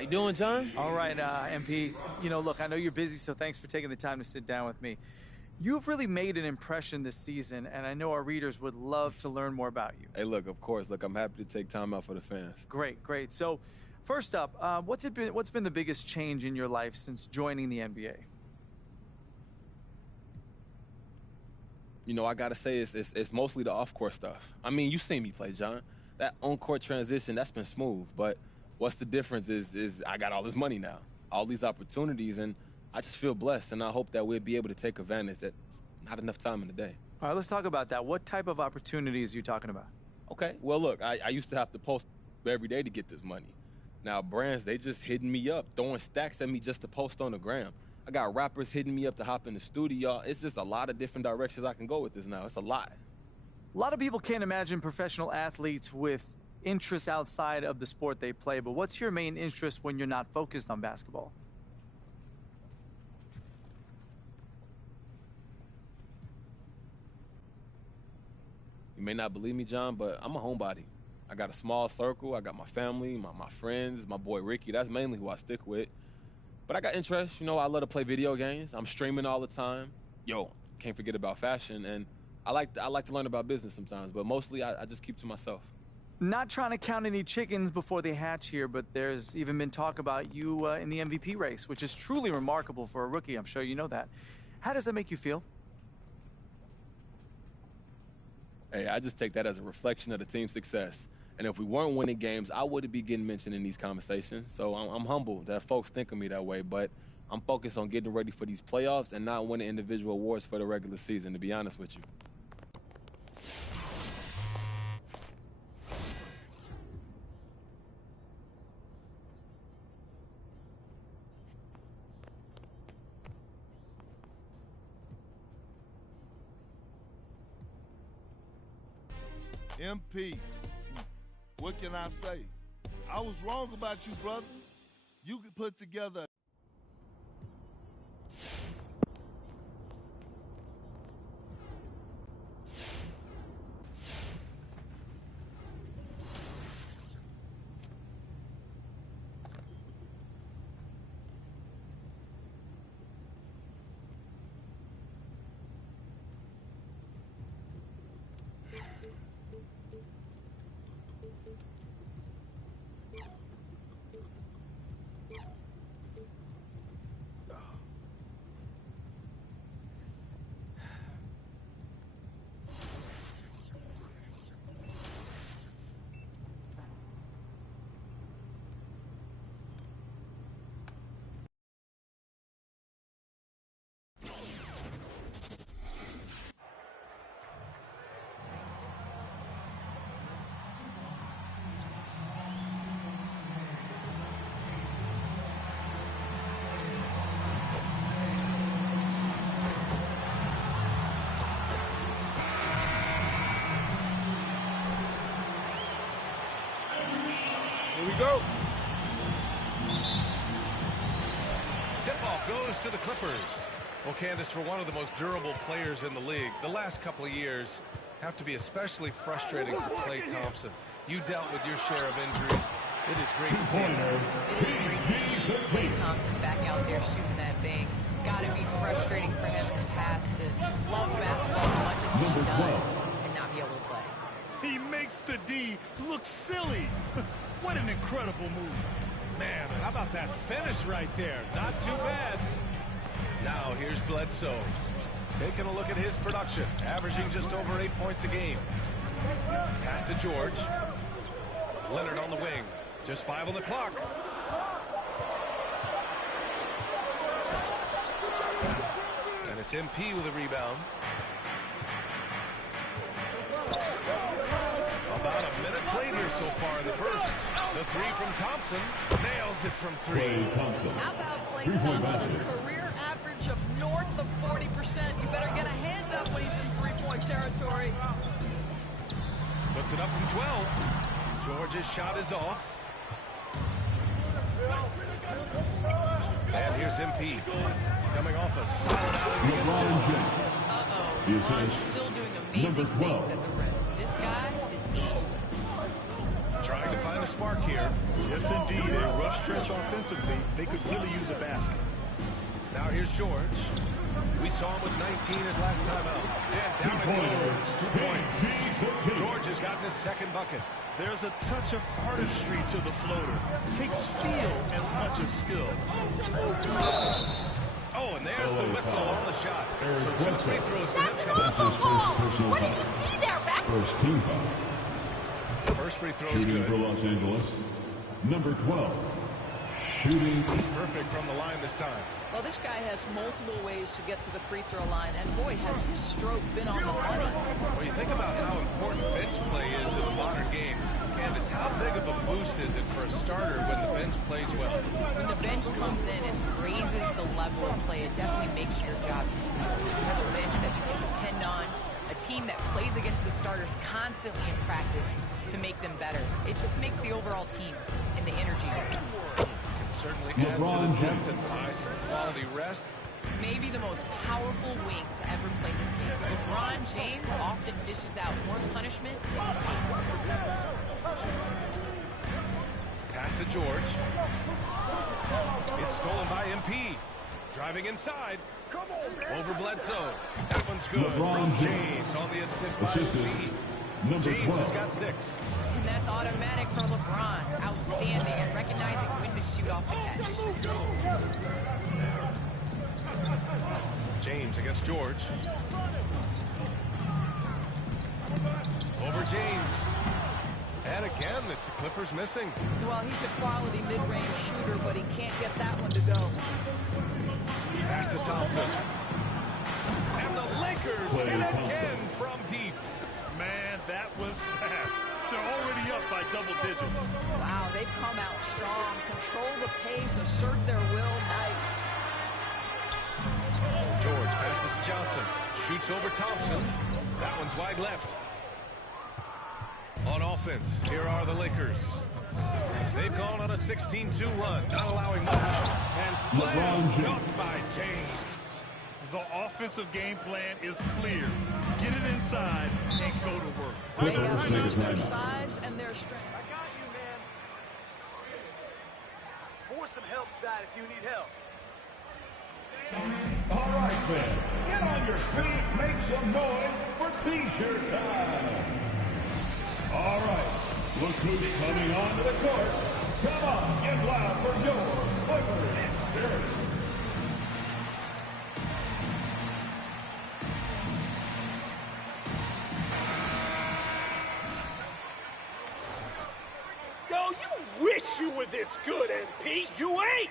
How you doing, John? All right, MP. Look, I know you're busy, so thanks for taking the time to sit down with me. You've really made an impression this season, and I know our readers would love to learn more about you. Hey, look, of course. Look, I'm happy to take time out for the fans. Great, great. So, first up, what's been the biggest change in your life since joining the NBA? I gotta say it's mostly the off-court stuff. I mean, you seen me play, John. That on-court transition, that's been smooth. But what's the difference is I got all this money now, all these opportunities, and I just feel blessed, and I hope that we'll be able to take advantage. That's not enough time in the day. All right, let's talk about that. What type of opportunities are you talking about? Okay, well, look, I used to have to post every day to get this money. Now, brands, they just hitting me up, throwing stacks at me just to post on the gram. I got rappers hitting me up to hop in the studio. It's just a lot of different directions I can go with this now. It's a lot. A lot of people can't imagine professional athletes with interests outside of the sport they play, but what's your main interest when you're not focused on basketball? You may not believe me, John, but I'm a homebody. I got a small circle. I got my family, my friends, my boy Ricky. That's mainly who I stick with. But I got interests. I love to play video games. I'm streaming all the time. Can't forget about fashion. And I like to learn about business sometimes, but mostly I just keep to myself. Not trying to count any chickens before they hatch here, but there's even been talk about you in the MVP race, which is truly remarkable for a rookie. I'm sure you know that. How does that make you feel? Hey, I just take that as a reflection of the team's success. And if we weren't winning games, I wouldn't be getting mentioned in these conversations. So I'm humbled that folks think of me that way, but I'm focused on getting ready for these playoffs and not winning individual awards for the regular season, to be honest with you. MP, what can I say? I was wrong about you, brother. You could put together go. Tip-off goes to the Clippers. Well, Candace, for one of the most durable players in the league, the last couple of years have to be especially frustrating for Klay Thompson. You dealt with your share of injuries. It is great to see. It is great to see Klay Thompson back out there shooting that thing. It's got to be frustrating for him in the past to love basketball as much as he does and not be able to play. He makes the D look silly. What an incredible move. Man, how about that finish right there? Not too bad. Now here's Bledsoe. Taking a look at his production, averaging just over 8 points a game. Pass to George. Leonard on the wing. Just 5 on the clock. And it's MP with a rebound. About a minute played here so far in the first. The three from Thompson. Nails it from three. How about Klay Thompson? Career average of north of 40%. You better get a hand up when he's in three-point territory. Puts it up from 12. George's shot is off. And here's MP. Coming off a solid outing against him. LeBron's still doing amazing things at the rim. This guy is ageless. Trying to find a spark here. Yes, indeed. A rough stretch offensively. They could really use a basket. Now here's George. We saw him with 19 his last time out. And down it goes. 2 points. George has gotten his second bucket. There's a touch of artistry to the floater. Takes feel as much as skill. Oh, and there's the whistle on the shot. So 2 free throws for him. That's an awful call. What did you see there, Rex? First team foul. First free throw is Shooting good. for Los Angeles, number 12. Shooting. Perfect from the line this time. Well, this guy has multiple ways to get to the free throw line, and boy, has his stroke been on the money. When you think about how important bench play is in the modern game, Candace, how big of a boost is it for a starter when the bench plays well? When the bench comes in and raises the level of play, it definitely makes your job easier. You have a bench that you can depend on, a team that plays against the starters constantly in practice to make them better. It just makes the overall team and the energy better. Certainly add to the depth and buy some quality rest. Maybe the most powerful wing to ever play this game. LeBron James often dishes out more punishment than he takes. Pass to George. It's stolen by MP. Driving inside. Over Bledsoe. That one's good. LeBron From James on the assist by MP. Number James 12. has got 6. And that's automatic for LeBron. Outstanding at recognizing when to shoot off the catch. James against George. Over James. And again, it's the Clippers missing. Well, he's a quality mid-range shooter, but he can't get that one to go. Pass to Thompson. And the Lakers hit again from deep. Man, that was fast. They're already up by double digits. Wow, they've come out strong. Control the pace, assert their will. Nice. George passes to Johnson. Shoots over Thompson. That one's wide left. On offense, here are the Lakers. They've gone on a 16-2 run, not allowing much. And slam dunk by James. The offensive game plan is clear. Get it inside and go to work. They have to use their size and their strength. I got you, man. Force some help, side, if you need help. All right, then. Get on your feet. Make some noise for T-shirt time. All right. Look who's coming onto the court. Come on, get loud for your Clippers. Yo, you wish you were this good, MP. You ain't.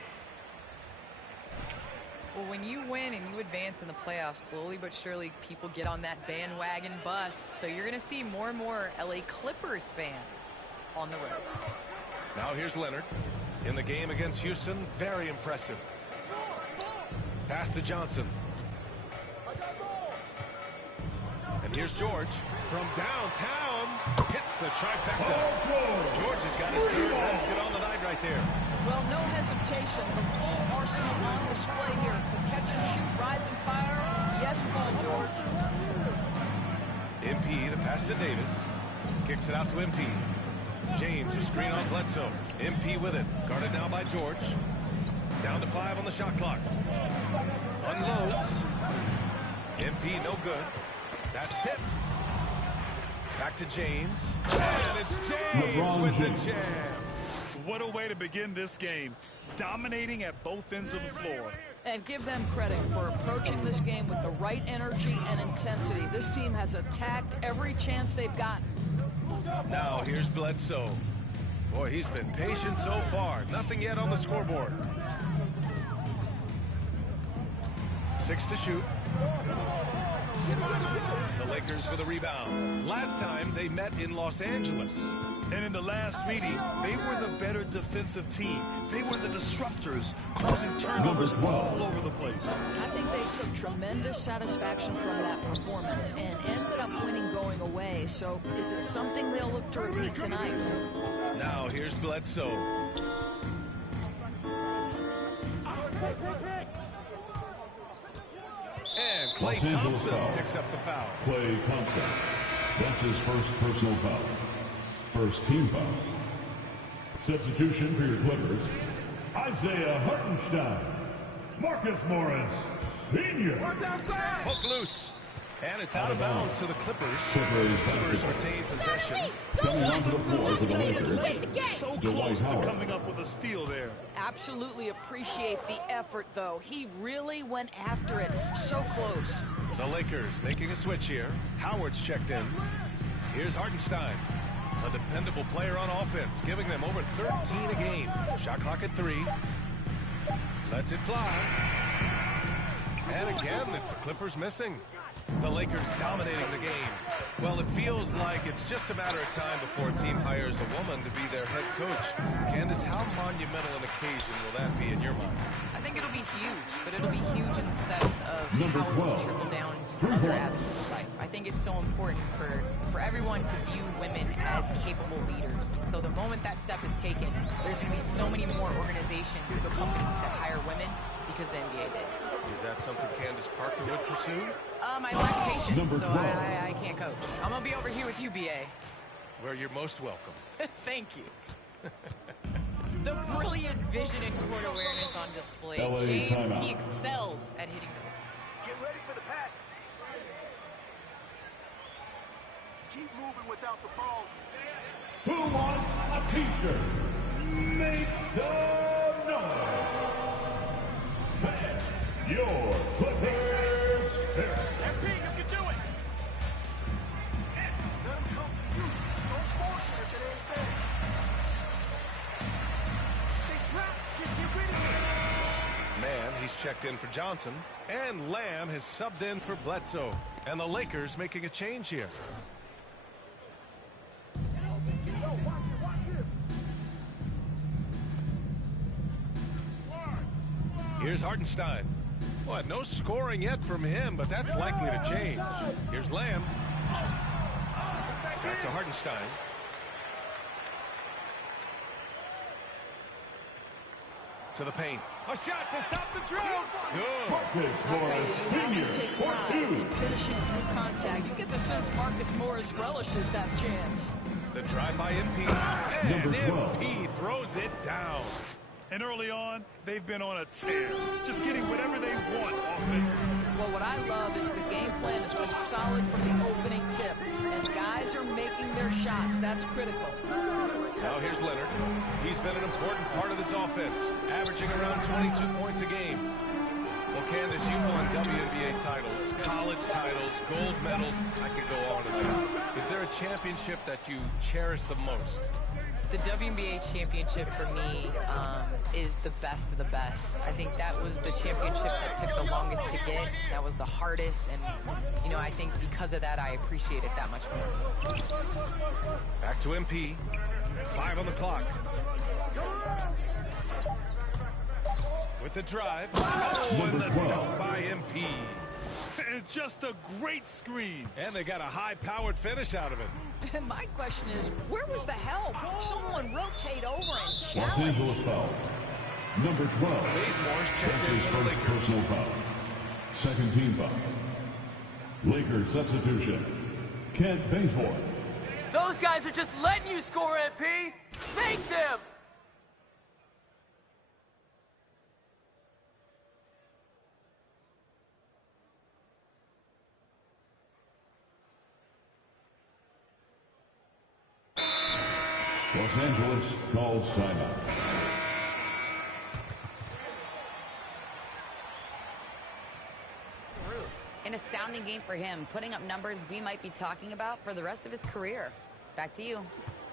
Well, when you win and you advance in the playoffs, slowly but surely people get on that bandwagon bus. So you're going to see more and more LA Clippers fans on the road. Now here's Leonard. In the game against Houston, very impressive. Pass to Johnson. And here's George. From downtown, hits the trifecta. George has got his third basket on the night right there. Well, no hesitation. The full arsenal on display here. Catch and shoot, rise and fire. Yes, Paul George. MP, the pass to Davis. Kicks it out to MP. James, a screen on Bledsoe. MP with it. Guarded now by George. Down to 5 on the shot clock. Unloads. MP, no good. That's tipped. Back to James. And it's James with the jam. What a way to begin this game. Dominating at both ends of the floor. And give them credit for approaching this game with the right energy and intensity. This team has attacked every chance they've gotten. Now here's Bledsoe. Boy, he's been patient so far. Nothing yet on the scoreboard. 6 to shoot. The Lakers with a rebound. Last time they met in Los Angeles. And in the last meeting, they were the better defensive team. They were the disruptors, causing turnovers all over the place. I think they took tremendous satisfaction from that performance and ended up winning going away. So is it something they'll look to repeat tonight? Now here's Bledsoe. And Klay Thompson picks up the foul. Klay Thompson. That's his first personal foul. First team foul. Substitution for your Clippers, Isaiah Hartenstein, Marcus Morris, Sr. Hook loose. And it's out of bounds to the Clippers. Clippers retain possession. Coming onto the floor for the Lakers. So close to coming up with a steal there. Absolutely appreciate the effort, though. He really went after it. So close. The Lakers making a switch here. Howard's checked in. Here's Hartenstein. A dependable player on offense, giving them over 13 a game. Shot clock at 3. Lets it fly. And again, it's the Clippers missing. The Lakers dominating the game. Well, it feels like it's just a matter of time before a team hires a woman to be their head coach. Candace, how monumental an occasion will that be in your mind? I think it'll be huge, but it'll be huge in the steps of Number how it will 12. trickle down to other avenues of life. I think it's so important for everyone to view women as capable leaders. So the moment that step is taken, there's going to be so many more organizations and companies that hire women because the NBA did. Is that something Candace Parker would pursue? I lack patience, Number so 12. I can't coach. I'm going to be over here with you, BA. Where you're most welcome. Thank you. The brilliant vision and court awareness on display. LA James, timeout. he excels at hitting the Get ready for the pass. Keep moving without the ball. Who wants a t-shirt? Make some noise. Fan your Clippers spirit. MP, you can do it. Let him come to you. Don't force it if it ain't there. They trap. Get rid of it. Man, he's checked in for Johnson. And Lamb has subbed in for Bledsoe. And the Lakers making a change here. Here's Hartenstein. What, no scoring yet from him, but that's likely to change. Here's Lamb. Back to Hartenstein. To the paint. A shot to stop the drought. Good. Marcus I'll tell you, Morris, you have Sr. to take for pride 2. in finishing through contact. You get the sense Marcus Morris relishes that chance. The drive by MP. And Number 12. MP throws it down. And early on, they've been on a tear, just getting whatever they want offensively. Well, what I love is the game plan has been solid from the opening tip. And guys are making their shots. That's critical. Now here's Leonard. He's been an important part of this offense, averaging around 22 points a game. Well, Candace, you've won WNBA titles, college titles, gold medals. I could go on and on. Is there a championship that you cherish the most? The WNBA championship for me is the best of the best. I think that was the championship that took the longest to get. That was the hardest, and you know, I think because of that, I appreciate it that much more. Back to MP. 5 on the clock. With the drive. Oh, and the dunk by MP. And just a great screen. And they got a high-powered finish out of it. And my question is, where was the help? Someone rotate over and Los challenge. Angeles foul. Number 12. Bazemore's checked That's in his for the first Lakers. personal foul. Second team foul. Lakers substitution. Kent Bazemore. Those guys are just letting you score, MP. Thank them. Los Angeles calls timeout. An astounding game for him, putting up numbers we might be talking about for the rest of his career. Back to you.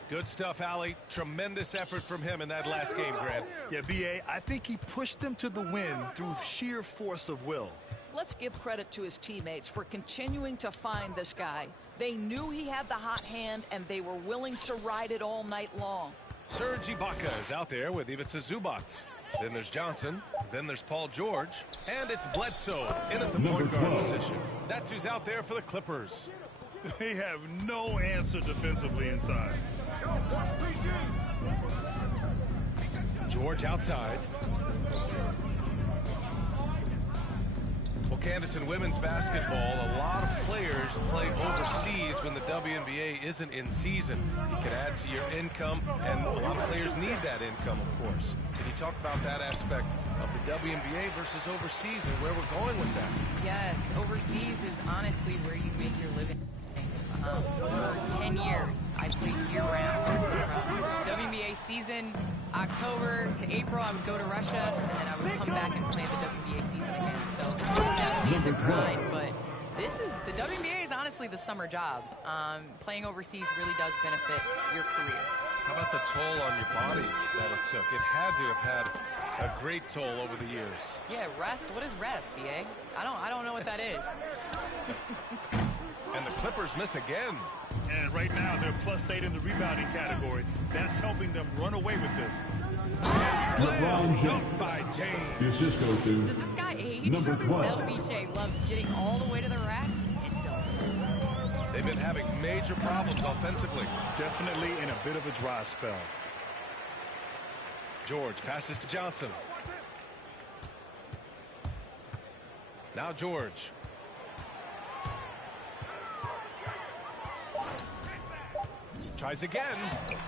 Good stuff, Allie. Tremendous effort from him in that last game, Grant. Yeah, B.A., I think he pushed them to the win through sheer force of will. Let's give credit to his teammates for continuing to find this guy. They knew he had the hot hand, and they were willing to ride it all night long. Serge Ibaka is out there with Ivica Zubac. Then there's Johnson. Then there's Paul George. And it's Bledsoe in at the point guard position. That's who's out there for the Clippers. They have no answer defensively inside. George outside. Well, Candace, in women's basketball, a lot of players play overseas when the WNBA isn't in season. You can add to your income, and a lot of players need that income, of course. Can you talk about that aspect of the WNBA versus overseas and where we're going with that? Yes, overseas is honestly where you make your living. For 10 years, I played year-round. From WNBA season, October to April, I would go to Russia, and then I would come back and play the WNBA season again. So that is a grind, but the WNBA is honestly the summer job. Playing overseas really does benefit your career. How about the toll on your body that it took? It had to have had a great toll over the years. Yeah, rest. What is rest, BA? I don't know what that is. And the Clippers miss again. And right now, they're +8 in the rebounding category. That's helping them run away with this. LeBron James. By James. The assist goes to Does this guy age? number 12. LBJ loves getting all the way to the rack and don't. They've been having major problems offensively. Definitely in a bit of a dry spell. George passes to Johnson. Now George. Tries again,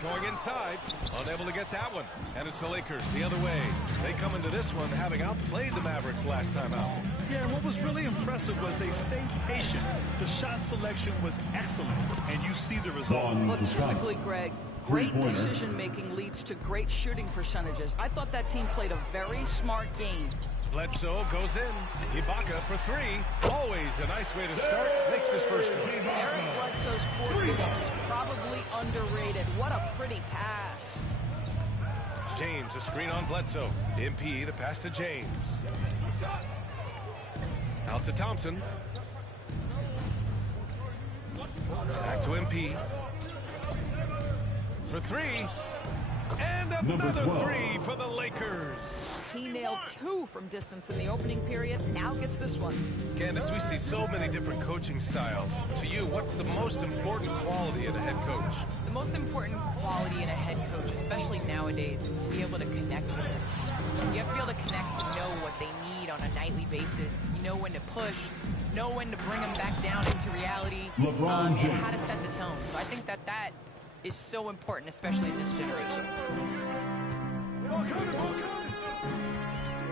going inside, unable to get that one. And it's the Lakers the other way. They come into this one having outplayed the Mavericks last time out. Yeah, and what was really impressive was they stayed patient. The shot selection was excellent, and you see the result. Well, typically, Greg, great decision-making leads to great shooting percentages. I thought that team played a very smart game. Bledsoe goes in. Ibaka for three. Always a nice way to start. Makes his first one. Eric Bledsoe's court vision is probably underrated. What a pretty pass. James, a screen on Bledsoe. MP, the pass to James. Out to Thompson. Back to MP. For three. And another three for the Lakers. He nailed 2 from distance in the opening period, now gets this one. Candace, we see so many different coaching styles. To you, what's the most important quality in a head coach? The most important quality in a head coach, especially nowadays, is to be able to connect with their team. You have to be able to connect to know what they need on a nightly basis. You know when to push, know when to bring them back down into reality, and how to set the tone. So I think that is so important, especially in this generation.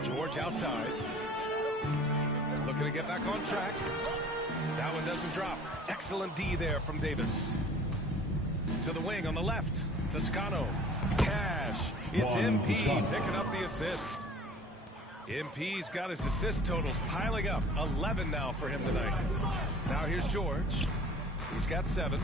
George outside. Looking to get back on track. That one doesn't drop. Excellent D there from Davis. To the wing on the left. Toscano. Cash. It's MP picking up the assist. MP's got his assist totals piling up. 11 now for him tonight. Now here's George. He's got 7.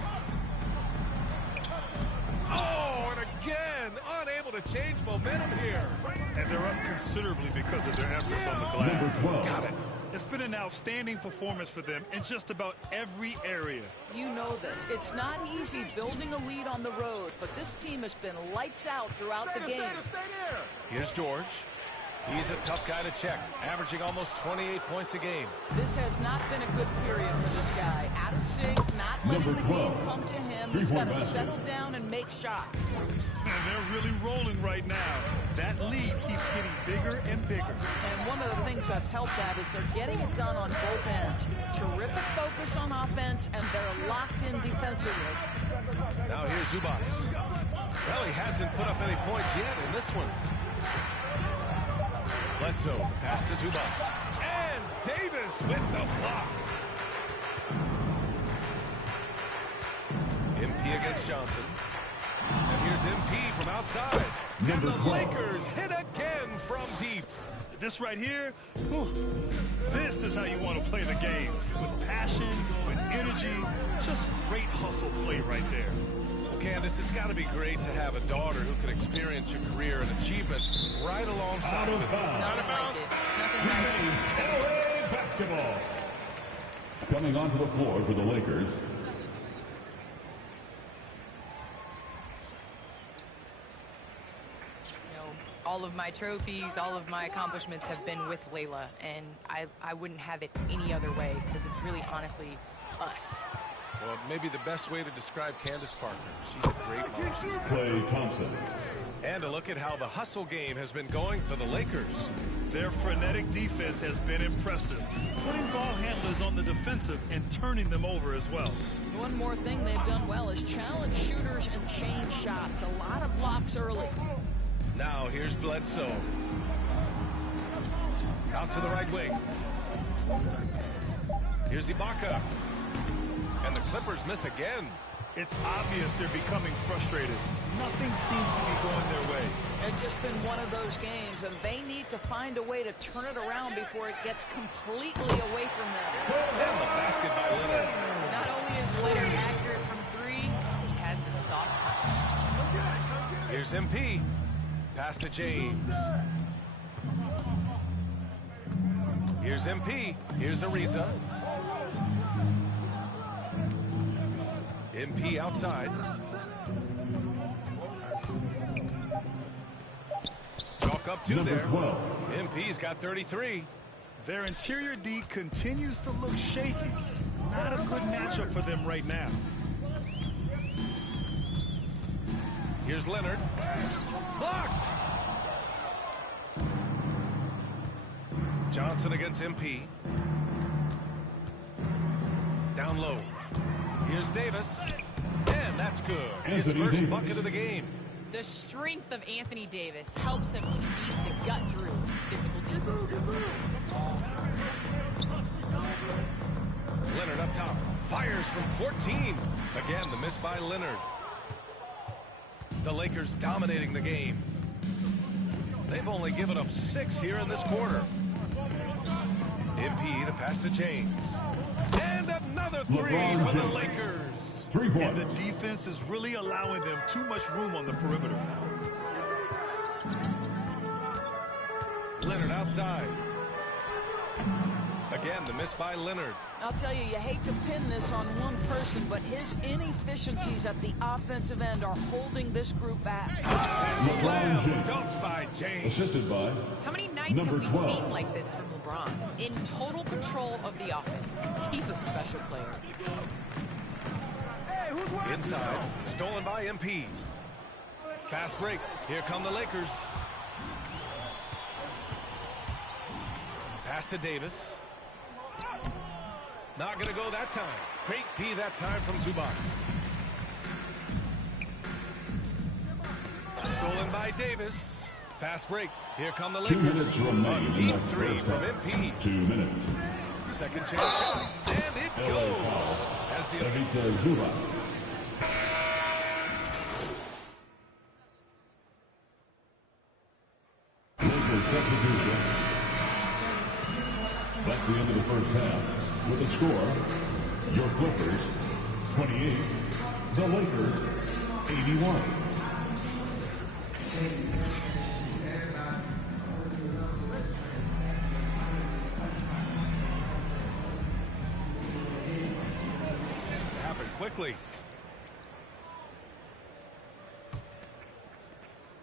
Oh, and again, unable to change momentum here. And they're up considerably because of their efforts on the glass. Got it. It's been an outstanding performance for them in just about every area. You know this. It's not easy building a lead on the road, but this team has been lights out throughout the game. Here's George. He's a tough guy to check, averaging almost 28 points a game. This has not been a good period for this guy. Out of sync, not letting the game come to him. He's got to settle down and make shots. And they're really rolling right now. That lead keeps getting bigger and bigger. And one of the things that's helped that is they're getting it done on both ends. Terrific focus on offense, and they're locked in defensively. Now here's Zubac. Well, he hasn't put up any points yet in this one. Bledsoe, pass to Zubac. And Davis with the block. MP against Johnson. And here's MP from outside. And the Lakers hit again from deep. This right here, this is how you want to play the game. With passion, with energy, just great hustle play right there. Well, Candace, it's got to be great to have a daughter who can experience your career and achievements right alongside with you. Nothing like it. Nothing like it. LA basketball. Coming onto the floor for the Lakers, All of my trophies, all of my accomplishments have been with Layla, and I wouldn't have it any other way because it's really honestly us. Well, maybe the best way to describe Candace Parker. She's a great mom. Klay Thompson. And a look at how the hustle game has been going for the Lakers. Their frenetic defense has been impressive, putting is on the defensive and turning them over as well. One more thing they've done well is challenge shooters and change shots. A lot of blocks early. Now here's Bledsoe. Out to the right wing. Here's Ibaka. And the Clippers miss again. It's obvious they're becoming frustrated. Nothing seems to be going their way. It's just been one of those games, and they need to find a way to turn it around before it gets completely away from them. And the basket by Leonard. Not only is Leonard accurate from three, he has the soft touch. Here's MP. Pass to James. Here's MP. Here's Ariza. MP outside. Chalk up two there. MP's got 33. Their interior D continues to look shaky. Not a good matchup for them right now. Here's Leonard. Blocked. Johnson against MP. Down low. Here's Davis. And that's good. His first bucket of the game. The strength of Anthony Davis helps him when he needs to gut through physical defense. Leonard up top. Fires from 14. Again, the miss by Leonard. The Lakers dominating the game. They've only given up 6 here in this quarter. MP, the pass to James. And another three for the Lakers. And the defense is really allowing them too much room on the perimeter. Leonard outside. Again, the miss by Leonard. I'll tell you, you hate to pin this on one person, but his inefficiencies at the offensive end are holding this group back. Slam dunk by James. Assisted by How many nights have we seen like this from LeBron? In total control of the offense. He's a special player. Inside, stolen by MP. Fast break. Here come the Lakers. Pass to Davis. Not going to go that time. Great D that time from Zubac. Stolen by Davis. Fast break. Here come the Lakers. 2 minutes remaining. Deep three from MP. 2 minutes. Second chance shot. And it goes. As the Zubac. Lakers substitution. That's the end of the first half. With the score, your Clippers 28, the Lakers 81. Happened quickly.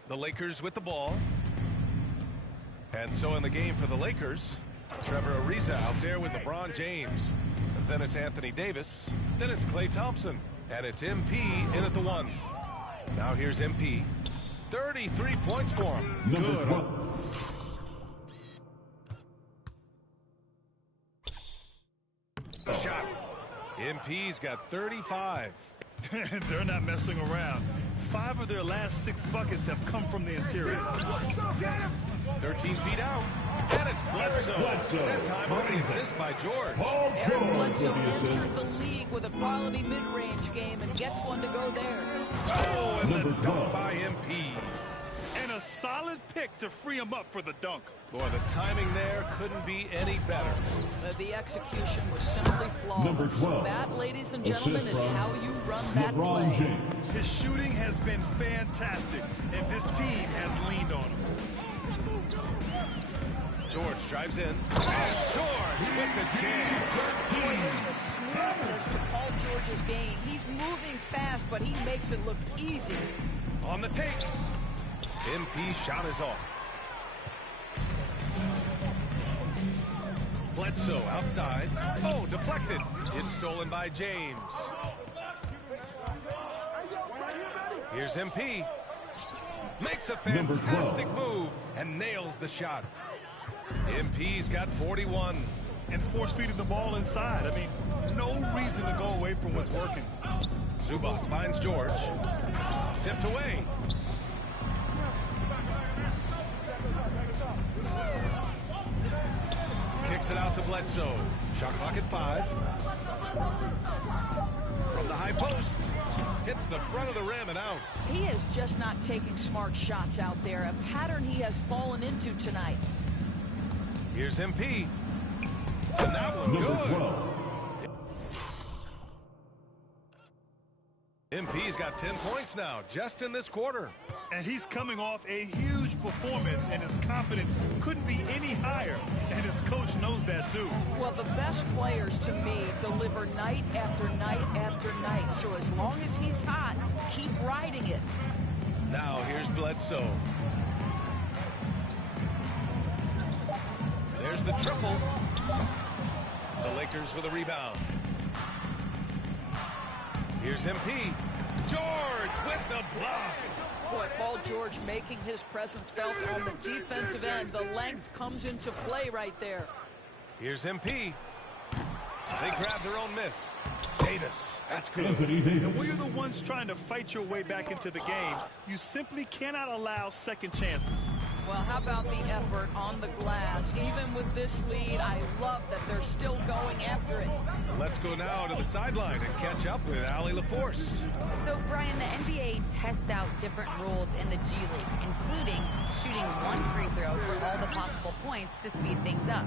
The Lakers with the ball. And so in the game for the Lakers, Trevor Ariza out there with LeBron James. Then it's Anthony Davis. Then it's Klay Thompson. And it's MP in at the 1. Now here's MP. 33 points for him. Number 12. Shot. MP's got 35. They're not messing around. 5 of their last 6 buckets have come from the interior. 13 feet out. And it's Bledsoe. That time on the assist by George. Eric Bledsoe entered the league with a quality mid-range game and gets one to go there. Oh, and the dunk by MP. And a solid pick to free him up for the dunk. Boy, the timing there couldn't be any better. The execution was simply flawless. Number 12. That, ladies and gentlemen, is how you run that LeBron play. James. His shooting has been fantastic, and this team has leaned on him. George drives in. George with the jam. Boy, there's a smoothness to Paul George's game. He's moving fast, but he makes it look easy. On the take. MP shot is off. Bledsoe outside. Oh, deflected. It's stolen by James. Here's MP. Makes a fantastic move and nails the shot. MP's got 41. and force-feeding the ball inside. I mean, no reason to go away from what's working. Zubac finds George. Tipped away. Kicks it out to Bledsoe. Shot clock at 5. From the high post. Hits the front of the rim and out. He is just not taking smart shots out there, a pattern he has fallen into tonight. Here's MP. And that one good. MP's got 10 points now, just in this quarter. And he's coming off a huge performance, and his confidence couldn't be any higher. And his coach knows that, too. Well, the best players, to me, deliver night after night after night. So as long as he's hot, keep riding it. Now, here's Bledsoe. There's the triple. The Lakers with a rebound. Here's MP. George with the block. Boy, Paul George making his presence felt on the defensive end. The length comes into play right there. Here's MP. They grabbed their own miss. Davis. That's good. And when you're the ones trying to fight your way back into the game, you simply cannot allow second chances. Well, how about the effort on the glass? Even with this lead, I love that they're still going after it. Let's go now to the sideline and catch up with Allie LaForce. So, Brian, the NBA tests out different rules in the G League, including shooting one free throw for all the possible points to speed things up.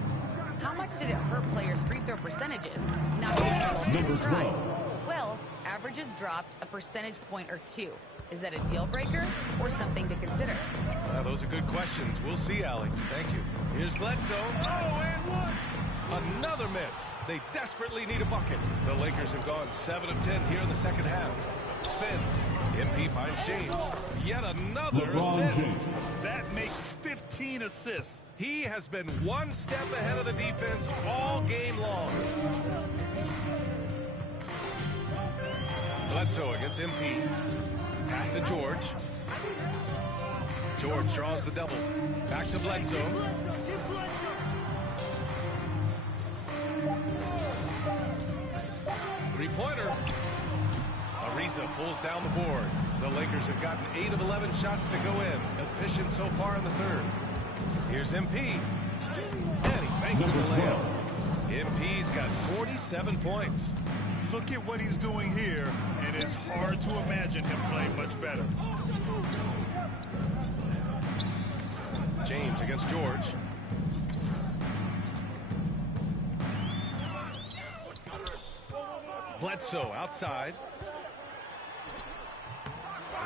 How much did it hurt players' free throw percentages not being able to tries? Well, averages dropped a percentage point or 2. Is that a deal breaker or something to consider? Those are good questions. We'll see, Allie. Thank you. Here's Bledsoe. Oh, and one. Another miss. They desperately need a bucket. The Lakers have gone 7 of 10 here in the second half. Spins. MP finds James. Yet another assist. That makes 15 assists. He has been one step ahead of the defense all game long. Bledsoe against MP. Pass to George. George draws the double. Back to Bledsoe. Three-pointer. Ariza pulls down the board. The Lakers have gotten 8 of 11 shots to go in. Efficient so far in the third. Here's MP. And he banks in the layup. MP's got 47 points. Look at what he's doing here, and it's hard to imagine him playing much better. James against George. Bledsoe outside.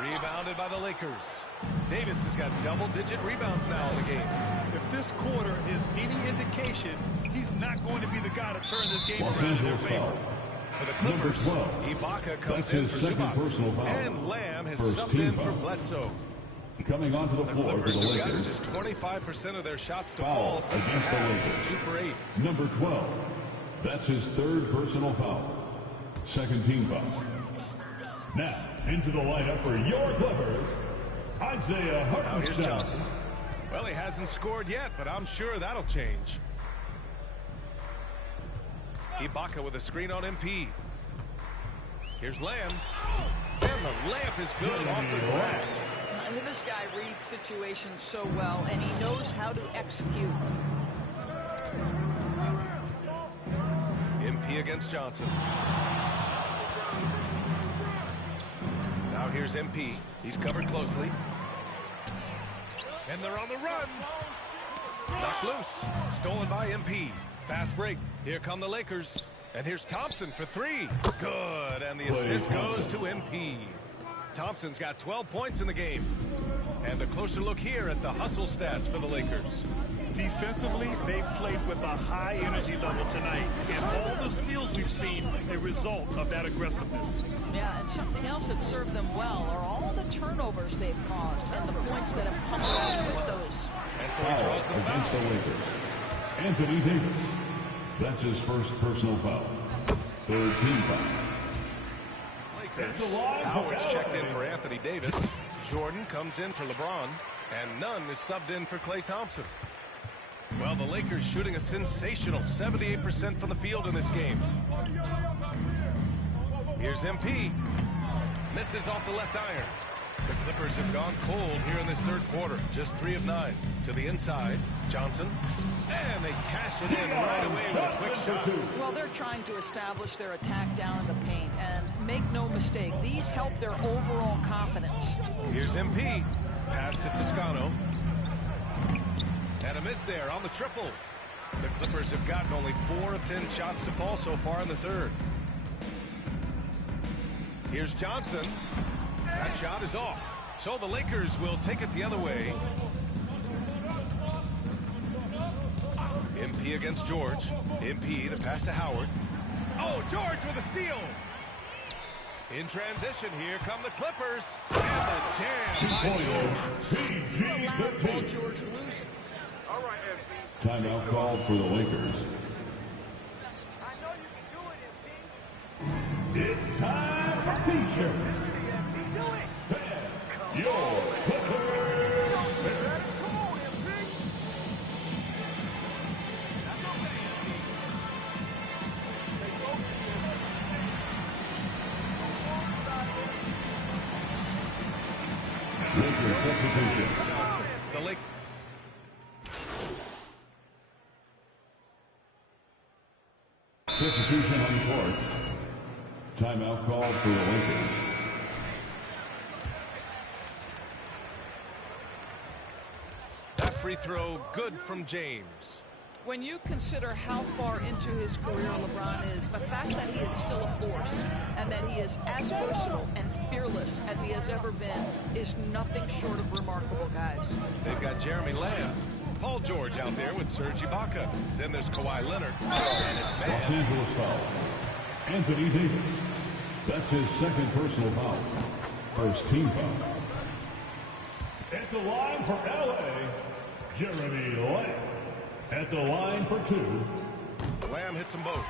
Rebounded by the Lakers. Davis has got double-digit rebounds now in the game. If this quarter is any indication, he's not going to be the guy to turn this game around in their favor. For the Clippers, Ibaka comes in for Zubac, and Lamb has subbed in for Bledsoe. Coming onto the floor for the Clippers Lakers. just 25% of their shots to Foul fall since the against the half. Lakers. 2 for 8. Number 12. That's his third personal foul. Second team foul. Now, into the lineup for your Clippers, Isaiah Now here's Hartenstein. Johnson. Well, he hasn't scored yet, but I'm sure that'll change. Ibaka with a screen on MP. Here's Lamb. And the layup is good off the glass. This guy reads situations so well, and he knows how to execute. MP against Johnson. Now here's MP. He's covered closely. And they're on the run. Knocked loose. Stolen by MP. Fast break. Here come the Lakers. And here's Thompson for 3. Good. And the assist goes to MP. Thompson's got 12 points in the game. And a closer look here at the hustle stats for the Lakers. Defensively, they've played with a high energy level tonight. And all the steals we've seen, a result of that aggressiveness. Yeah, and something else that served them well are all the turnovers they've caused and the points that have come along with those. And so he draws the Against the foul. Lakers. Anthony Davis. That's his first personal foul. Third team foul. Howard's checked in for Anthony Davis. Jordan comes in for LeBron. And Nunn is subbed in for Klay Thompson. Well, the Lakers shooting a sensational 78% from the field in this game. Here's MP. Misses off the left iron. The Clippers have gone cold here in this third quarter. Just 3 of 9. To the inside, Johnson. And they cash it in right away with a quick shot. Well, they're trying to establish their attack down in the paint. And make no mistake, these help their overall confidence. Here's MP. Pass to Toscano. And a miss there on the triple. The Clippers have gotten only 4 of 10 shots to fall so far in the third. Here's Johnson. That shot is off. So the Lakers will take it the other way. MP against George. MP, the pass to Howard. Oh, George with a steal. In transition, here come the Clippers. And the jam by George. You allowed Paul George to lose it. All right, MP. Timeout called for the Lakers. I know you can do it, MP. It's time for T-shirts. Do it. Your Clippers. Come on, MP. That's okay, MP. Stay focused, Lakers substitution. Johnson. The Lakers. Substitution on the court. Timeout called for the Lakers. That free throw good from James. When you consider how far into his career LeBron is, the fact that he is still a force and that he is as versatile and fearless as he has ever been is nothing short of remarkable, guys. They've got Jeremy Lamb. Paul George out there with Serge Ibaka. Then there's Kawhi Leonard. And it's Los man. Angeles foul. Anthony Davis. That's his second personal foul. First team foul. At the line for LA, Jeremy Lamb. At the line for 2. Lamb hits them both.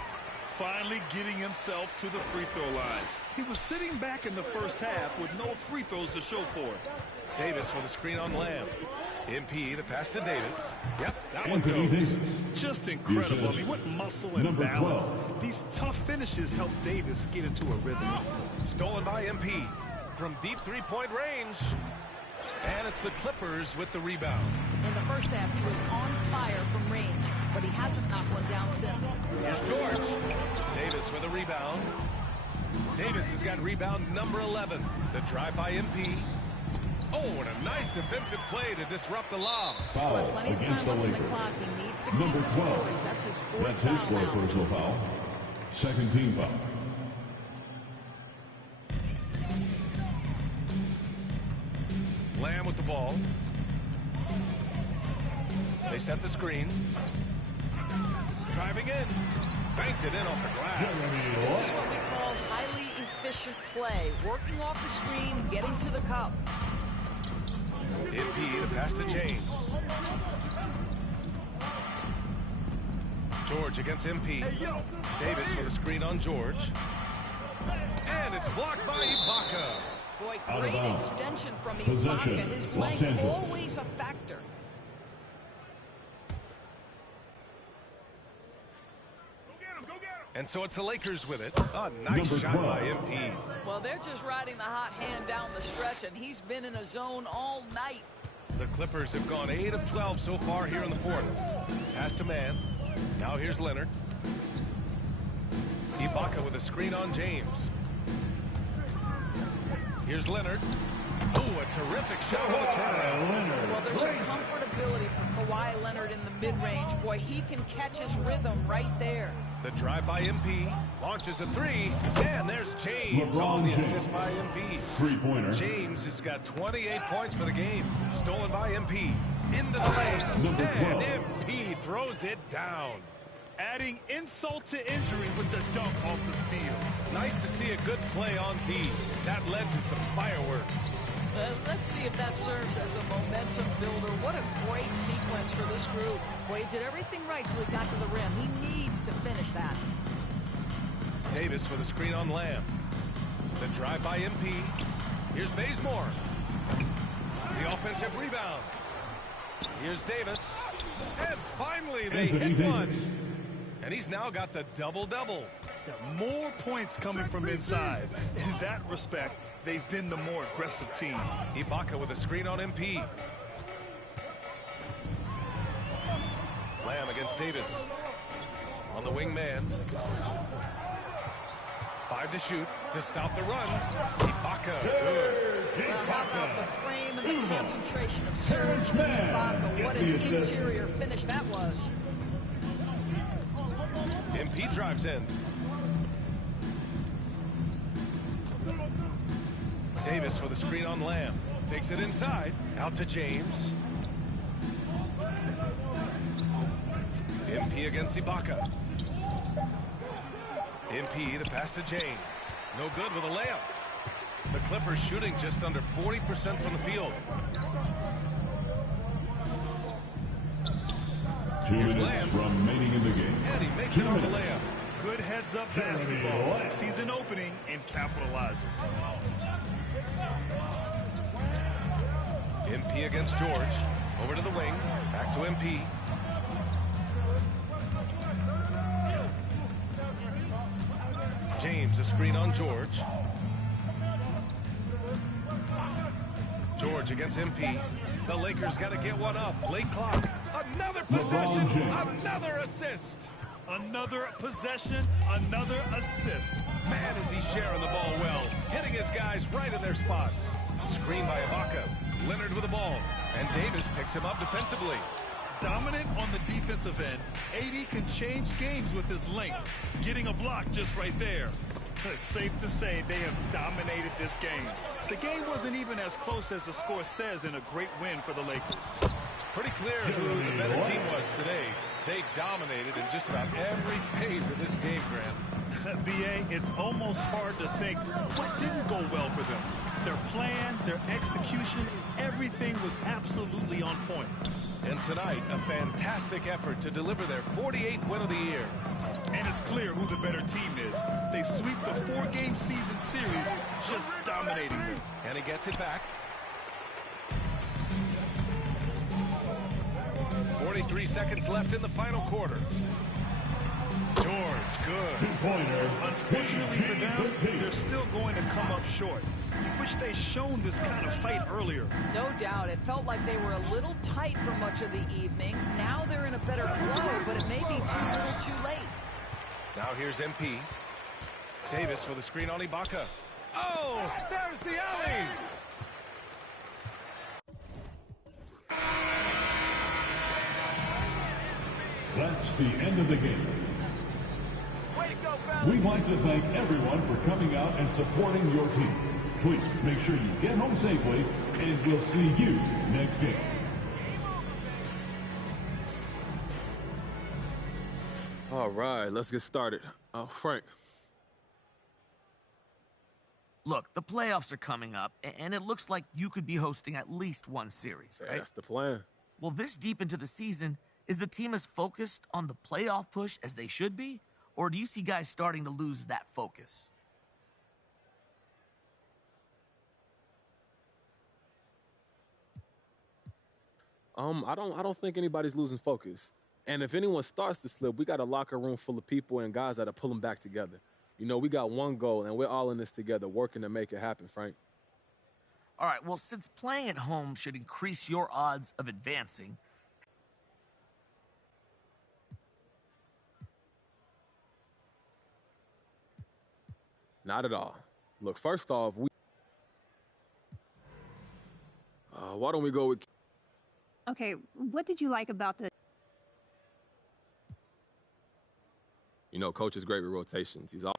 Finally getting himself to the free throw line. He was sitting back in the first half with no free throws to show for it. Davis with a screen on Lamb. MP, the pass to Davis. Yep, that one Anthony goes. Davis. Just incredible. I mean, what muscle and Number balance. 12. These tough finishes help Davis get into a rhythm. Stolen by MP from deep three-point range. And it's the Clippers with the rebound. In the first half, he was on fire from range, but he hasn't knocked one down since. Here's George. Davis with a rebound. Davis has got rebound number 11. The drive by MP. Oh, and a nice defensive play to disrupt the lob. Foul With plenty of against time the left in the Lakers. clock, he needs to keep Number his 12. poise. That's his fourth That's his foul fourth now. personal foul. Second team foul. Lamb with the ball. They set the screen. Driving in. Banked it in off the glass. This is what we call highly efficient play. Working off the screen, getting to the cup. MP, the pass to James. George against MP. Davis with a screen on George. And it's blocked by Ibaka. Boy, Out of great bounds. extension from Possession, Ibaka. His Los length Angeles. always a factor. And so it's the Lakers with it. A nice Number shot 12. by MP. Well, they're just riding the hot hand down the stretch, and he's been in a zone all night. The Clippers have gone 8 of 12 so far here in the fourth. Pass to man. Now here's Leonard. Ibaka with a screen on James. Here's Leonard. Oh, a terrific shot on the turnaround. Well, there's a comfortability for Kawhi Leonard in the mid-range. Boy, he can catch his rhythm right there. The drive by MP. Launches a three. And there's James on the assist by MP. Three-pointer. James has got 28 points for the game. Stolen by MP. Into the lane. Number 12. And MP throws it down. Adding insult to injury with the dunk off the steal. Nice to see a good play on D. That led to some fireworks. Let's see if that serves as a momentum builder. What a great sequence for this group. Boy, he did everything right till he got to the rim. He needs to finish that. Davis with a screen on Lamb. The drive by MP. Here's Bazemore. The offensive rebound. Here's Davis. And finally, they Anthony hit one. Davis. And he's now got the double-double. More points coming from inside. In that respect, they've been the more aggressive team. Ibaka with a screen on MP. Lamb against Davis. On the wing man. 5 to shoot to stop the run. Ibaka, good. Well, how about the frame and the concentration of Serge Ibaka? What an interior finish that was. MP drives in. Davis with a screen on Lamb. Takes it inside. Out to James. MP against Ibaka. MP, the pass to James. No good with a layup. The Clippers shooting just under 40% from the field. 2 minutes remaining in the game. And he makes it on the layup. Good heads-up basketball. Sees an opening and capitalizes. MP against George. Over to the wing. Back to MP. James, a screen on George. George against MP. The Lakers got to get one up. Late clock. Another possession. Another assist. Another possession, another assist. Man, is he sharing the ball well. Hitting his guys right in their spots. Screen by Ibaka. Leonard with the ball. And Davis picks him up defensively. Dominant on the defensive end. AD can change games with his length. Getting a block just right there. It's safe to say they have dominated this game. The game wasn't even as close as the score says in a great win for the Lakers. Pretty clear who the better team was today. They dominated in just about every phase of this game, Grant. B.A., it's almost hard to think what didn't go well for them. Their plan, their execution, everything was absolutely on point. And tonight, a fantastic effort to deliver their 48th win of the year. And it's clear who the better team is. They sweep the 4-game season series, just dominating them. And he gets it back. 43 seconds left in the final quarter. George, good. Unfortunately for them, they're still going to come up short. I wish they'd shown this kind of fight earlier. No doubt. It felt like they were a little tight for much of the evening. Now they're in a better flow, but it may be too little too late. Now here's MP. Davis with a screen on Ibaka. Oh, there's the alley! That's the end of the game. We'd like to thank everyone for coming out and supporting your team. Please make sure you get home safely, and we'll see you next game. All right, let's get started. Frank. Look, the playoffs are coming up, and it looks like you could be hosting at least one series, right? That's the plan. Well, this deep into the season, is the team as focused on the playoff push as they should be? Or do you see guys starting to lose that focus? I don't think anybody's losing focus. And if anyone starts to slip, we got a locker room full of people and guys that'll pull them back together. You know, we got one goal, and we're all in this together, working to make it happen, Frank. All right, well, since playing at home should increase your odds of advancing, Not at all. Look, first off, why don't we go with... Okay, what did you like about the... You know, Coach is great with rotations. He's all...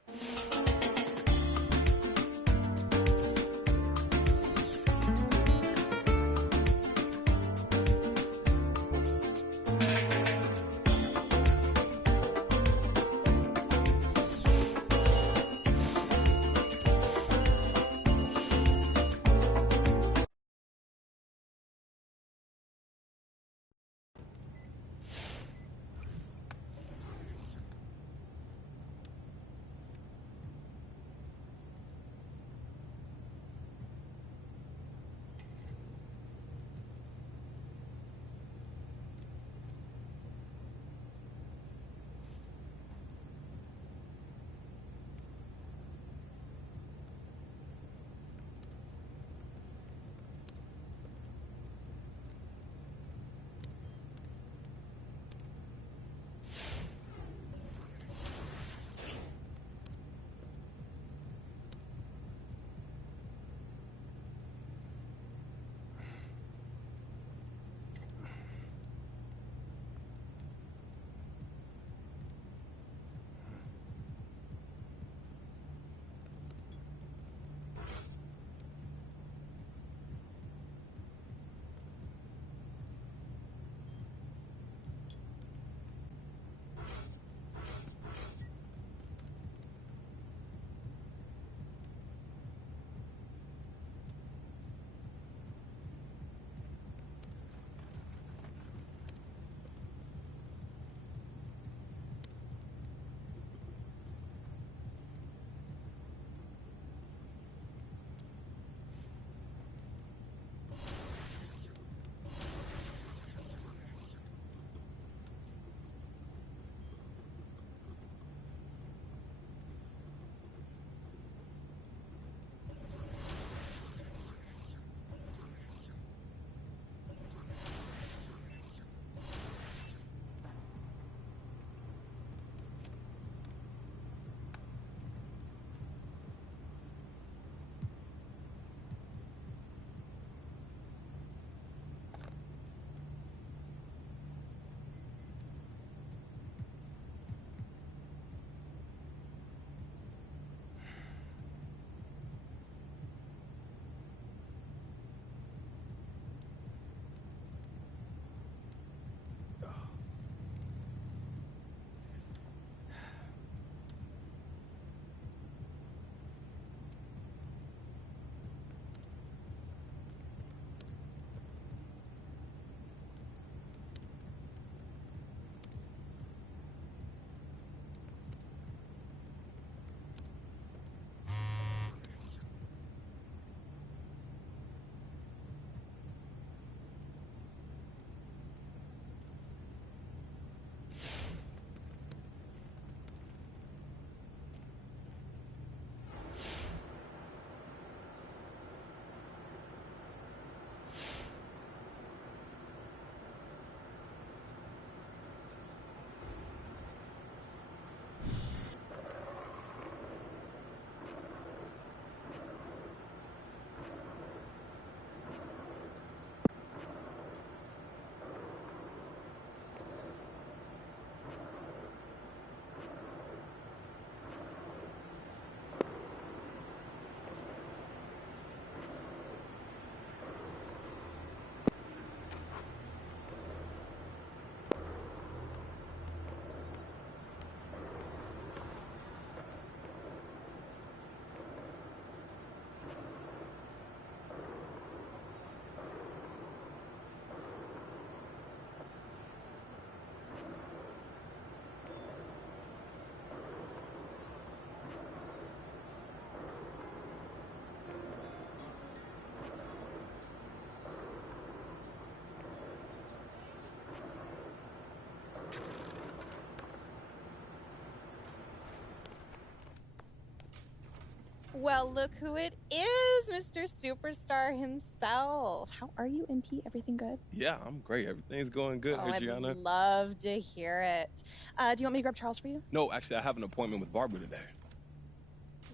Well, look who it is, Mr. Superstar himself. How are you, MP? Everything good? Yeah, I'm great. Everything's going good, Adriana. I'd love to hear it. Do you want me to grab Charles for you? No, actually, I have an appointment with Barbara today.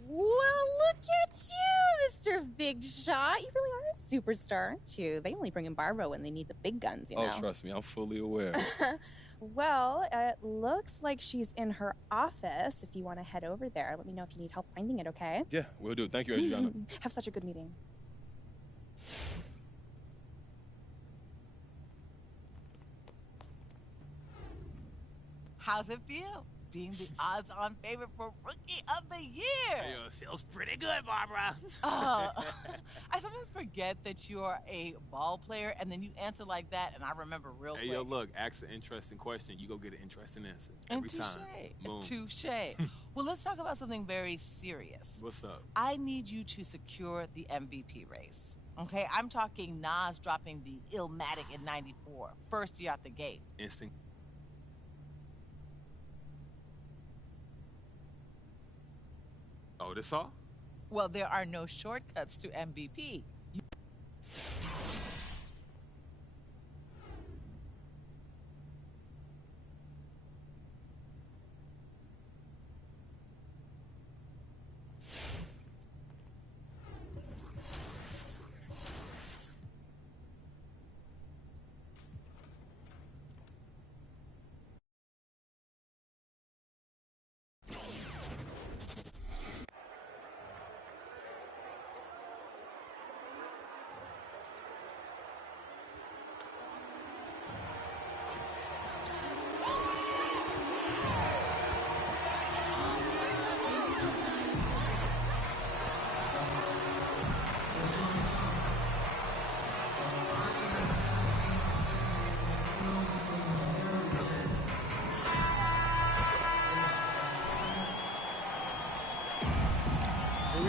Well, look at you, Mr. Big Shot. You really are a superstar, aren't you? They only bring in Barbara when they need the big guns, you know? Oh, trust me, I'm fully aware. Well, it looks like she's in her office. If you want to head over there, let me know if you need help finding it, okay? Yeah, we'll do. Thank you, Adriana. Have such a good meeting. How's it feel? Being the odds-on favorite for Rookie of the Year. Hey, feels pretty good, Barbara. I sometimes forget that you are a ball player, and then you answer like that, and I remember real quick. Hey, yo, look, ask an interesting question. You go get an interesting answer every time. Touche. Well, let's talk about something very serious. What's up? I need you to secure the MVP race. Okay, I'm talking Nas dropping the Illmatic in '94, first year out the gate. Instinct. Oh, this all? Well, there are no shortcuts to MVP.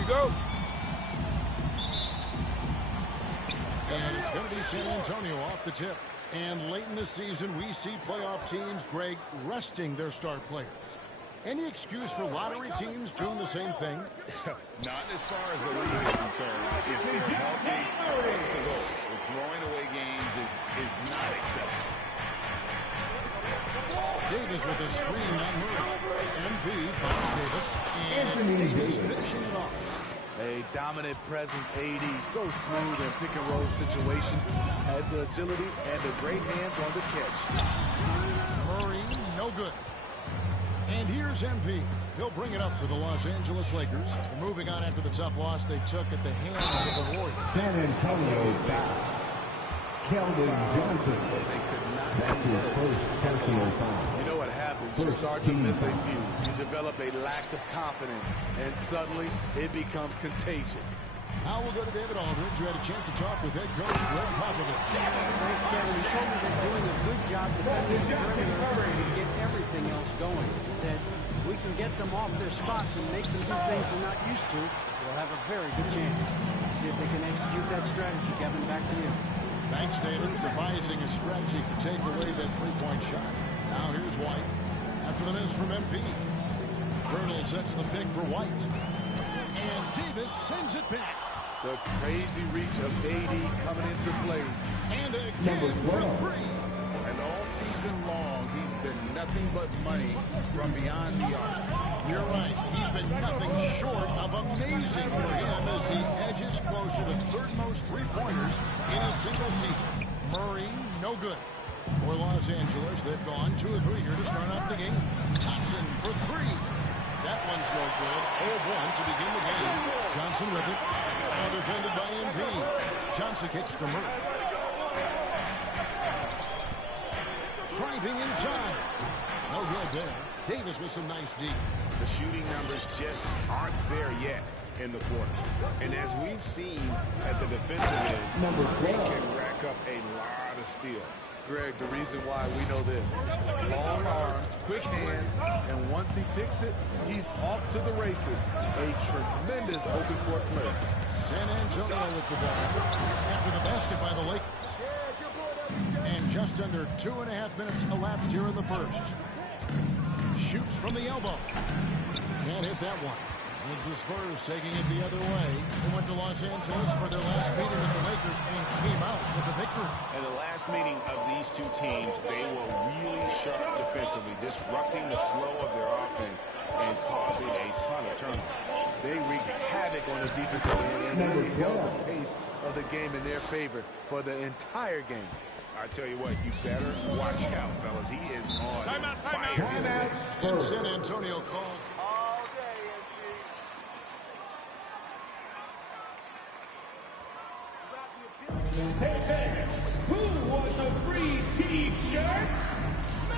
Go. And it's going to be San Antonio off the tip. And late in the season, we see playoff teams, Greg, resting their star players. Any excuse for lottery teams doing the same thing? Not as far as the league is concerned. If they're healthy, what's the goal? Well, throwing away games is not acceptable. Davis with a screen on Murray. MP finds Davis. And it's Davis finishing it off. A dominant presence, AD, so smooth in pick-and-roll situations, has the agility and the great hands on the catch. Murray, no good. And here's MP. He'll bring it up for the Los Angeles Lakers. And moving on after the tough loss they took at the hands of the Warriors. San Antonio foul. Keldon Johnson. That's his first personal foul. You know what happens? You start to miss a few. You develop a lack of confidence, and suddenly it becomes contagious. Now we'll go to David Aldridge, who had a chance to talk with head coach Greg Popovich. Thanks, Kevin. He told me they're doing a good job defending the perimeter and get everything else going. He said, we can get them off their spots and make them do things they're not used to. We'll have a very good chance. See if they can execute that strategy. Kevin, back to you. Thanks, David, devising a strategy to take away that three-point shot. Now here's White. After the miss from MP. Bertle sets the pick for White. And Davis sends it back. The crazy reach of AD coming into play. And again for three. And all season long, he's been nothing but money from beyond the arc. You're right. He's been nothing short of amazing for him as he edges closer to third most three-pointers in a single season. Murray, no good. For Los Angeles, they've gone 2 of 3 here to start out the game. Thompson for 3. That one's no good. 0-1 to begin the game. Johnson with it. Now defended by MP. Johnson kicks to Murray. Driving inside. No good there. Davis with some nice D. The shooting numbers just aren't there yet in the quarter. And as we've seen at the defensive end, he can rack up a lot of steals. Greg, the reason why we know this. Long arms, quick hands, and once he picks it, he's off to the races. A tremendous open court player. San Antonio with the ball. After the basket by the Lakers. And just under 2.5 minutes elapsed here in the first. Shoots from the elbow. Can't hit that one. It's the Spurs taking it the other way. They went to Los Angeles for their last meeting with the Lakers and came out with a victory. In the last meeting of these two teams, they were really sharp defensively, disrupting the flow of their offense and causing a ton of turnovers. They wreaked havoc on the defensive end and really held the pace of the game in their favor for the entire game. I tell you what, you better watch out, fellas. He is on fire. And San Antonio calls. Hey, hey, who wants a free T-shirt?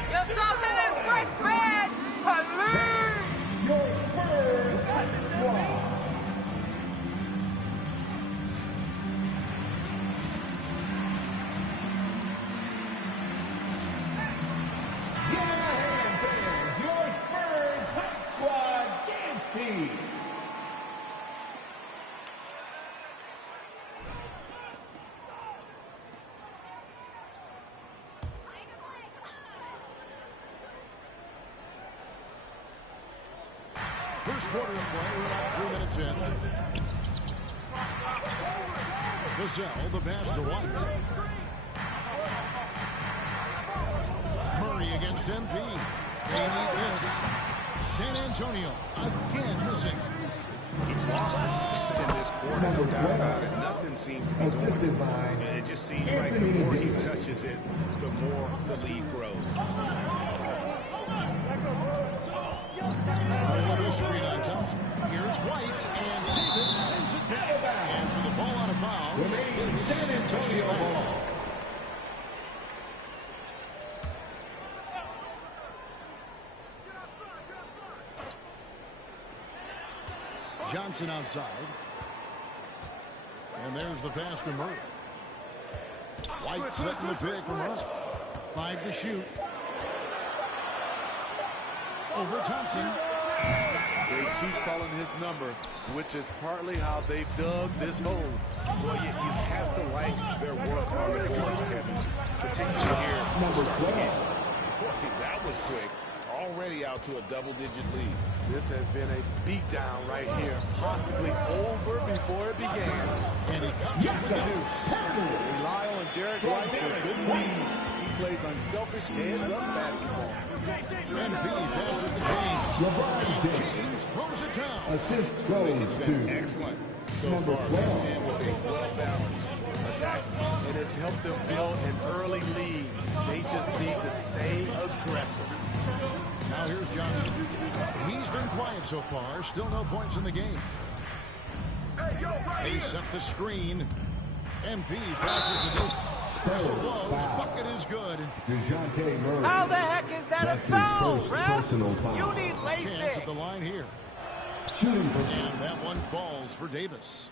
You're something in fresh bread. Hello. Your Spurs at Swamp. Yeah, fans, your Spurs Hot Squad dance team. First quarter of play, we're about 3 minutes in. Vassell, the pass to White. Murray against MP. They need this. San Antonio again missing. He's lost it in this quarter, no doubt about it. Nothing seems to be Assisted by and it just seems like the more he touches it, the more the lead grows. Another screen on Thompson. Here's White, and Davis sends it back. And for the ball out of bounds, San Antonio ball. Johnson outside. And there's the pass to Murray. White setting the pick for Murray. 5 to shoot. Over Thompson. They keep calling his number, which is partly how they dug this hole. Well, you have to like their work on the boards, Kevin. Particularly here to start the game. Boy, that was quick. Already out to a double-digit lead. This has been a beatdown right here, possibly over before it began. And he comes up with the deuce. Rely on Derek White for good leads. He plays unselfish heads-up basketball. MP passes to James. And James throws it down. Assist goes to excellent so number far. 12. And with a well-balanced attack. It has helped them build an early lead. They just need to stay aggressive. Now here's Johnson. He's been quiet so far. Still no points in the game. They set the screen. MP passes the Davis. Special blows. Bucket is good. DeJounte Murray. How the heck is that That's a foul, his first ref? personal foul. You need Chance lacy. at the line here. Shooting for And that one falls for Davis.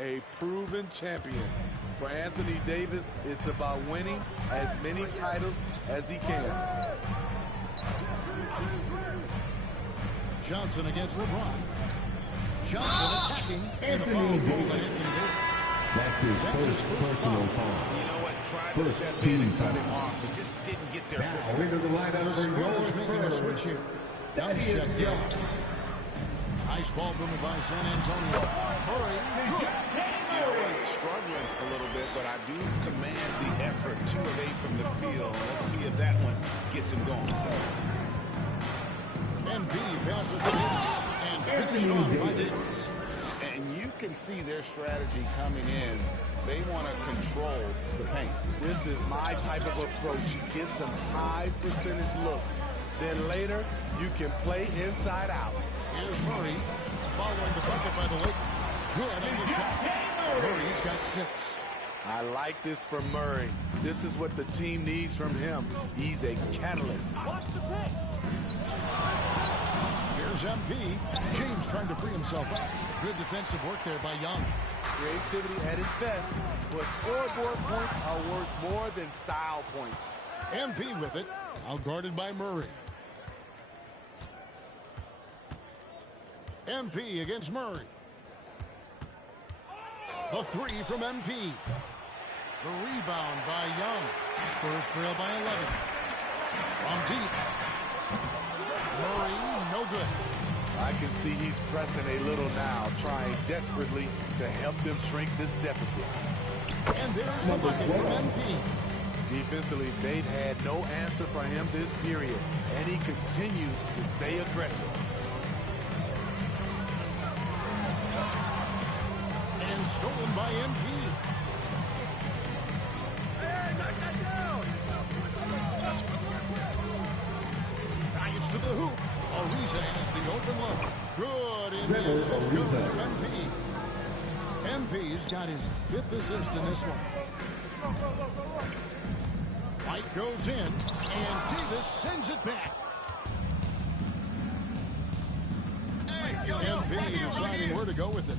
A proven champion. For Anthony Davis, it's about winning as many titles as he can. Johnson against LeBron. Johnson attacking. And the foul goes on Anthony Davis. That's his first personal foul. You know what? Tried to First step team in and cut foul. him off, but just didn't get there quick Now enough. into the lineup The for your Spurs making a switch Spurs. here. Bounce check down. Nice ball movement by San Antonio. Murray, good. You know, struggling a little bit, but I do command the effort 2 of 8 from the field. Let's see if that one gets him going. MP passes to Davis. And finished off by Davis. And you can see their strategy coming in. They want to control the paint. This is my type of approach. Get some high percentage looks. Then later, you can play inside out. Here's Murray following the bucket by the Lakers. Good on the shot. Murray's got 6. I like this from Murray. This is what the team needs from him. He's a catalyst. Watch the pick. Here's MP. James trying to free himself up. Good defensive work there by Young. Creativity at his best, but scoreboard points are worth more than style points. MP with it. Outguarded by Murray. MP against Murray. The 3 from MP. The rebound by Young. Spurs trail by 11. From deep. Murray, no good. I can see he's pressing a little now, trying desperately to help them shrink this deficit. And there's the bucket from MP. Defensively, they've had no answer for him this period, and he continues to stay aggressive. And stolen by MP. Drives to the hoop. Ariza has the open look. Good in the assist goes to MP. MP's got his 5th assist in this one. White goes in, and Davis sends it back. MP deciding where to go with it.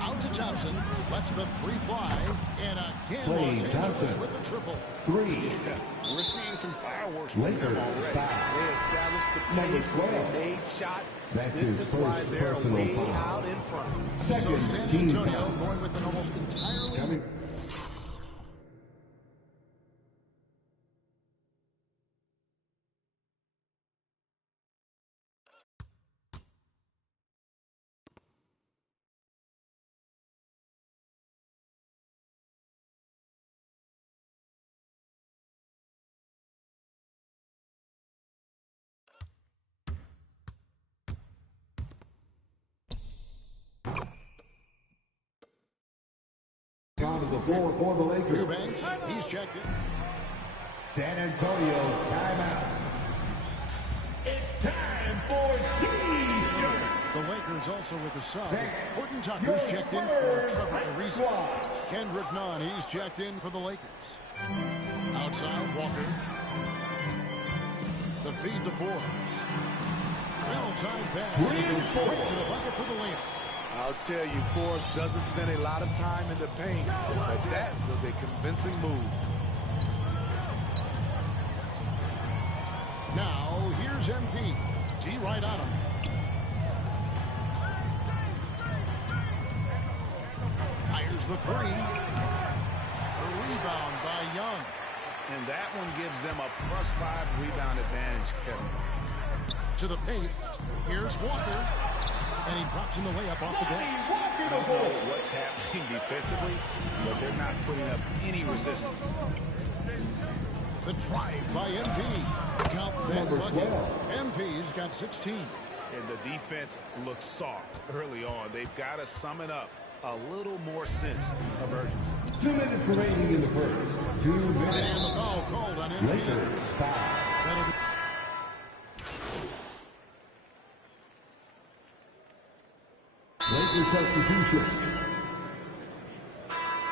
Out to Thompson, lets the free fly, and again Los Angeles with the triple. 3. We're seeing some fireworks Lakers from them already. They established the pace, they made shots. That's this his is why first they're personal way foul. out in front. Second so San team Antonio foul. going with an almost entirely Coming. Down to the floor for the Lakers. Eubanks, he's checked in. San Antonio timeout. It's time for T-shirt. The Lakers also with the sub. Horton Tucker's checked in for Trevor Ariza. Kendrick Nunn, he's checked in for the Lakers. Outside, Walker. The feed to Forbes. Foul time pass. And it goes straight to the bucket for the layup. I'll tell you, Forbes doesn't spend a lot of time in the paint, but that was a convincing move. Now, here's MP. T right on him. Fires the three. A rebound by Young. And that one gives them a +5 rebound advantage, Kevin. To the paint. Here's Walker. And he drops in the layup off the glass. I don't know what's happening defensively, but they're not putting up any resistance. The drive by MP. Count that bucket. MP's got 16. And the defense looks soft early on. They've got to sum it up. A little more sense of urgency. 2 minutes remaining in the first. 2 minutes. And the foul called on MP. Lakers foul. Lakers substitution.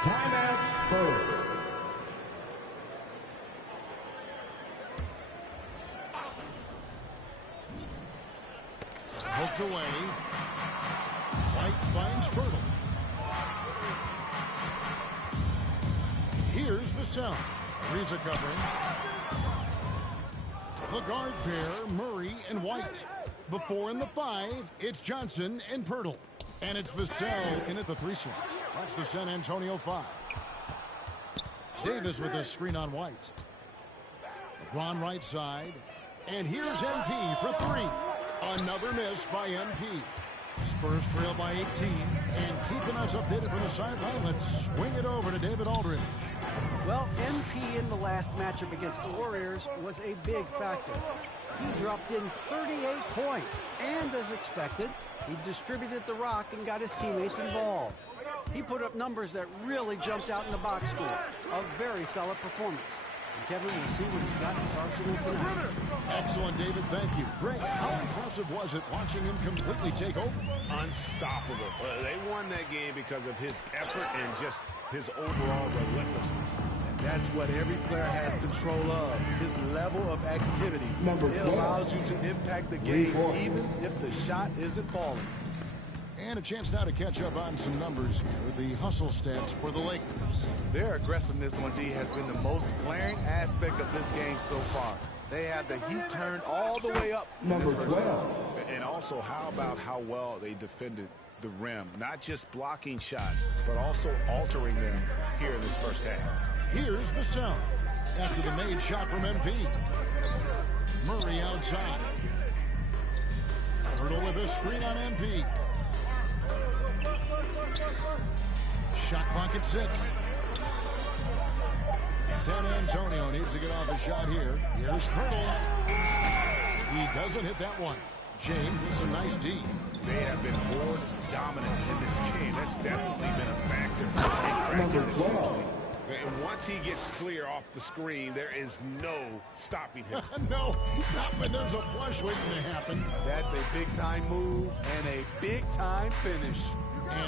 Timeout Spurs. Hooked away. White finds Fertile. Here's Vassell. Ariza covering. The guard pair, Murray and White. The 4 and the 5, it's Johnson and Pirtle. And it's Vassell in at the 3 slot. That's the San Antonio 5. Davis with a screen on White. LeBron right side. And here's MP for 3. Another miss by MP. Spurs trail by 18. And keeping us updated from the sideline, let's swing it over to David Aldridge. Well, MP in the last matchup against the Warriors was a big factor. He dropped in 38 points, and as expected, he distributed the rock and got his teammates involved. He put up numbers that really jumped out in the box score. A very solid performance. And Kevin, we'll see what he's got in his arsenal tonight. Excellent, David. Thank you. Greg, how impressive was it watching him completely take over? Unstoppable. They won that game because of his effort and just his overall relentlessness. And that's what every player has control of, his level of activity. Number it 12. allows you to impact the game even if the shot isn't falling. And a chance now to catch up on some numbers here. The hustle stats for the Lakers. Their aggressiveness on D has been the most glaring aspect of this game so far. They have the heat turned all the way up. Number 12. And also, how about how well they defended the rim? Not just blocking shots, but also altering them here in this first half. Here's Vassell after the made shot from MP. Murray outside. Hurdle with a screen on MP. Shot clock at 6. San Antonio needs to get off a shot here. Here's Hurdle. He doesn't hit that one. James with some nice D. They have been more dominant in this game. That's definitely been a factor. Number 12. And once he gets clear off the screen, there is no stopping him. No, not when there's a flush waiting to happen. That's a big-time move and a big-time finish.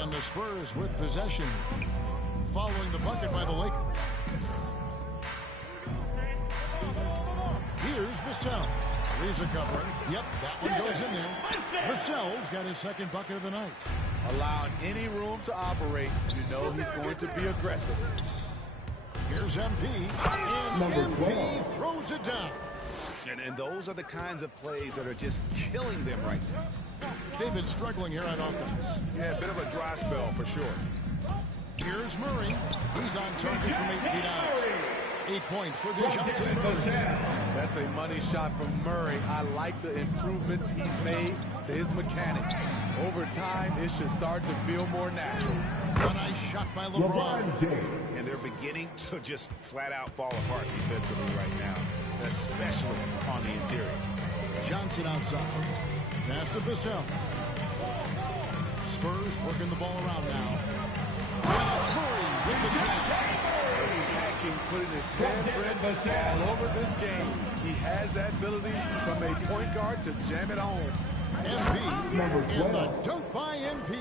And the Spurs with possession, following the bucket by the Lakers. Here's Vassell. Lisa covering. Yep, that one goes in there. Vassell's got his second bucket of the night. Allowing any room to operate, you know he's going to be aggressive. Here's MP. And Number MP 12. throws it down. And those are the kinds of plays that are just killing them right now. They've been struggling here on offense. Yeah, a bit of a dry spell for sure. Here's Murray. He's on target from 8 feet out. 8 points for DeJounte Murray. That's a money shot from Murray. I like the improvements he's made to his mechanics. Over time, it should start to feel more natural. A nice shot by LeBron. And they're beginning to just flat out fall apart defensively right now, especially on the interior. Johnson outside. Pass to Vassell. Spurs working the ball around now. That's Murray with the jam. Attacking, putting his handprint all over this game. He has that ability from a point guard to jam it home. MP. Number 12. And the dunk by MP.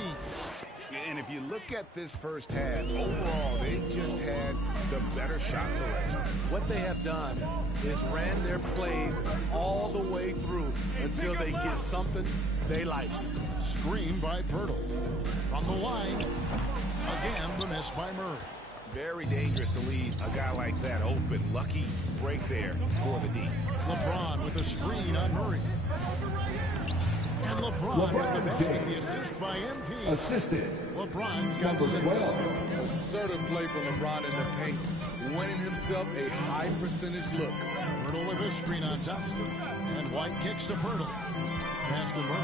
And if you look at this first half, overall, they've just had the better shot selection. What they have done is ran their plays all the way through until they get something they like. Screen by Pirtle. From the line. Again, the miss by Murray. Very dangerous to leave a guy like that open. Lucky break there for the D. LeBron with a screen on Murray. And LeBron with the basket, the assist by MP. Assisted. LeBron's got Number 6. 12. Assertive play from LeBron in the paint, winning himself a high percentage look. Pirtle with a screen on Thompson. And White kicks to Pirtle. Pass to Murray.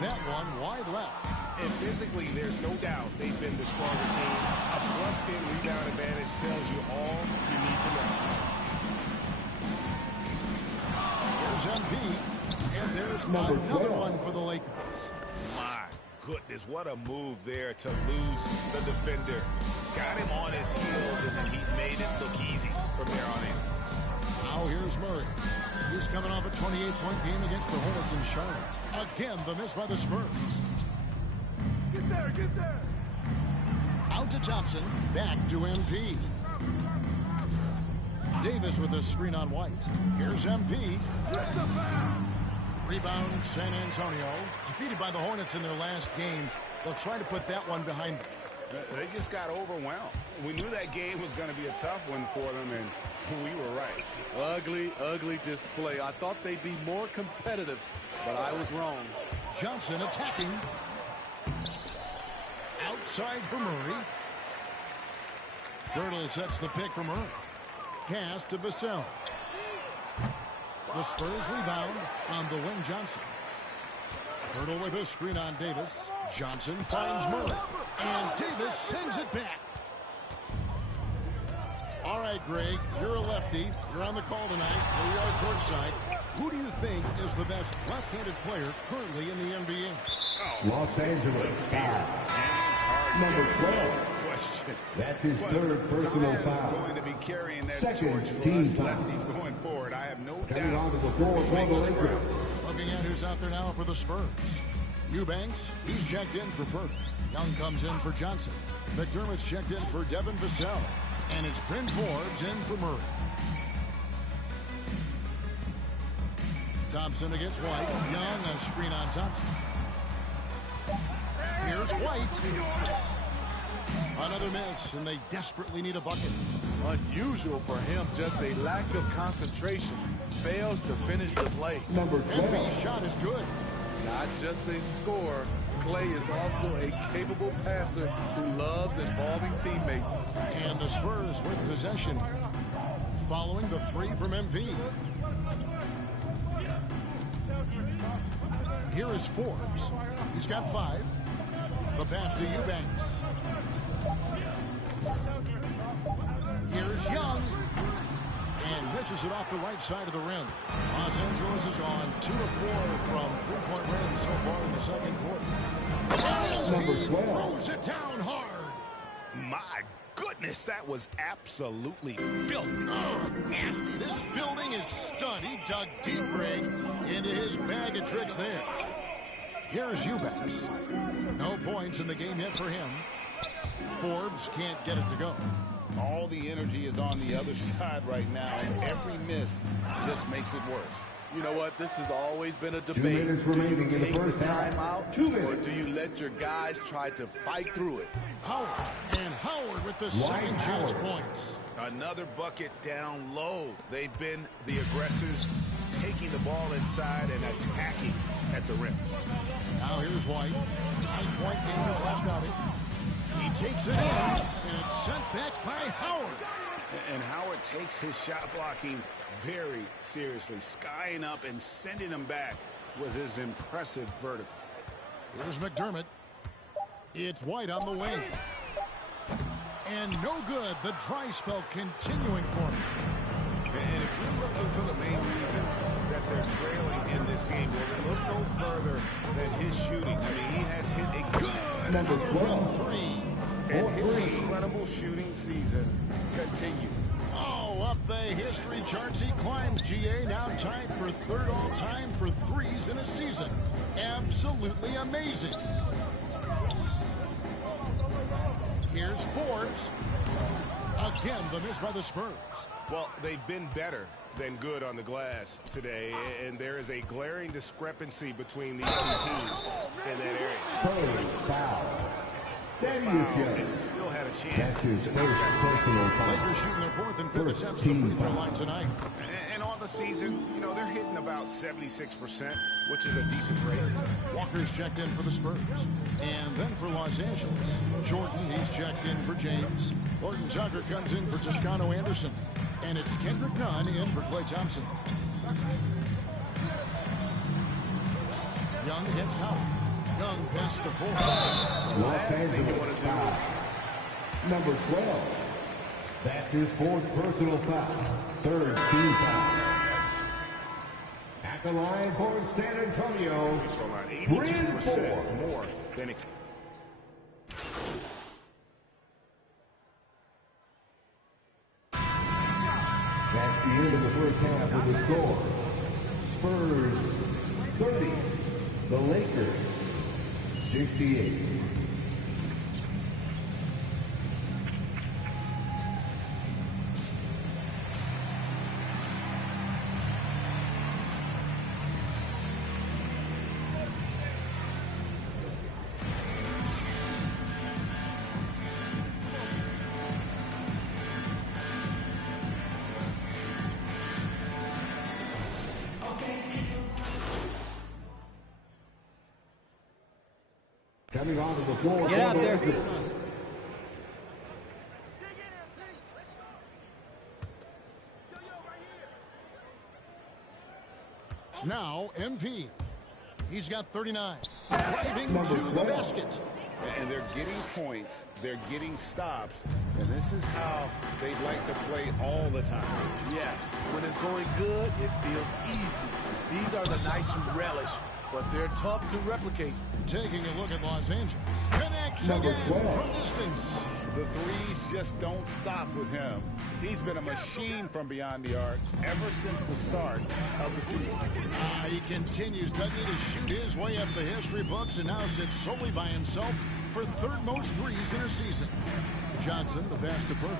That one wide left. And physically, there's no doubt they've been the stronger team. A +10 rebound advantage tells you all you need to know. There's MP. And there's Number another 12. one for the Lakers. My goodness, what a move there to lose the defender. Got him on his heels, and then he made it look easy from there on in. Now here's Murray. He's coming off a 28-point game against the Hornets in Charlotte. Again, the miss by the Spurs. Get there, get there. Out to Thompson. Back to MP. Davis with a screen on White. Here's MP. Rebound San Antonio. Defeated by the Hornets in their last game. They'll try to put that one behind them. They just got overwhelmed. We knew that game was going to be a tough one for them, and we were right. Ugly, ugly display. I thought they'd be more competitive, but I was wrong. Johnson attacking. Outside for Murray. Girdle sets the pick for Murray. Pass to Vassell. The Spurs rebound on the wing. Johnson. Girdle with a screen on Davis. Johnson finds Murray. And Davis sends it back. All right, Greg, you're a lefty. You're on the call tonight. Here we are courtside. Who do you think is the best left-handed player currently in the NBA? Los Angeles Sky. Number 12. That's his third personal foul. Going to be carrying that Second torch for team us foul. lefties going forward. I have no Coming doubt. onto the floor for the Lakers. Looking at who's out there now for the Spurs. Eubanks, he's checked in for Burke. Young comes in for Johnson. McDermott's checked in for Devin Vassell. And it's Bryn Forbes in for Murray. Thompson against White. Young, a screen on Thompson. Here's White. Another miss, and they desperately need a bucket. Unusual for him, just a lack of concentration. Fails to finish the play. Number 12. MP's shot is good. Not just a scorer, Clay is also a capable passer who loves involving teammates. And the Spurs with possession, following the three from MP. Here is Forbes. He's got 5. The pass to Eubanks. Here's Young. And misses it off the right side of the rim. Los Angeles is on 2 of 4 from three-point range so far in the second quarter. Number He 12. throws it down hard. My goodness, that was absolutely filthy. Oh, nasty. This building is stunned. He dug deep, Greg, into his bag of tricks there. Here's Eubanks. No points in the game yet for him. Forbes can't get it to go. All the energy is on the other side right now, and every miss just makes it worse. You know what? This has always been a 2 debate. minutes Do you remaining in the take first the half. timeout, 2 or minutes. do you let your guys try to fight through it? Howard. And Howard with the second chance points. Another bucket down low. They've been the aggressors, taking the ball inside and attacking at the rim. Now here's White. 9-point game his last outing. He takes it in, and it's sent back by Howard. And Howard takes his shot blocking very seriously. Skying up and sending him back with his impressive vertical. Here's McDermott. It's White on the wing. And no good. The dry spell continuing for him. And if you're looking for the main reason that they're trailing in this game, well, look no further than his shooting. I mean, he has hit a good Number 12. From 3. And his incredible shooting season continues. Oh, up the history charts he climbs, GA. Now tied for 3rd all-time for threes in a season. Absolutely amazing. Here's Forbes. Again, the miss by the Spurs. Well, they've been better than good on the glass today, and there is a glaring discrepancy between these two teams in that area. Spurs foul. Thaddeus Young. And still had a chance. That's his first personal foul. Lakers shooting their 4th and 5th attempts from the free throw line tonight. And on the season, you know, they're hitting about 76%, which is a decent rate. Walker's checked in for the Spurs. And then for Los Angeles, Jordan, he's checked in for James. Horton Tucker comes in for Toscano Anderson. And it's Kendrick Nunn in for Klay Thompson. Young against Howard. Young pass to Forbes. Los Angeles foul. Number 12. That's his 4th personal foul. 3rd team foul. At the line for San Antonio, Bryn Forbes. More than That's the end of the first half with the score. Spurs 30. The Lakers 68. Coming onto the floor. Get out there. Now, MP. He's got 39. Driving to the basket. And they're getting points, they're getting stops, and this is how they'd like to play all the time. Yes, when it's going good, it feels easy. These are the nights you relish, but they're tough to replicate. Taking a look at Los Angeles. Connects Number again 12. from distance. The threes just don't stop with him. He's been a machine from beyond the arc ever since the start of the season. He continues, doesn't he, to shoot his way up the history books and now sits solely by himself for 3rd most threes in a season. Johnson, the pass to Burke.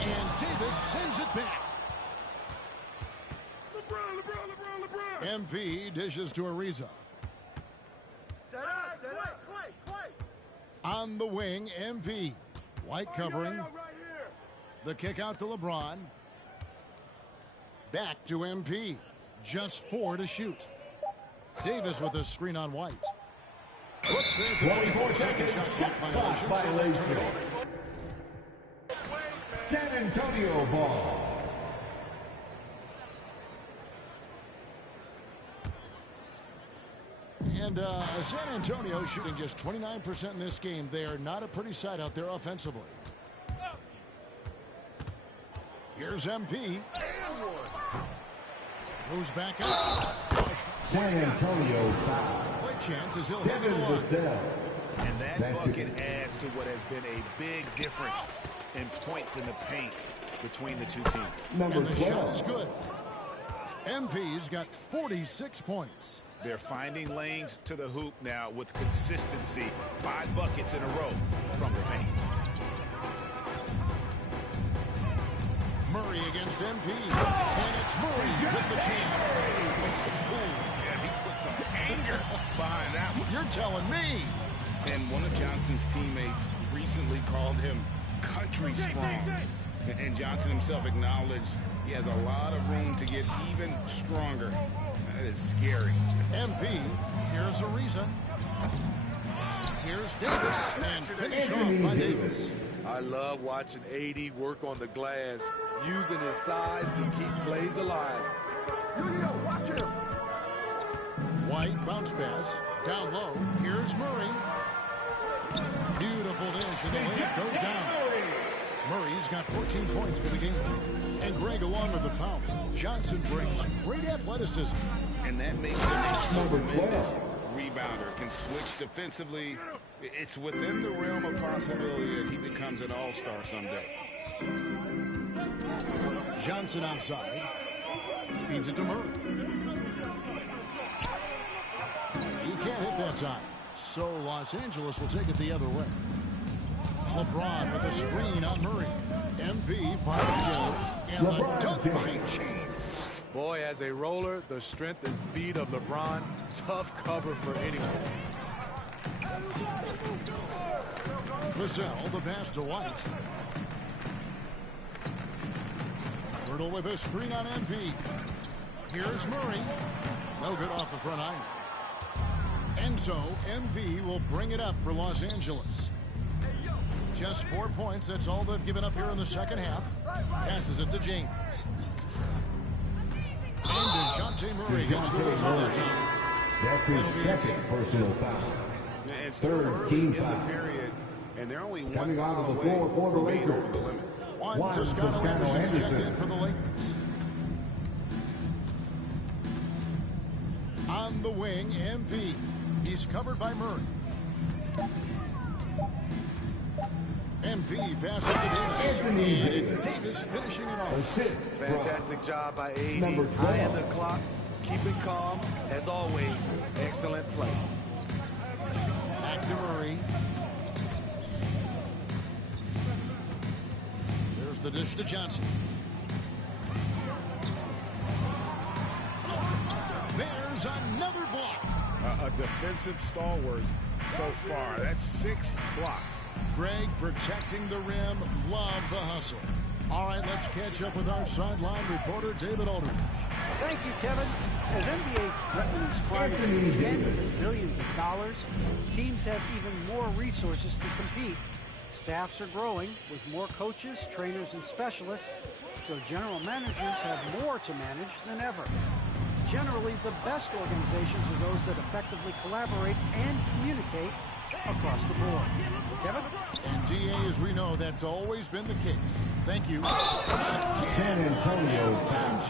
And Davis sends it back. LeBron. MP dishes to Ariza. On the wing, MP. White covering. The kick out to LeBron. Back to MP. Just 4 to shoot. Davis with a screen on White. Whoops, there's the 24-second shot clock violation. San Antonio ball. And San Antonio shooting just 29% in this game. They are not a pretty sight out there offensively. Here's MP. Moves back up. San Antonio foul. Play chance as he'll hit the Devin line. Vassell. And that That's bucket it. adds to what has been a big difference in points in the paint between the two teams. Number And the 12. shot is good. MP's got 46 points. They're finding lanes to the hoop now with consistency. 5 buckets in a row from the paint. Murray against MP. And it's Murray with the jam. Yeah, he put some anger behind that one. You're telling me. And one of Johnson's teammates recently called him country strong. And Johnson himself acknowledged he has a lot of room to get even stronger. That is scary. MP, here's Ariza. Here's Davis, and finish off by Davis. I love watching AD work on the glass, using his size to keep plays alive. Watch him. White bounce pass. Down low. Here's Murray. Beautiful dish, and the layup goes down. Murray's got 14 points for the game. And Greg along with the foul. Johnson brings great athleticism. And that makes him a tremendous rebounder. Can switch defensively. It's within the realm of possibility that he becomes an all-star someday. Johnson outside. Feeds it to Murray. He can't hit that time. So Los Angeles will take it the other way. LeBron with a screen on Murray. MP finds James. And the dunk by James. Boy, as a roller, the strength and speed of LeBron, tough cover for anyone. Vassell, the pass to White. Squirtle with a screen on MP. Here's Murray. No good off the front iron. And so MV will bring it up for Los Angeles. Just 4 points. That's all they've given up here in the second half. Passes it to James. And DeJounte Murray gets the whistle that time. That's his second personal foul. And Third team in the foul. period, and they're only Coming one onto foul the away floor for the from being over Lakers. the limit. Juan Toscano Anderson's checked in for the Lakers. On the wing, MP. He's covered by Murray. MP passes to Davis. And it's Davis finishing it off. Assist. Fantastic job by AD. Number 12. Eyeing the clock, keeping calm. As always, excellent play. Back to Murray. There's the dish to Johnson. There's another block. A defensive stalwart so far. That's 6 blocks. Greg protecting the rim. Love the hustle. All right, let's catch up with our sideline reporter, David Aldridge. Thank you, Kevin. As NBA revenues climb to tens of billions of dollars, teams have even more resources to compete. Staffs are growing with more coaches, trainers, and specialists, so general managers have more to manage than ever. Generally, the best organizations are those that effectively collaborate and communicate across the board. Kevin? And DA, as we know, that's always been the case. Thank you. San Antonio foul.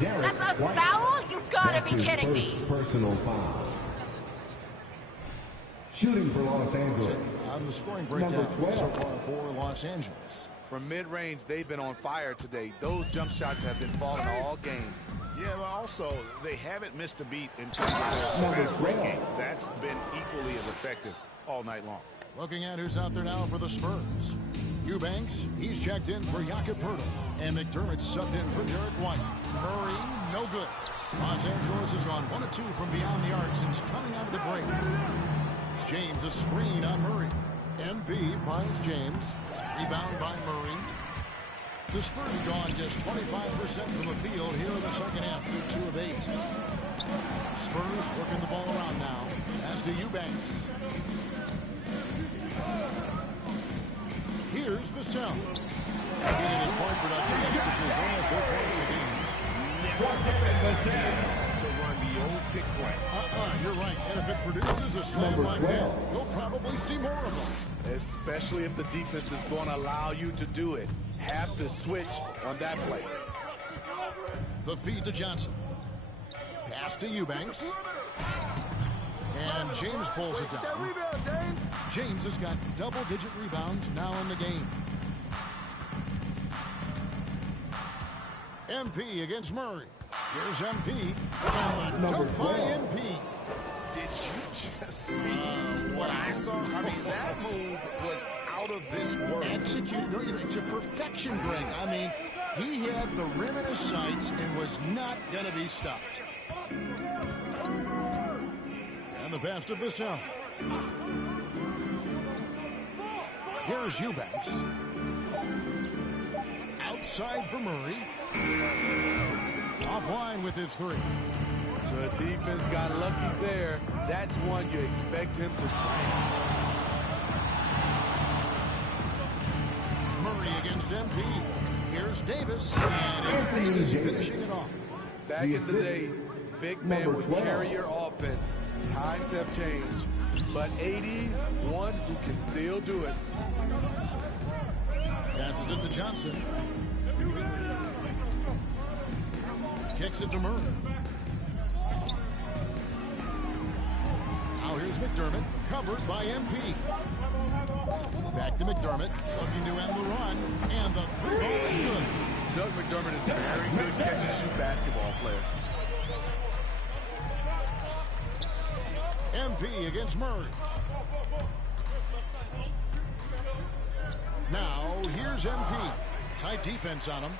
Derek That's a White. foul? You gotta That's be his kidding first me. personal foul. Shooting for Los Angeles. On the scoring Number breakdown 12. so far for Los Angeles. From mid-range, they've been on fire today. Those jump shots have been falling all game. Yeah, but also, they haven't missed a beat in terms of Number fast break 12. game. That's been equally as effective all night long. Looking at who's out there now for the Spurs. Eubanks, he's checked in for Jakob Poeltl. And McDermott subbed in for Derek White. Murray, no good. Los Angeles has gone 1 of 2 from beyond the arc since coming out of the break. James, a screen on Murray. MP finds James. Rebound by Murray. The Spurs gone just 25% from the field here in the second half through 2 of 8. Spurs working the ball around now. As to Eubanks. Here's Vassell. Again, his point production is only 4 points a game. To run the old pick play. You're right. And if it produces a slam like that, you'll probably see more of them. Especially if the defense is going to allow you to do it. Have to switch on that play. The feed to Johnson. Pass to Eubanks. And James pulls it down. James has got double-digit rebounds now in the game. MP against Murray. Here's MP. And the dunk by MP. Did you just see what I saw? I mean, that move was out of this world. Executed to perfection, Greg. I mean, he had the rim in his sights and was not going to be stopped. And the pass to Vassell. Here's Eubanks. Outside for Murray. Offline with his three. The defense got lucky there. That's one you expect him to bring. Murray against MP. Here's Davis. And it's Davis finishing it off. Back in the day, big men would carry your offense. Times have changed. But 80's one who can still do it. Passes it to Johnson. Kicks it to Murray. Now here's McDermott, covered by MP. Back to McDermott, looking to end the run, and the three ball is good. Doug McDermott is a very good catch-and-shoot basketball player. MP against Murray. Now here's MP. Tight defense on him.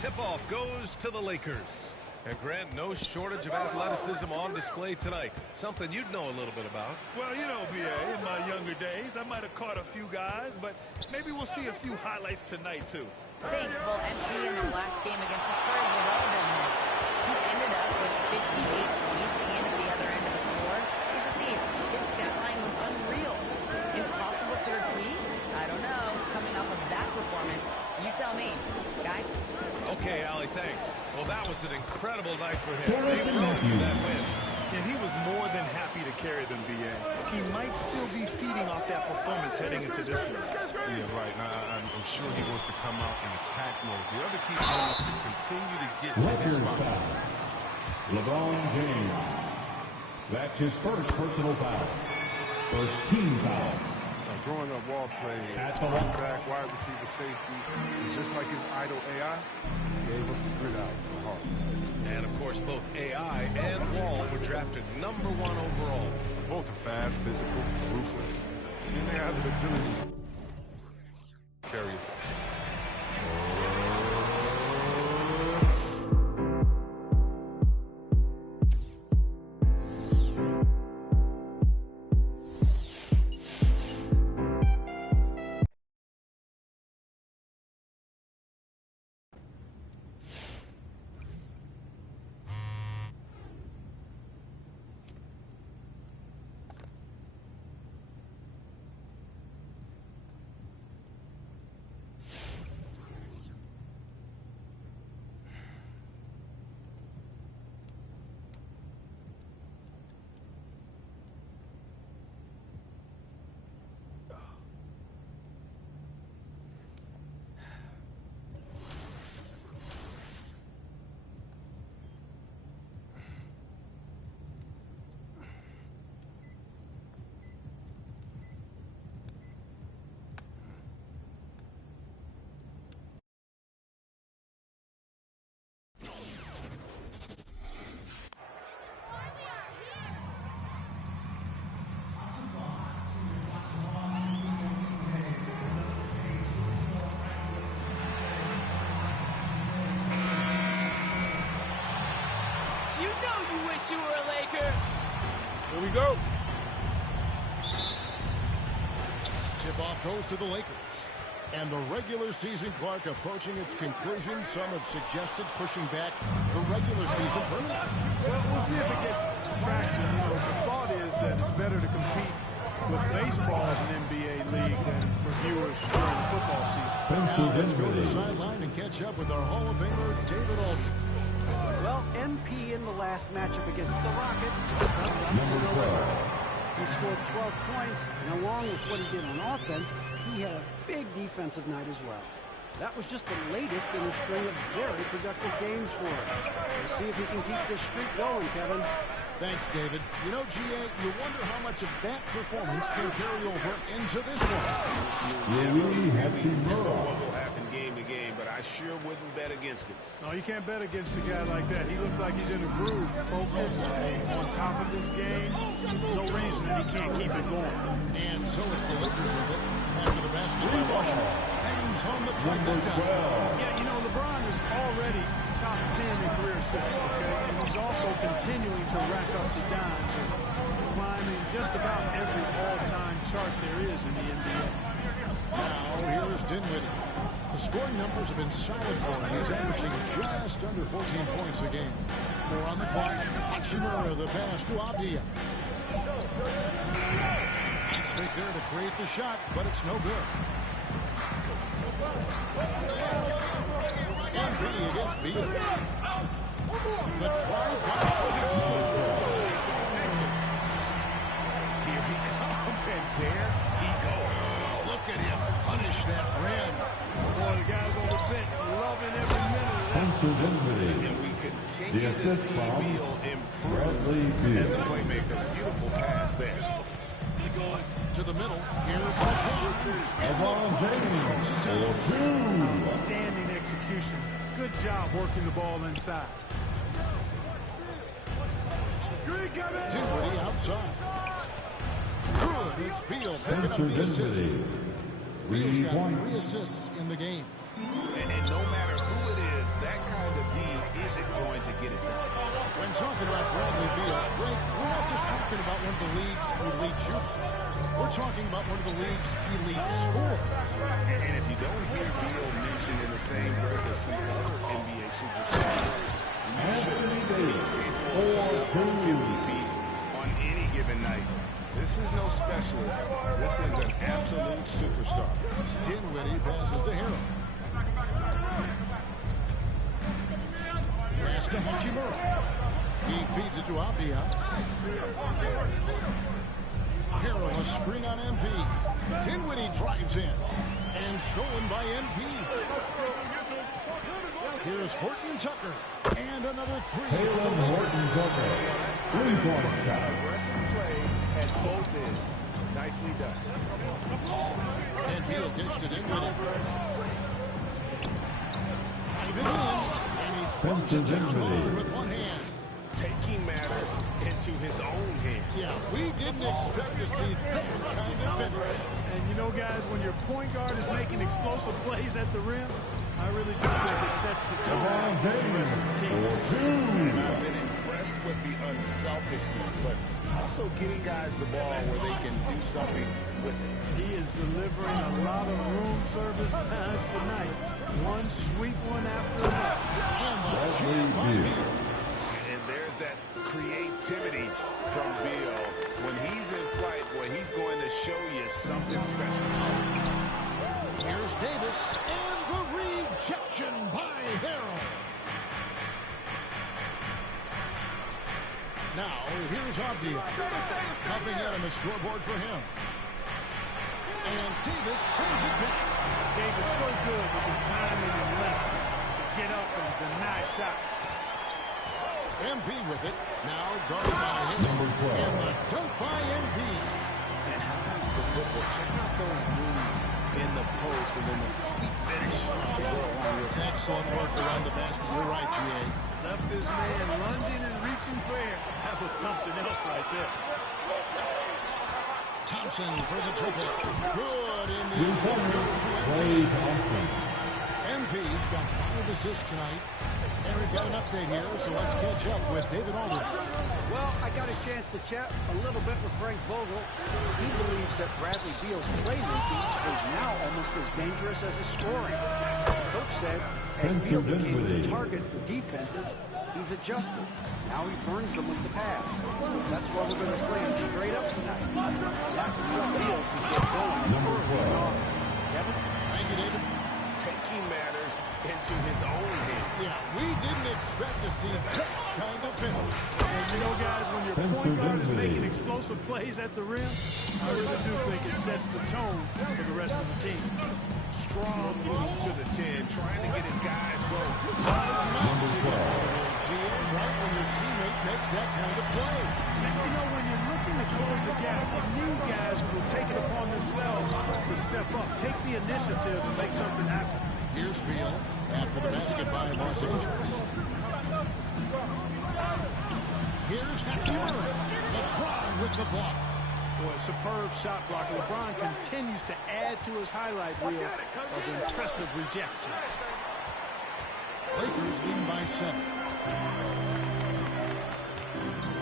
Tip-off goes to the Lakers. And Grant, no shortage of athleticism on display tonight. Something you'd know a little bit about. Well, you know, B.A., in my younger days, I might have caught a few guys, but maybe we'll see a few highlights tonight, too. Thanks. Well, MP in their last game against the Spurs was all business. He ended up with 58 points and at the other end of the floor. He's a thief. His stat line was unreal. Impossible to repeat? I don't know. Coming off of that performance, you tell me. Guys? Okay, Allie, thanks. Well, that was an incredible night for him. They earned that win. And he was more than happy to carry them, B.A. He might still be feeding off that performance heading into this one. Yeah, right. Now, I'm sure he wants to come out in attack mode. The other key for him is to continue to get to his spot. LeBron James. That's his first personal foul. First team foul. Throwing up wall play, back, wide receiver safety, and just like his idol AI, gave up the grid out for Harden. And of course, both AI and Wall were drafted #1 overall. Both are fast, physical, ruthless, and they have the ability to carry it. You were a Laker. Here we go. Tip-off goes to the Lakers. And the regular season clock approaching its conclusion. Some have suggested pushing back the regular season permanently. Well, we'll see if it gets traction. You know, the thought is that it's better to compete with baseball as an NBA league than for viewers during the football season. Now let's go to the sideline and catch up with our Hall of Famer, David Aldridge. Well, MP in the last matchup against the Rockets just held up to no good. He scored 12 points, and along with what he did on offense, he had a big defensive night as well. That was just the latest in a string of very productive games for him. We'll see if he can keep this streak going, Kevin. Thanks, David. You know, GA, you wonder how much of that performance can carry over into this one. You never know what will happen game to game, but I sure wouldn't bet against it. No, you can't bet against a guy like that. He looks like he's in a groove, focused, on top of this game. No reason that he can't keep it going. And so it's the Lakers with it after the basket by Washington. Hangs on the trifecta. Yeah, you know, LeBron is already top 10 in career assists, okay? And he's also continuing to rack up the dimes and climbing just about every all-time chart there is in the NBA. Now, here's Dinwiddie. The scoring numbers have been solid for him. He's averaging just under 14 points a game. 4 on the clock. Hachimura, the pass to Avdia. Nice fake there to create the shot, but it's no good. MP against Beal. The tripod. Here he comes, and there he goes. Look at him punish that rim. Boy, the guys on the bench loving every minute of that. And we continue to see Beal improve as a playmaker. Beautiful pass there. To the middle. Here's LeBron James. Standing execution. Good job working the ball inside. Dinwiddie outside. Good. It's Beal picking up the assist. Beal's got 3 assists in the game. And no matter who it is, that kind of D isn't going to get it done. When talking about Bradley Beal, Greg, we're not just talking talking about one of the league's elite shooters. We're talking about one of the league's elite scorers. And if you don't hear Beal mentioned in the same breath as some other NBA superstars, you should. He's capable of a 50-piece on any given night. This is no specialist. This is an absolute superstar. Dinwiddie passes to Harrell. Pass to Hachimura. He feeds it to Avdia. Harrell, a screen on MP. Dinwiddie drives in. And stolen by MP. Here's Horton Tucker. And another three. Taylor Horton Tucker. 3-point shot. Aggressive play at both ends. Nicely done. And Beal kicks to Dinwiddie. Drive it in. And he throws it down low with one hand. Taking matters into his own hand. Yeah, we didn't expect to see that kind of finish. And you know, guys, when your point guard is making explosive plays at the rim, I really do think it sets the tone for the rest of the team. And I've been impressed with the unselfishness, but also getting guys the ball where they can do something with it. He is delivering a lot of room service times tonight. One sweet one after another. And there's that creativity from Beal. When he's in flight, boy, he's going to show you something special. Here's Davis, and the rejection by Harrell. Now, here's Avdia. Nothing yet on the scoreboard for him. And Davis sends it back. Davis so good with his timing and length to get up and deny shots. MP with it. Now guarded by him. And the dunk by MP. And how about the football? Check out those moves in the post and then the sweet finish to go along with it. Excellent work around the basket. You're right, G.A. Left his man lunging and reaching for air. That was something else right there. Thompson for the triple. Good in the Klay Thompson. MP's got 5 assists tonight. And we've got an update here, so let's catch up with David Aldridge. Well, I got a chance to chat a little bit with Frank Vogel. He believes that Bradley Beal's playmaking is now almost as dangerous as his scoring. The coach said, as Beal became the target for defenses, he's adjusted. Now he burns them with the pass. That's why we're going to play him straight up tonight. That Beal can get going. Number 12. Kevin? Thank you, David. Taking matters into his own hand. Yeah, we didn't expect to see that kind of finish. And you know, guys, when your point guard is making explosive plays at the rim, I really do think it sets the tone for the rest of the team. Strong move to the 10, trying to get his guys going. Number 12. Right when your teammate makes that kind of play. You know, when you're looking to close the gap, you need guys who will take it upon themselves to step up, take the initiative, and make something happen. Here's Beal after the basket by Los Angeles. Here's Hachimura. LeBron with the block. Boy, superb shot block. LeBron continues to add to his highlight reel of impressive rejection. Lakers lead by 7.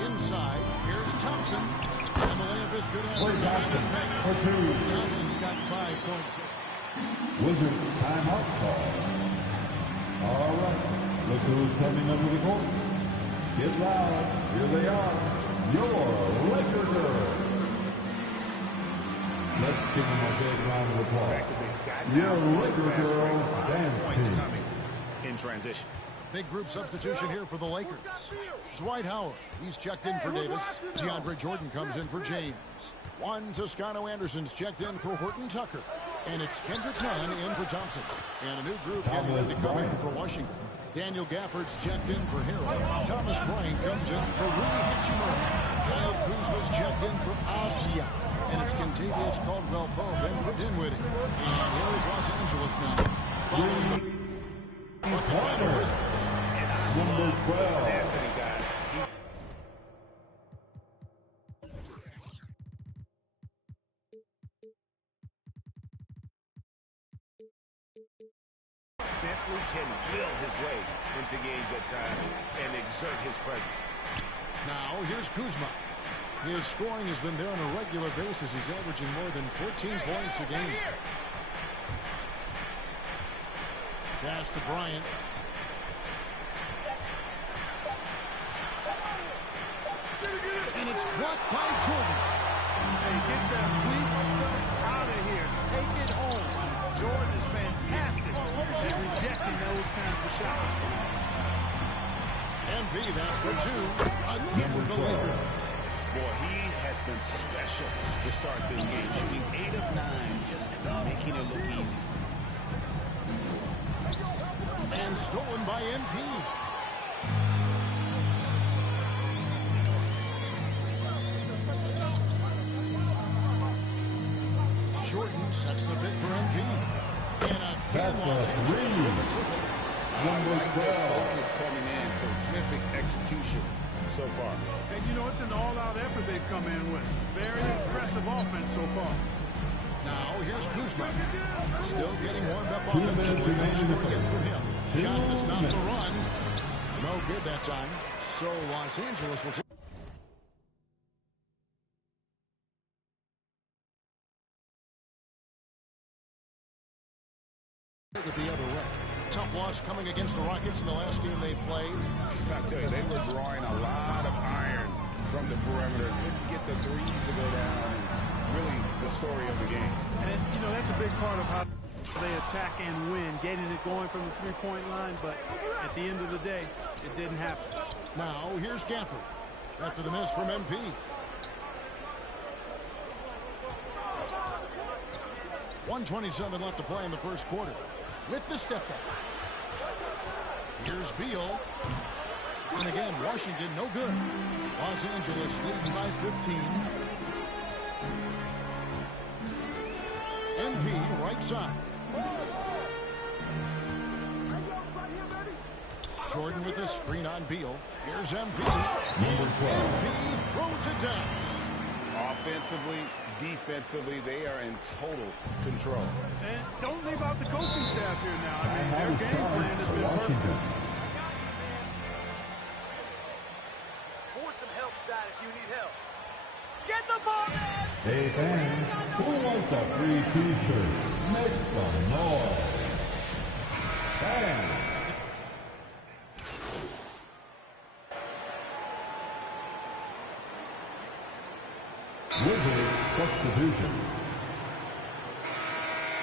Inside, here's Thompson. And the layup is good after Thompson's got 5 points. Wizards timeout call. All right. Look who's coming over the court. Get loud. Here they are. Your Laker girls. Let's give them a big round of applause. Your Laker girls dance team. In transition. Big group substitution here for the Lakers. Dwight Howard, he's checked in for Davis. DeAndre Jordan comes in for James. Juan Toscano Anderson's checked in for Horton Tucker. And it's Kendrick Nunn in for Thompson. And a new group getting ready to come in for Washington. Daniel Gafford's checked in for Harrell. Thomas Bryant comes in for Rui Hachimura. Kyle Kuzma's checked in for Avdia. And it's Kentavious Caldwell-Pope in for Dinwiddie. And here is Los Angeles now. Following the Number 12. Tenacity, guys. Simply can will his way into games at times and exert his presence. Now here's Kuzma. His scoring has been there on a regular basis. He's averaging more than 14 points a game. Pass to Bryant. And it's blocked by Jordan. Hey, get that weak stuff out of here. Take it home. Jordan is fantastic at rejecting those kinds of shots. MB, that's for two. Again with the Lakers. Boy, he has been special to start this game, shooting 8 of 9, just making it look easy. And stolen by MP. Jordan sets the bid for MP. And again, Los Angeles with the triple. Focus coming in, terrific execution so far. And you know, it's an all-out effort they've come in with. Very impressive offense so far. Now, here's Kuzma. Still getting warmed up offensively. No score yet from him. Shot to stop the run. No good that time. So Los Angeles will take it the other way. Tough loss coming against the Rockets in the last game they played. I tell you, they were drawing a lot of iron from the perimeter. Couldn't get the threes to go down. And really the story of the game. And, you know, that's a big part of how they attack and win, getting it going from the three-point line. But at the end of the day, it didn't happen. Now, here's Gafford after the miss from MP. .127 left to play in the first quarter. With the step back. Here's Beal. And again, Washington no good. Los Angeles leading by 15. MP right side. Jordan with the screen on Beal. Here's MP. And MP throws it down. Offensively, defensively, they are in total control. And don't leave out the coaching staff here now. I mean, their game plan has been perfect. For some help, side, if you need help. Get the ball, man! Hey, fans, who wants a free T-shirt? Make some noise. Fans. Wizard substitution.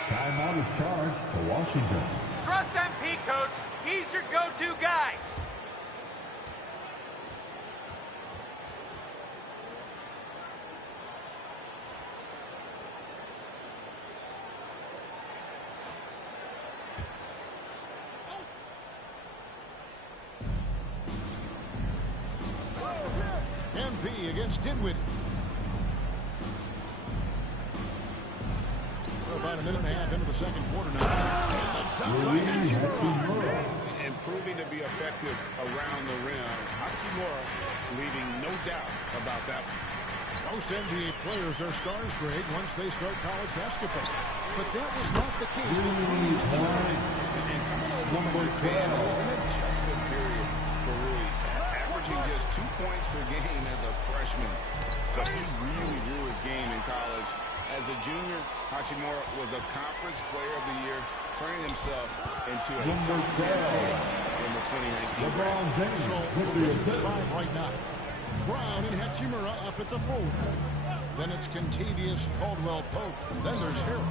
Timeout is charged to Washington. Trust MP, coach. He's your go-to guy. MP against Dinwiddie. About a minute and a half into the second quarter now. And proving to be effective around the rim. Hachimura leaving no doubt about that one. Most NBA players are stars, Greg, once they start college basketball. But that was not the case. Number 12. It was an adjustment period for Rui. Averaging just 2 points per game as a freshman. But he really grew his game in college. As a junior, Hachimura was a conference player of the year, turning himself into a top 10 player in the 2019 draft. So the Wizards 5 right now. Brown and Hachimura up at the forward. Then it's Contavious Caldwell-Pope. Then there's Harrell.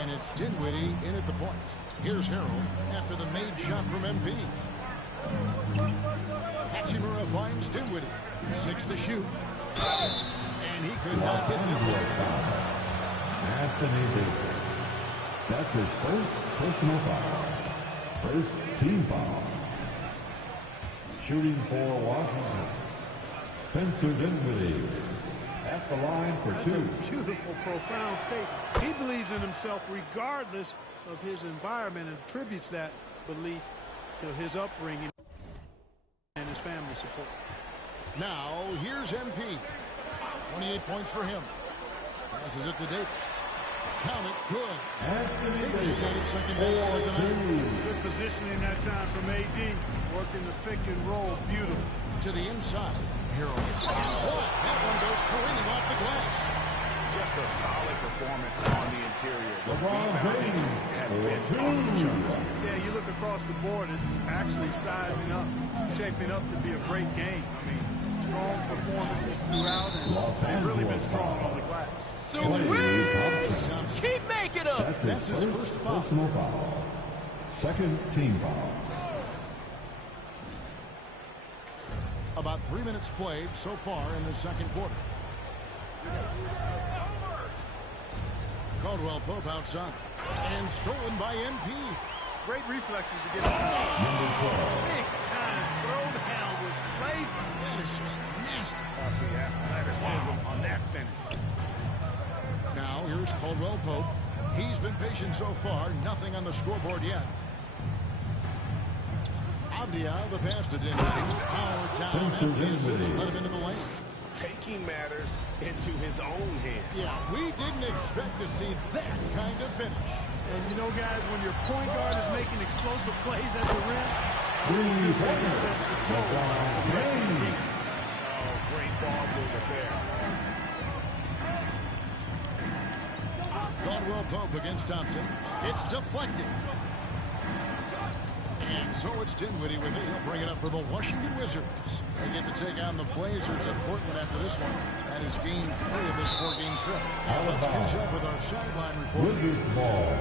And it's Dinwiddie in at the point. Here's Harrell after the made shot from MP. Hachimura finds Dinwiddie. 6 to shoot. And he could not hit him. Anthony Davis. That's his first personal foul. First team foul. Shooting for Washington. Spencer Dinwiddie at the line for That's 2. a beautiful, profound statement. He believes in himself regardless of his environment and attributes that belief to his upbringing and his family support. Now, here's MP. 28 points for him. Passes it to Davis. Count it, good. Davis has got his second base for the night. Good positioning that time from AD. Working the pick and roll, beautiful. To the inside. here. What? That one goes careening off the glass. Just a solid performance on the interior. The LeBron rebounding has been off the charts. Yeah, you look across the board, it's actually sizing up, shaping up to be a great game. I mean, strong performances throughout, and they've really been strong on the glass. Sweet! Keep making them! That's his first foul. Personal foul. Second team foul. About 3 minutes played so far in the second quarter. Caldwell Pope outside. And stolen by MP. Great reflexes to get it. Big time throw down with flavor. That is just nasty. The athleticism on that finish. Now here's Caldwell Pope. He's been patient so far. Nothing on the scoreboard yet. Abdia, the pass to Dinwiddie. Power down after the assist. Let him into the lane. Taking matters into his own hands. Yeah, we didn't expect to see that kind of finish. And you know, guys, when your point guard is making explosive plays at the rim, it sets the tone for the rest of the team. Oh, great ball movement there. Caldwell Pope against Thompson. It's deflected. And so it's Dinwiddie with it. He'll bring it up for the Washington Wizards. They get to take on the Blazers at Portland after this one. That is game 3 of this 4-game trip. Now let's catch up with our sideline report. Wizards ball.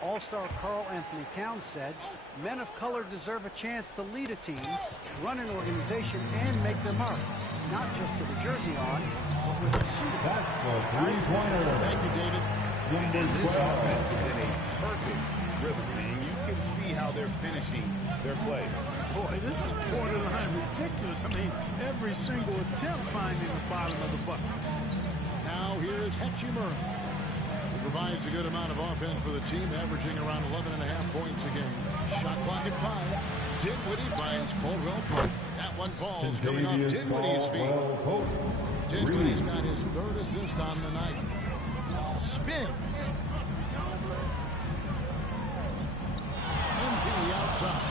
All-star Karl Anthony Towns said, men of color deserve a chance to lead a team, run an organization, and make their mark. Not just with a jersey on, but with a suit. That's a three-pointer. Thank you, David. And this offense is in a perfect rhythm, and you can see how they're finishing their play. Boy, this is borderline ridiculous. I mean, every single attempt finding the bottom of the bucket. Now here's Hachimura. He provides a good amount of offense for the team, averaging around 11.5 points a game. Shot clock at 5. Dinwiddie finds Caldwell Pope. That one falls coming off Dinwiddie's feet. Dinwiddie's got his 3rd assist on the night. Spins. MP outside.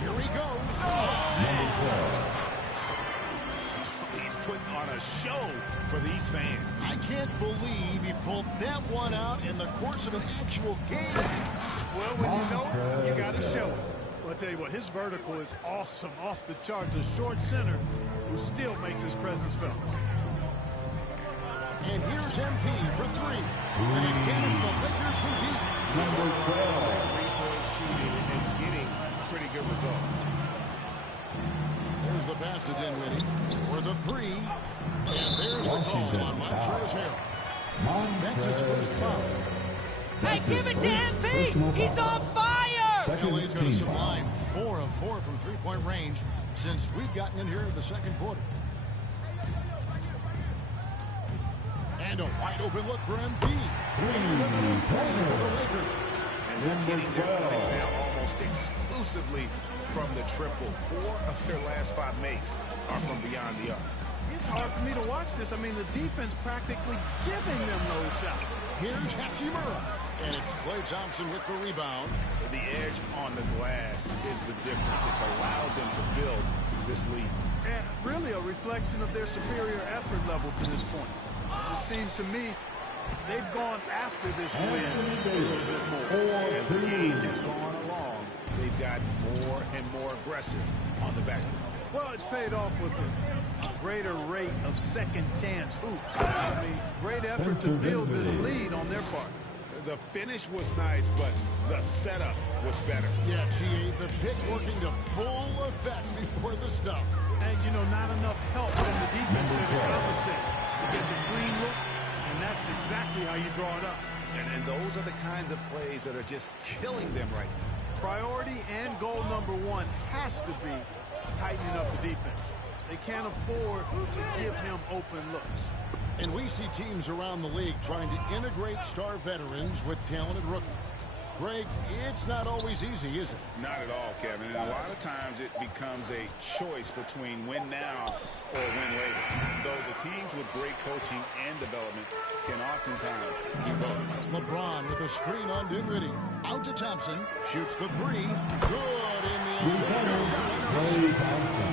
Here he goes. He's putting on a show for these fans. I can't believe he pulled that one out in the course of an actual game. Well, when you know it, you got to show it. Well, I'll tell you what, his vertical is awesome, off the charts. A short center who still makes his presence felt. And here's MP for 3. And again, it's the Lakers from deep. Number 12. Three-point shooting and getting pretty good results. There's the pass to Dinwiddie for the 3. And there's the call on Montrezl Harrell. That's his first foul. Hey, give it to MP! He's on fire! LA's got a sublime 4 of 4 from three-point range since we've gotten in here in the second quarter. And a wide-open look for MP. For the Lakers. And they're getting their points now almost exclusively from the triple. 4 of their last 5 makes are from beyond the arc. It's hard for me to watch this. I mean, the defense practically giving them those shots. Here's Hachimura. And it's Klay Thompson with the rebound. The edge on the glass is the difference. It's allowed them to build this lead. And really a reflection of their superior effort level to this point. It seems to me they've gone after this win a little bit more. As the game has gone along, they've gotten more and more aggressive on the back. Well, it's paid off with a greater rate of second chance hoops. I mean, great effort to build this lead on their part. The finish was nice, but the setup was better. Yeah, the pick working to full effect before the stuff. And, you know, not enough help from the defense to compensate. He gets a clean look, and that's exactly how you draw it up. And those are the kinds of plays that are just killing them right now. Priority and goal number 1 has to be tightening up the defense. They can't afford to give him open looks. And we see teams around the league trying to integrate star veterans with talented rookies. Greg, it's not always easy, is it? Not at all, Kevin. And a lot of times it becomes a choice between win now or win later. Though the teams with great coaching and development can oftentimes do both. LeBron with a screen on Dinwiddie. Out to Thompson. Shoots the three. Good in the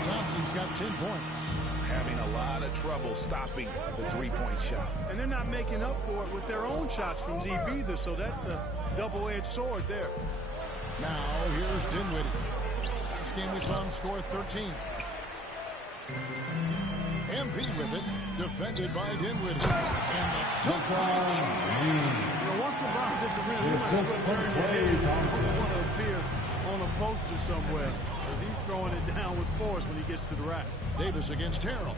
Thompson's got 10 points. Having a lot of trouble stopping the three-point shot. And they're not making up for it with their own shots from deep either, so that's a double-edged sword there. Now, here's Dinwiddie. Last game we saw him score 13. MP with it, defended by Dinwiddie. And the dunk once LeBron's at the rim, he might as well turn the head. He want to appear on a poster somewhere, because he's throwing it down with force when he gets to the rack. Davis against Harrell.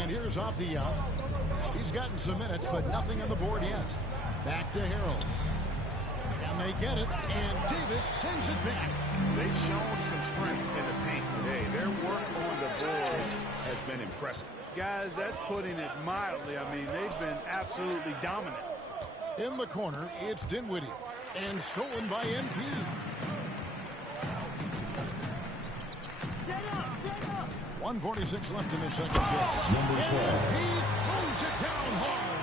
And here's Avdia. He's gotten some minutes, but nothing on the board yet. Back to Harrell. Can they get it? And Davis sends it back. They've shown some strength in the paint today. Their work on the boards has been impressive. Guys, that's putting it mildly. I mean, they've been absolutely dominant. In the corner, it's Dinwiddie. And stolen by MP. 1:46 left in the second quarter. MP throws it down hard.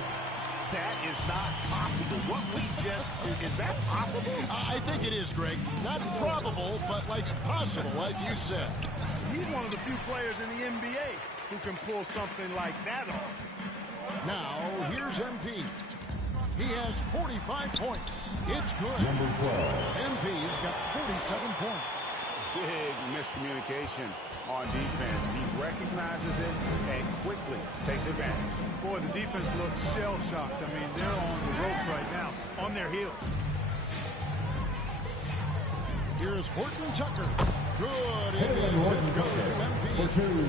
That is not possible. What we just... Is that possible? I think it is, Greg. Not probable, but like possible, like you said. He's one of the few players in the NBA who can pull something like that off. Now, here's MP. He has 45 points. It's good. Number 12. MP's got 47 points. Big miscommunication on defense. He recognizes it and quickly takes advantage. Boy, the defense looks shell-shocked. I mean, they're on the ropes right now, on their heels. Here's Horton Tucker. Good. MP.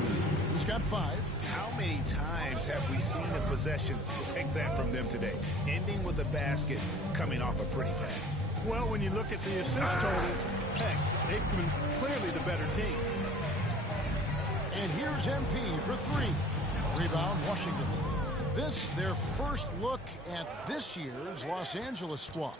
He's got 5. How many times have we seen a possession like that from them today? Ending with a basket, coming off a pretty pass. Well, when you look at the assist total, heck, they've been clearly the better team. And here's MP for 3. Rebound, Washington. This, their first look at this year's Los Angeles squad.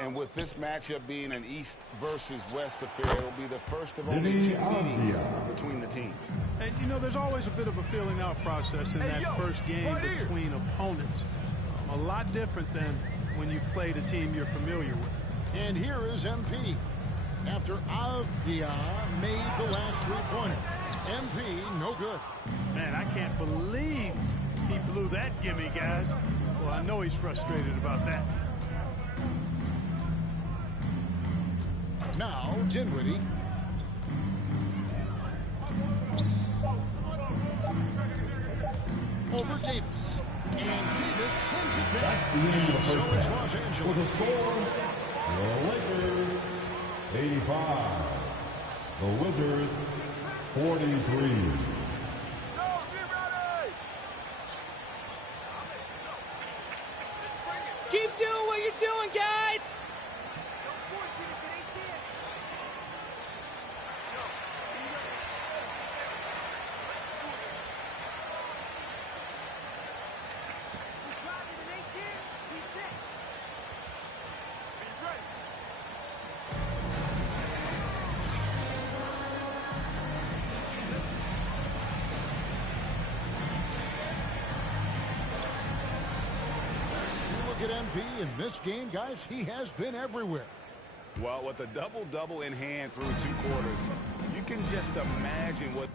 And with this matchup being an East versus West affair, it'll be the first of only 2 meetings between the teams. And, you know, there's always a bit of a filling out process in that first game between opponents. A lot different than when you've played a team you're familiar with. And here is MP. After Avdia made the last three-pointer. MP, no good. Man, I can't believe he blew that gimme, guys. Well, I know he's frustrated about that. Now, Dinwiddie. Over Davis. And Davis sends it back. That's the end of the So first it's half. Los Angeles. For the score, the Lakers 85. The Wizards 43. Keep doing what you're doing, guys! Look at MP in this game, guys. He has been everywhere. Well, with a double-double in hand through 2 quarters, you can just imagine what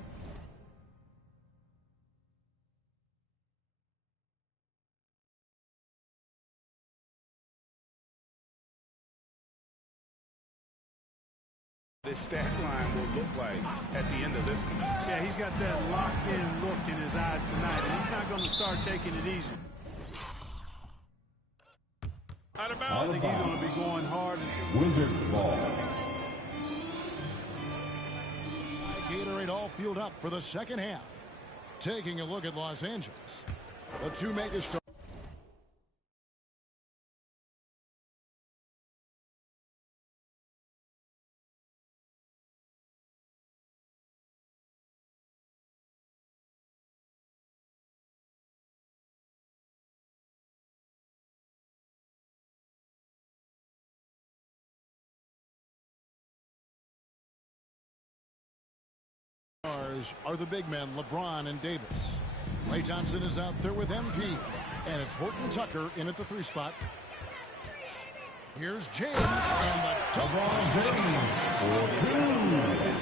this stat line will look like at the end of this one. Yeah, he's got that locked-in look in his eyes tonight, and he's not going to start taking it easy. Out of I think he's going to be going hard until Wizards ball. Gatorade all fueled up for the second half. Taking a look at Los Angeles. The 2 megastars. stars are the big men, LeBron and Davis. Klay Thompson is out there with MP. And it's Horton Tucker in at the 3 spot. Here's James and the LeBron His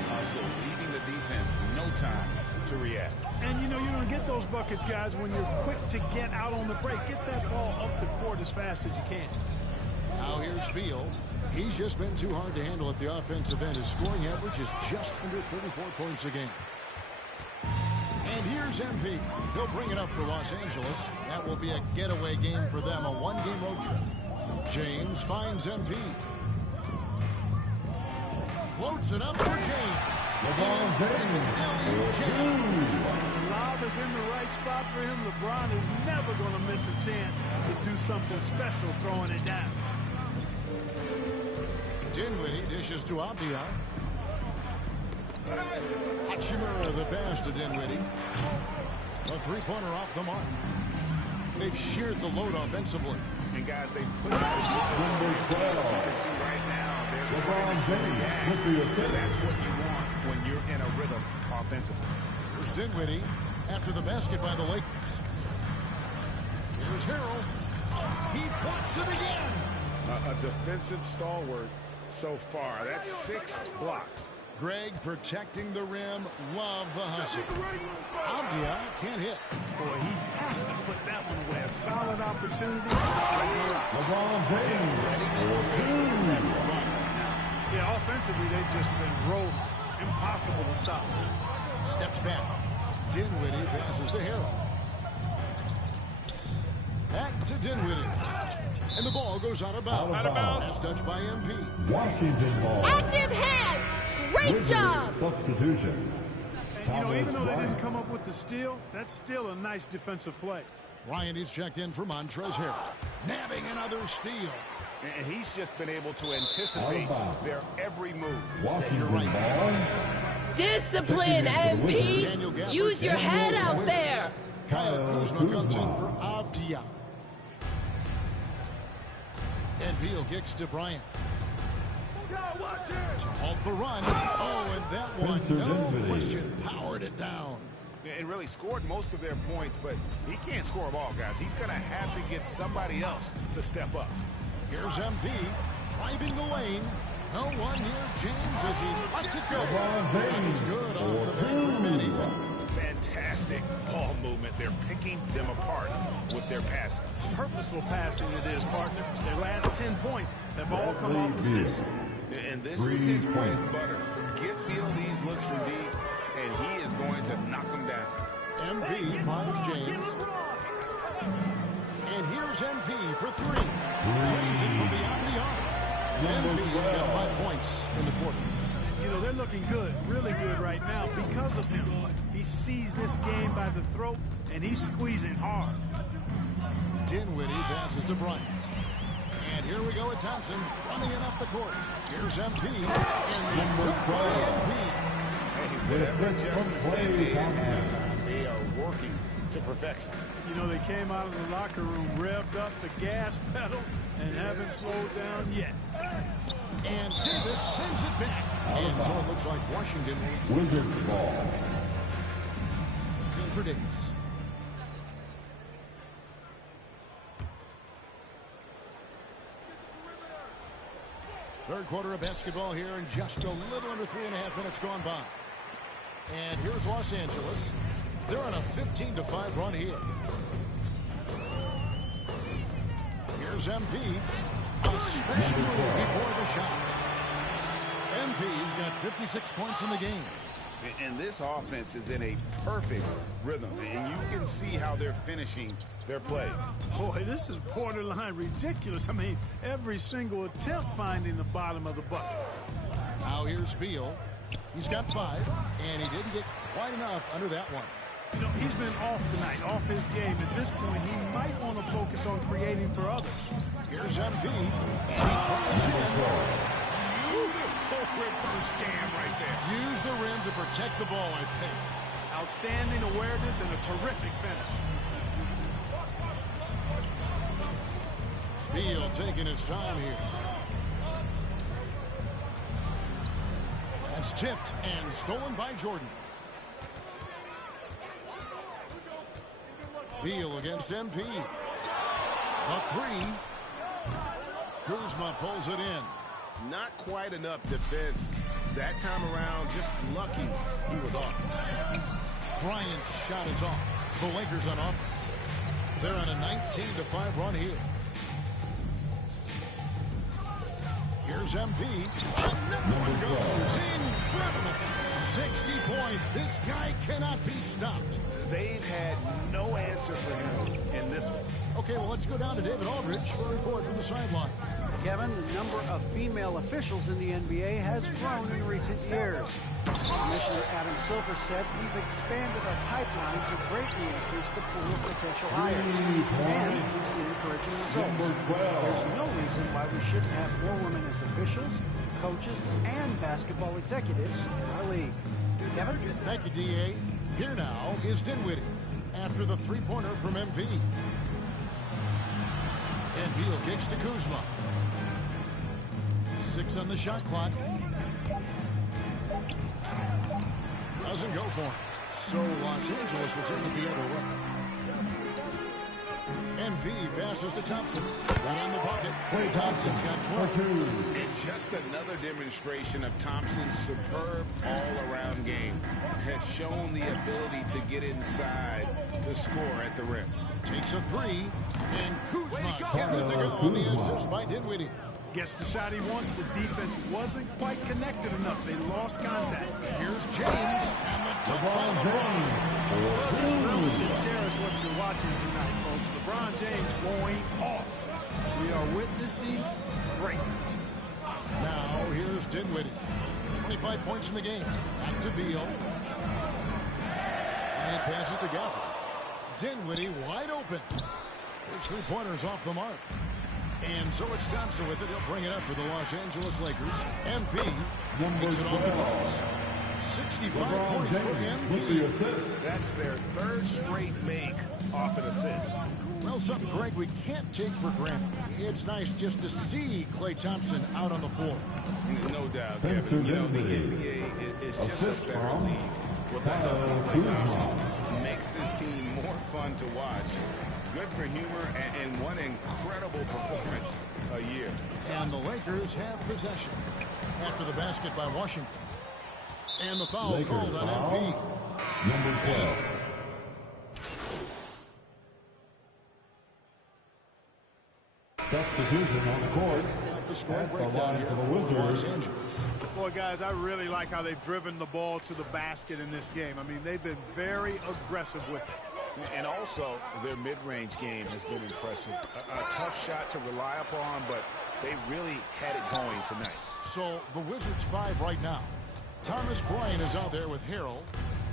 hustle, leaving the defense no time to react. And you know you're going to get those buckets, guys, when you're quick to get out on the break. Get that ball up the court as fast as you can. Now here's Beal. He's just been too hard to handle at the offensive end. His scoring average is just under 34 points a game. And here's MP. He'll bring it up for Los Angeles. That will be a getaway game for them, a 1-game road trip. James finds MP. Floats it up for James. LeBron James. The lob is in the right spot for him. LeBron is never going to miss a chance to do something special throwing it down. Dinwiddie dishes to Abdia. Hachimura the pass to Dinwiddie. A 3-pointer off the mark. They've sheared the load offensively. And guys, they put out number 12. You can see right now they're LeBron James. so that's what you want when you're in a rhythm offensively. Here's Dinwiddie after the basket by the Lakers. Here's Harrell. He blocks it again. A defensive stalwart so far. That's 6 blocks. Greg protecting the rim. Love the hustle. Abdia can't hit. Boy, he has to put that one away. A solid opportunity. LeBron James. Yeah, offensively, they've just been rolling. Impossible to stop. Steps back. Dinwiddie passes to Harrell. Back to Dinwiddie. And the ball goes out of bounds. Last touch by MP. Washington ball. Active hands. Great job. Substitution. And, you know, even though they didn't come up with the steal, that's still a nice defensive play. Ryan is checked in for Montrezl Harrell. Nabbing another steal. And he's just been able to anticipate their every move. Washington ball. Discipline, MP. Use your head out there. Kyle Kuzma comes in for Avdia. And Beal kicks to Bryant. To halt the run. Oh, and that one, no question, powered it down. And really scored most of their points, but he can't score them all, guys. He's going to have to get somebody else to step up. Here's MP driving the lane. No one near James as he lets it go. He's good off the back rim anyway. Fantastic ball movement. They're picking them apart with their passing. Purposeful passing it is, partner. Their last 10 points have all come off assists. And this is his bread and butter. Get Beal these looks from deep, and he is going to knock them down. MP finds James. And here's MP for 3. Drains it from beyond the arc. MP's got 5 points in the quarter. You know, they're looking good, really good right now because of him. He sees this game by the throat, and he's squeezing hard. Dinwiddie passes to Bryant. And here we go with Thompson running it up the court. Here's MP. And number 12. Hey, whatever adjustments they made at halftime, they are working to perfection. You know, they came out of the locker room, revved up the gas pedal, and haven't slowed down yet. And Davis sends it back. And so it looks like Washington Wizards ball. for Davis. Third quarter of basketball here, and just a little under 3.5 minutes gone by. And here's Los Angeles. They're on a 15-5 run here. Here's MP. A special move before the shot. MP's got 56 points in the game. And this offense is in a perfect rhythm, and you can see how they're finishing their plays. Boy, this is borderline ridiculous. I mean, every single attempt finding the bottom of the bucket. Now here's Beal. He's got 5, and he didn't get quite enough under that one. You know, he's been off tonight, off his game. At this point, he might want to focus on creating for others. Here's MP, and he tries again. Beautiful reverse jam right there. Use the rim to protect the ball, I think. Outstanding awareness and a terrific finish. Beal taking his time here. That's tipped and stolen by Jordan. Beal against MP. A three. Kuzma pulls it in. Not quite enough defense. That time around, just lucky he was off. Bryant's shot is off. The Lakers on offense. They're on a 19-5 run here. Here's MP. Another one goes. Incredible. 60 points. This guy cannot be stopped. They've had no answer for him in this one. Okay, well, let's go down to David Aldridge for a report from the sideline. Kevin, the number of female officials in the NBA has grown in recent years. Commissioner Adam Silver said we've expanded our pipeline to greatly increase the pool of potential hires. And we've seen encouraging results. There's no reason why we shouldn't have more women as officials, coaches, and basketball executives in our league. Kevin? Thank you, D.A. Here now is Dinwiddie after the three-pointer from MP. And Beal kicks to Kuzma. 6 on the shot clock. Doesn't go for him. So Los Angeles will take it the other way. MP passes to Thompson. Right on the bucket. Thompson's got 12. And just another demonstration of Thompson's superb all-around game. Has shown the ability to get inside to score at the rim. Takes a three. And Kuzma gets it to go on the assist by Dinwiddie. Gets the shot he wants. The defense wasn't quite connected enough. They lost contact. Here's James. And the tip by LeBron. Just relish and cherish what you're watching tonight, folks. LeBron James going off. We are witnessing greatness. Now here's Dinwiddie. 25 points in the game. Back to Beal. And passes to Gafford. Dinwiddie wide open. His three-pointer's off the mark. And so it's Thompson with it. He'll bring it up for the Los Angeles Lakers. MP makes it off the glass. 65 points for MP. That's their third straight make off an assist. Well, something, Greg, we can't take for granted. It's nice just to see Klay Thompson out on the floor. No doubt, Kevin. You know, the NBA is just a better league. Well, that's Klay Thompson makes this team more fun to watch. Good for humor and one incredible performance a year. And the Lakers have possession after the basket by Washington. And the foul Lakers called on foul. MP. Number 12. Substitution on the court. The score breakdown here for Los Angeles. Boy, guys, I really like how they've driven the ball to the basket in this game. I mean, they've been very aggressive with it. And also, their mid-range game has been impressive. A tough shot to rely upon, but they really had it going tonight. So the Wizards 5 right now. Thomas Bryant is out there with Harrell.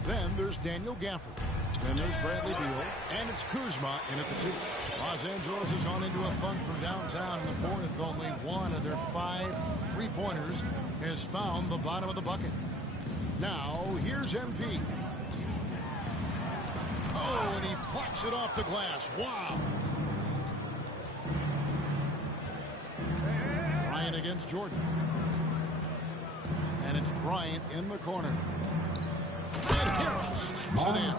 Then there's Daniel Gafford. Then there's Bradley Beal. And it's Kuzma in at the 2. Los Angeles has gone into a funk from downtown in the fourth. Only one of their 5 three-pointers has found the bottom of the bucket. Now, here's MP. Oh, and he plucks it off the glass. Wow. Bryant against Jordan. And it's Bryant in the corner. And Harrell slaps it in.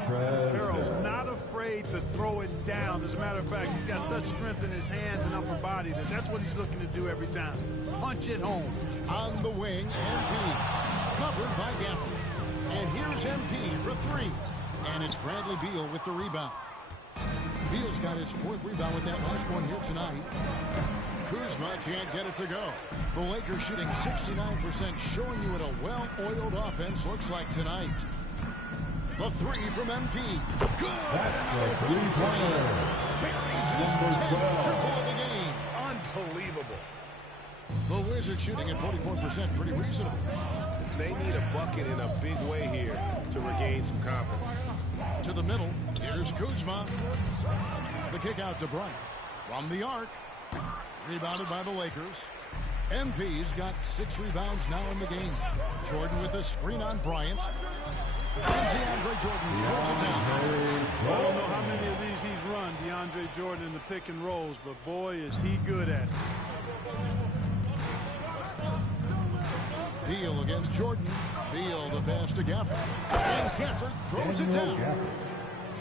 Harrell's not afraid to throw it down. As a matter of fact, he's got such strength in his hands and upper body that that's what he's looking to do every time. Punch it home. On the wing, MP. Covered by Gafford. And here's MP for 3. And it's Bradley Beal with the rebound. Beal's got his 4th rebound with that last one here tonight. Kuzma can't get it to go. The Lakers shooting 69%, showing you what a well-oiled offense looks like tonight. The 3 from MP. Good! That's the three-pointer. Buries his 10th triple of the game. Unbelievable. The Wizards shooting at 44%, pretty reasonable. They need a bucket in a big way here to regain some confidence. To the middle, here's Kuzma. The kick out to Bryant. From the arc. Rebounded by the Lakers. MP's got 6 rebounds now in the game. Jordan with a screen on Bryant. And DeAndre Jordan throws it down. I don't know how many of these he's run, DeAndre Jordan, in the pick and rolls, but boy, is he good at it. Beal against Jordan. Beal the pass to Gafford. And Gafford throws it down. Gafford.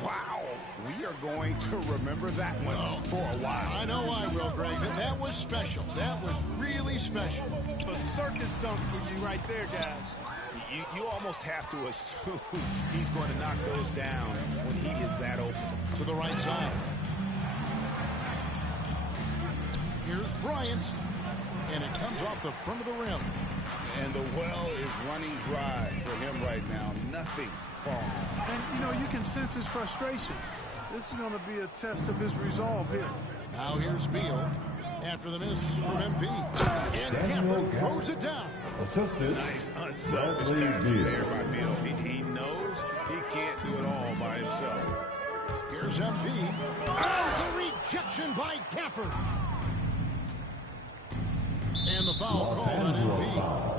Wow. We are going to remember that one for a while. I know I will, Greg. That was special. That was really special. A circus dunk for you right there, guys. You almost have to assume he's going to knock those down when he is that open. To the right side. Here's Bryant. And it comes off the front of the rim. And the well is running dry for him right now. Nothing falling. And, you know, you can sense his frustration. This is going to be a test of his resolve here. Now here's Beal. After the miss from MP. And Gafford throws it down. Assisted. Nice unselfish passing there by Beal. He knows he can't do it all by himself. Here's MP. Oh, the rejection by Gafford. And the foul called on MP.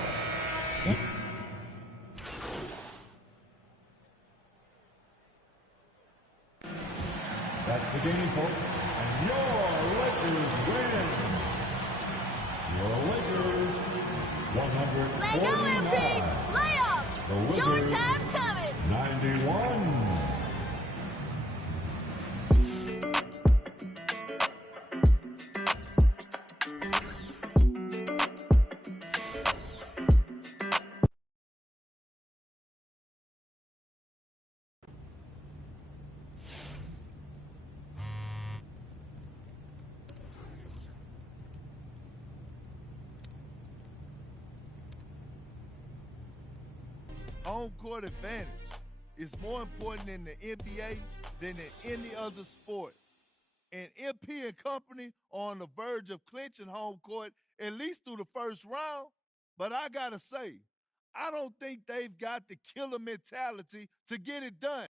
That's the game, folks. And your Lakers win. Your Lakers, 149. Let go, MP! Playoffs! Your time coming! 91. Home court advantage is more important in the NBA than in any other sport. And MP and company are on the verge of clinching home court at least through the first round. But I got to say, I don't think they've got the killer mentality to get it done.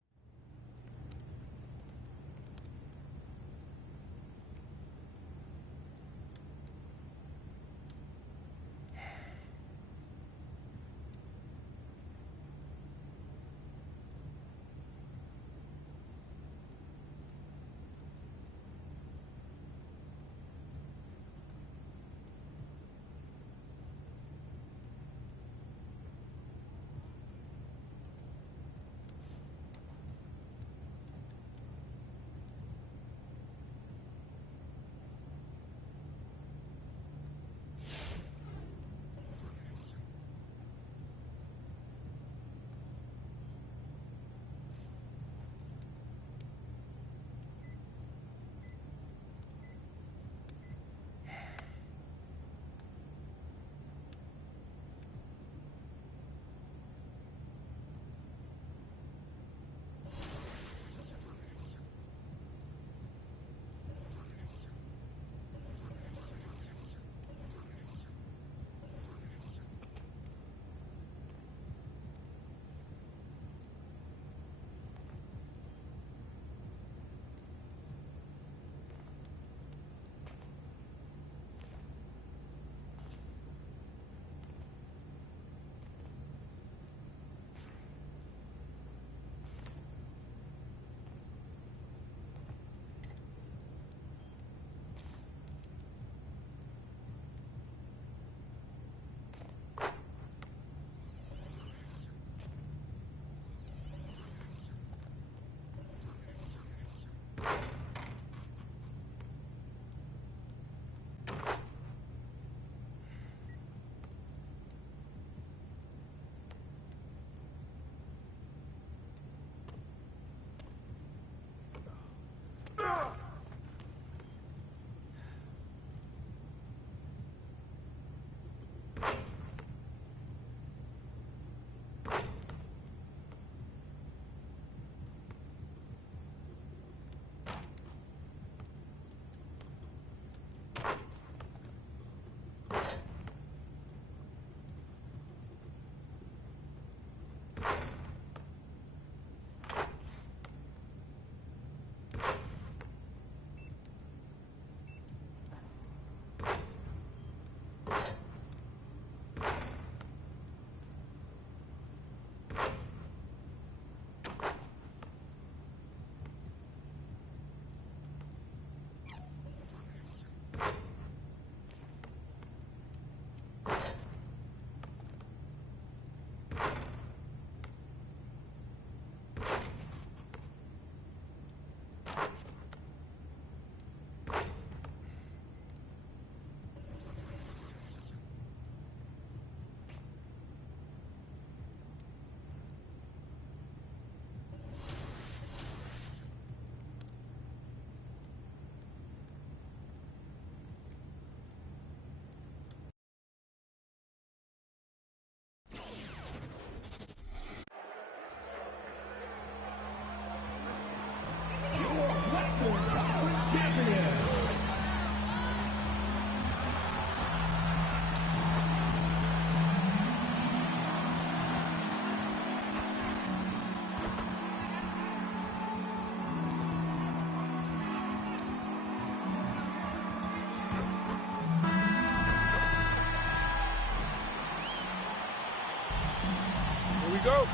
go.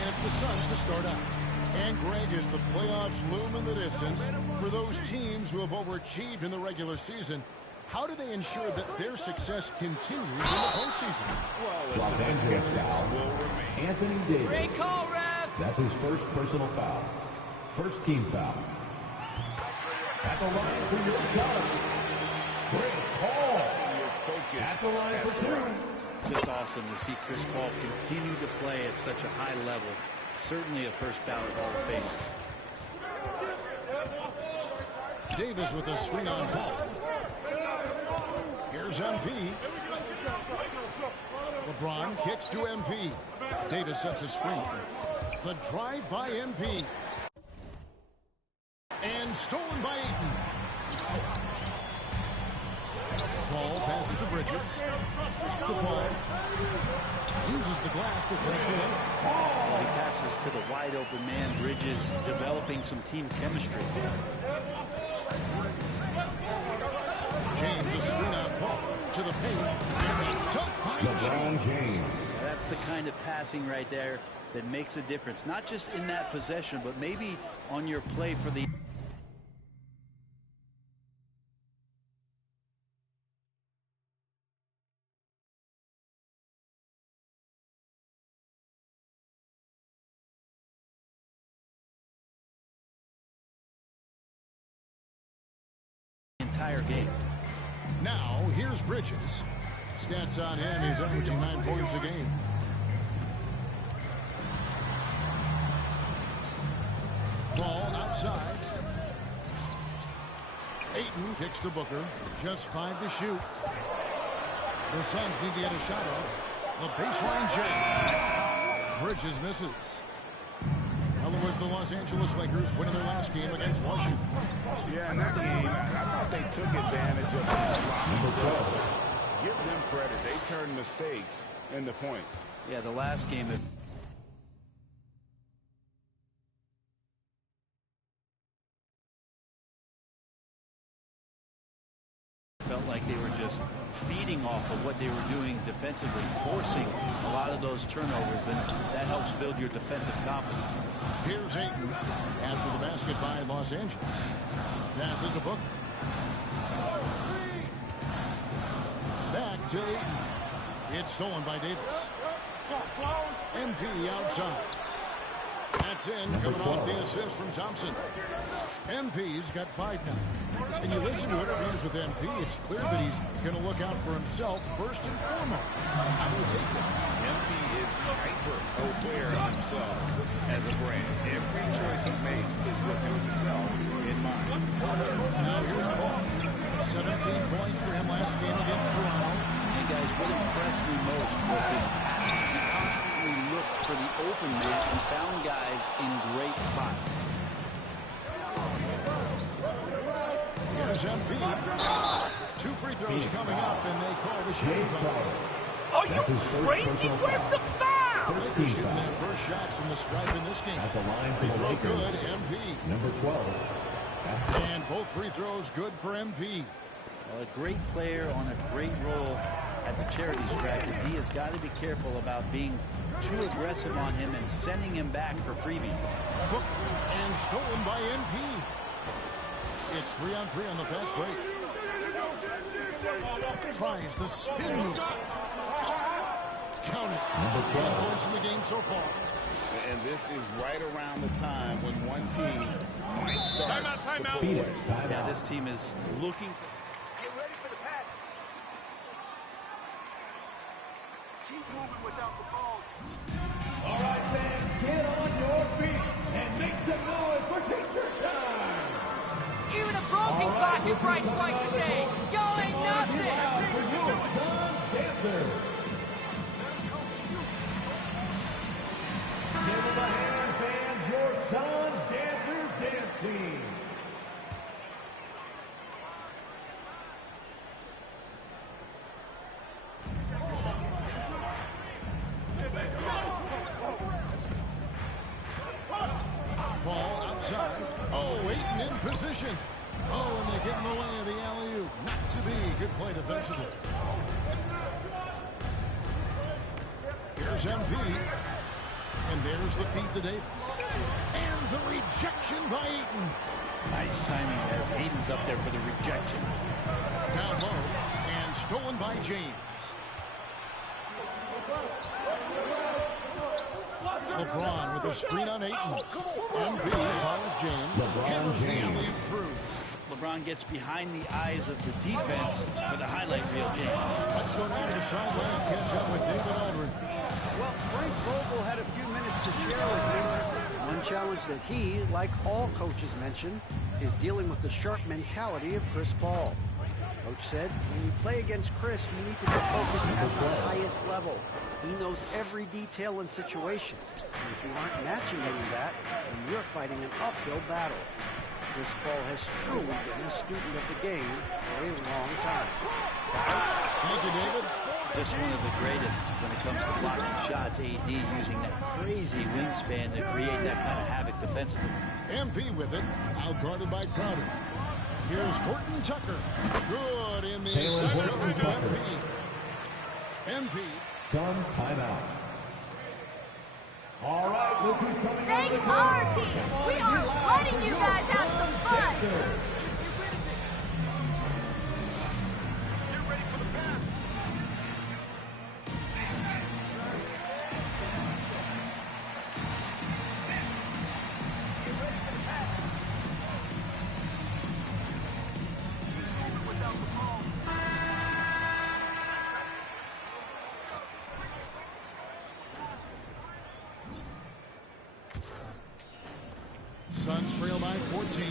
And it's the Suns to start out. And Greg, as the playoffs loom in the distance, for those teams who have overachieved in the regular season, how do they ensure that their success continues in the postseason? Well, Los Angeles foul. Anthony Davis. Great call, ref. That's his first personal foul. First team foul. At the line for your shot. Chris Paul. Your focus at the line for two. Just awesome to see Chris Paul continue to play at such a high level. Certainly a first ballot Hall of Famer. Davis with a screen on Paul. Here's MP. LeBron kicks to MP. Davis sets a screen. The drive by MP. And stolen by Ayton. Paul passes to Bridges. The ball. Uses the glass to finish the line. He passes to the wide open man. Bridges developing some team chemistry. James, a screen out Paul to the paint. Dunked by James. That's the kind of passing right there that makes a difference. Not just in that possession, but maybe on your play for the entire game. Now, here's Bridges. Stats on him, he's averaging 9 points a game. Ball outside. Ayton kicks to Booker. Just 5 to shoot. The Suns need to get a shot off. The baseline jam. Bridges misses. Well, it was the Los Angeles Lakers winning their last game against Washington. Yeah, in that game, I thought they took advantage of some slot. Give them credit. They turned mistakes into points. Yeah, the last game. Felt like they were just feeding off of what they were doing defensively, forcing a lot of those turnovers, and that helps build your defensive confidence. Here's Ayton after the basket by Los Angeles. Passes to Booker. Back to Ayton. It's stolen by Davis. MP outside. That's in, coming off the assist from Thompson. MP's got 5 now. And you listen to interviews with MP, it's clear that he's going to look out for himself first and foremost. How do you take that? MP is hyper-aware of himself as a brand. Every choice he makes is with himself in mind. Now here's Paul. 17 points for him last game against Toronto. And guys, what impressed me most was his passing. He constantly looked for the open man and found guys in great spots. Here's MP. 2 free throws coming up, and they call the shooting foul. Are you crazy? Where's the foul? Lakers shooting their first shots from the stripe in this game. At the line for Free the throw Lakers. good, MP. Number 12. And both free throws good for MP. Well, a great player on a great role at the charity stripe. The D has got to be careful about being too aggressive on him and sending him back for freebies. Booked and stolen by MP. It's 3-on-3 on the fast break. Tries the spin move. Count it. Number 12. 10 points in the game so far. And this is right around the time when one team might start to pull away. Phoenix, timeout. Yeah, this team is looking to... Get ready for the pass. Keep moving without the ball. All right, fans, get on your feet and make some noise for teacher time. Even a broken clock is right twice a day. Y'all ain't nothing. For your Suns dancers. Give them a hand, fans, your Suns Dancers dance team. Paul outside. Oh, Ayton in position. Oh, and they get in the way of the alley-oop. Not to be. Good play defensively. Here's MP. And there's the feed to Davis. And the rejection by Ayton. Nice timing as Ayton's up there for the rejection. Down low and stolen by James. LeBron with a screen on Ayton. MP follows James. Hammers the alley-oop through. LeBron gets behind the eyes of the defense for the highlight reel, James. Let's go down to the sideline and catch up with David Aldridge. Well, Frank Vogel had a few minutes to share with him. One challenge that he, like all coaches mentioned, is dealing with the sharp mentality of Chris Paul. Coach said, when you play against Chris, you need to be focused at the highest level. He knows every detail and situation. And if you aren't matching him in that, then you're fighting an uphill battle. Chris Paul has truly been a student of the game for a long time. Thank you, David. Just one of the greatest when it comes to blocking shots. AD using that crazy wingspan to create that kind of havoc defensively. MP with it, out guarded by Crowder. Here's Horton Tucker. Good in the center to MP. MP. Suns timeout. All right, look who's coming. Thank our team. We are letting you guys have some fun. Suns trail by 14.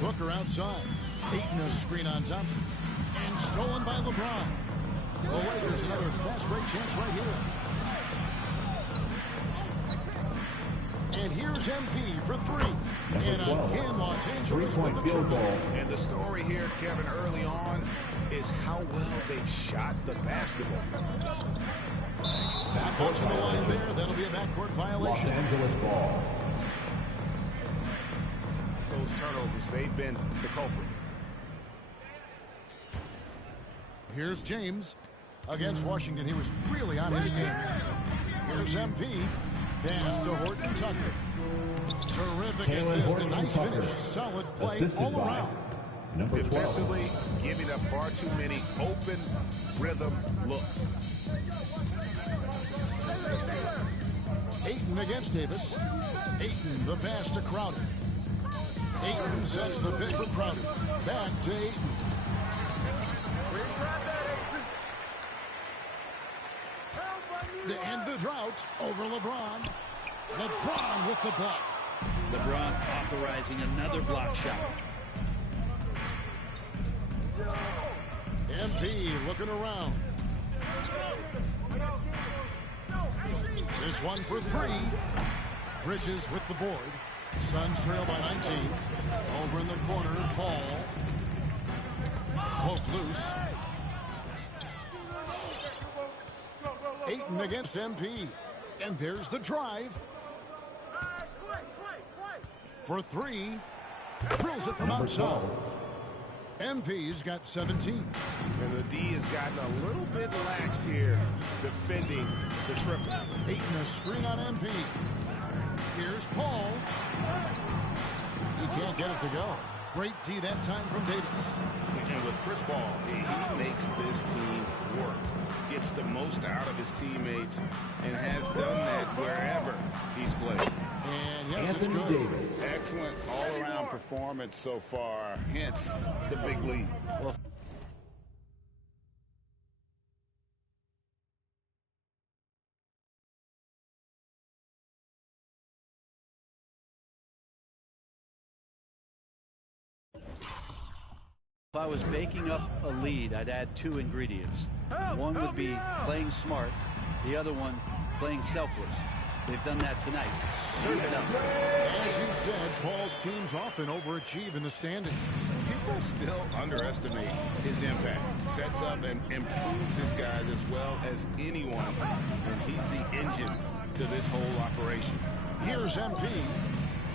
Booker outside. Ayton a screen on Thompson. And stolen by LeBron. The Lakers another fast break chance right here. And here's MP for three. And again, Los Angeles with the triple. And the story here, Kevin, early on is how well they shot the basketball. Back watching the line there. That'll be a backcourt violation. Los Angeles ball. Those turnovers, they've been the culprit. Here's James against Washington. He was really on his game. Here's MP. Pass to Horton Tucker. Terrific assist. A nice finish. Solid play all around. Defensively, giving up far too many open rhythm looks. Ayton against Davis. Ayton, the pass to Crowder. Ayton sets the pick for Crowder. Back to Ayton. To end the drought over LeBron. LeBron with the block. LeBron authorizing another block shot. MP looking around. This one for three. Bridges with the board. Suns trail by 19. Over in the corner, Paul. Poke loose. Ayton against MP. And there's the drive. For three. Drills it from outside. MP's got 17. And the D has gotten a little bit laxed here, defending the triple. Ayton a screen on MP. Here's Paul. He can't get it to go. Great D that time from Davis. And with Chris Paul, he makes this team work. Gets the most out of his teammates and has done that wherever he's played. And yes, Anthony it's good. Davis. Excellent all-around performance so far, hence the big lead. Well, if I was baking up a lead, I'd add two ingredients. One would be playing smart. The other one, playing selfless. They've done that tonight. Serve it up. As you said, Paul's teams often overachieve in the standing. People still underestimate his impact. Sets up and improves his guys as well as anyone. And he's the engine to this whole operation. Here's MP.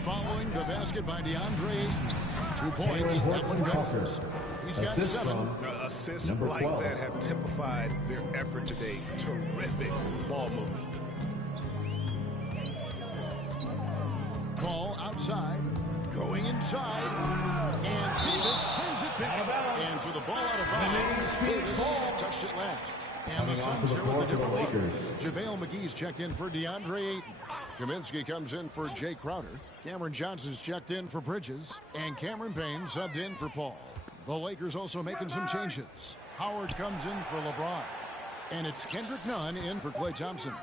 Following the basket by DeAndre Ayton. 2 points. That one goes. He's got 7. Assists like 12. that have typified their effort today. Terrific ball movement. Ball outside, going inside, and Davis sends it back. And for the ball out of bounds, Davis touched it last. And the Suns here with a different look. JaVale McGee's checked in for DeAndre Ayton. Kaminsky comes in for Jay Crowder. Cameron Johnson's checked in for Bridges. And Cameron Payne subbed in for Paul. The Lakers also making some changes. Howard comes in for LeBron. And it's Kendrick Nunn in for Klay Thompson.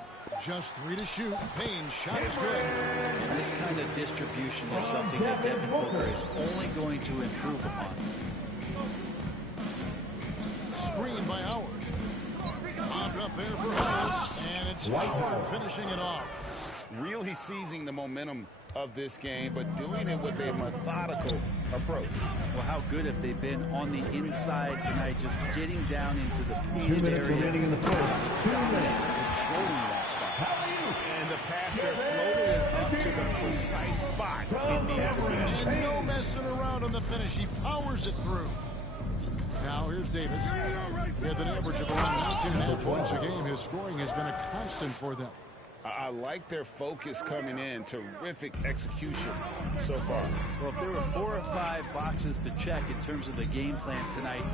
Just 3 to shoot. Payne's shot is good. And this kind of distribution is something that Devin Booker is only going to improve upon. Screen by Howard. Bobbed up there for Howard. And it's Howard finishing it off. Really seizing the momentum of this game, but doing it with a methodical approach. Well, how good have they been on the inside tonight, just getting down into the painted 2 minutes area. remaining in the first. 2 minutes. Controlling that spot. And the passer floated it up to the precise spot it needed to be. And no messing around on the finish. He powers it through. Now here's Davis. With an average of around 19.5 points a game, his scoring has been a constant for them. I like their focus coming in. Terrific execution so far. Well, if there were 4 or 5 boxes to check in terms of the game plan tonight,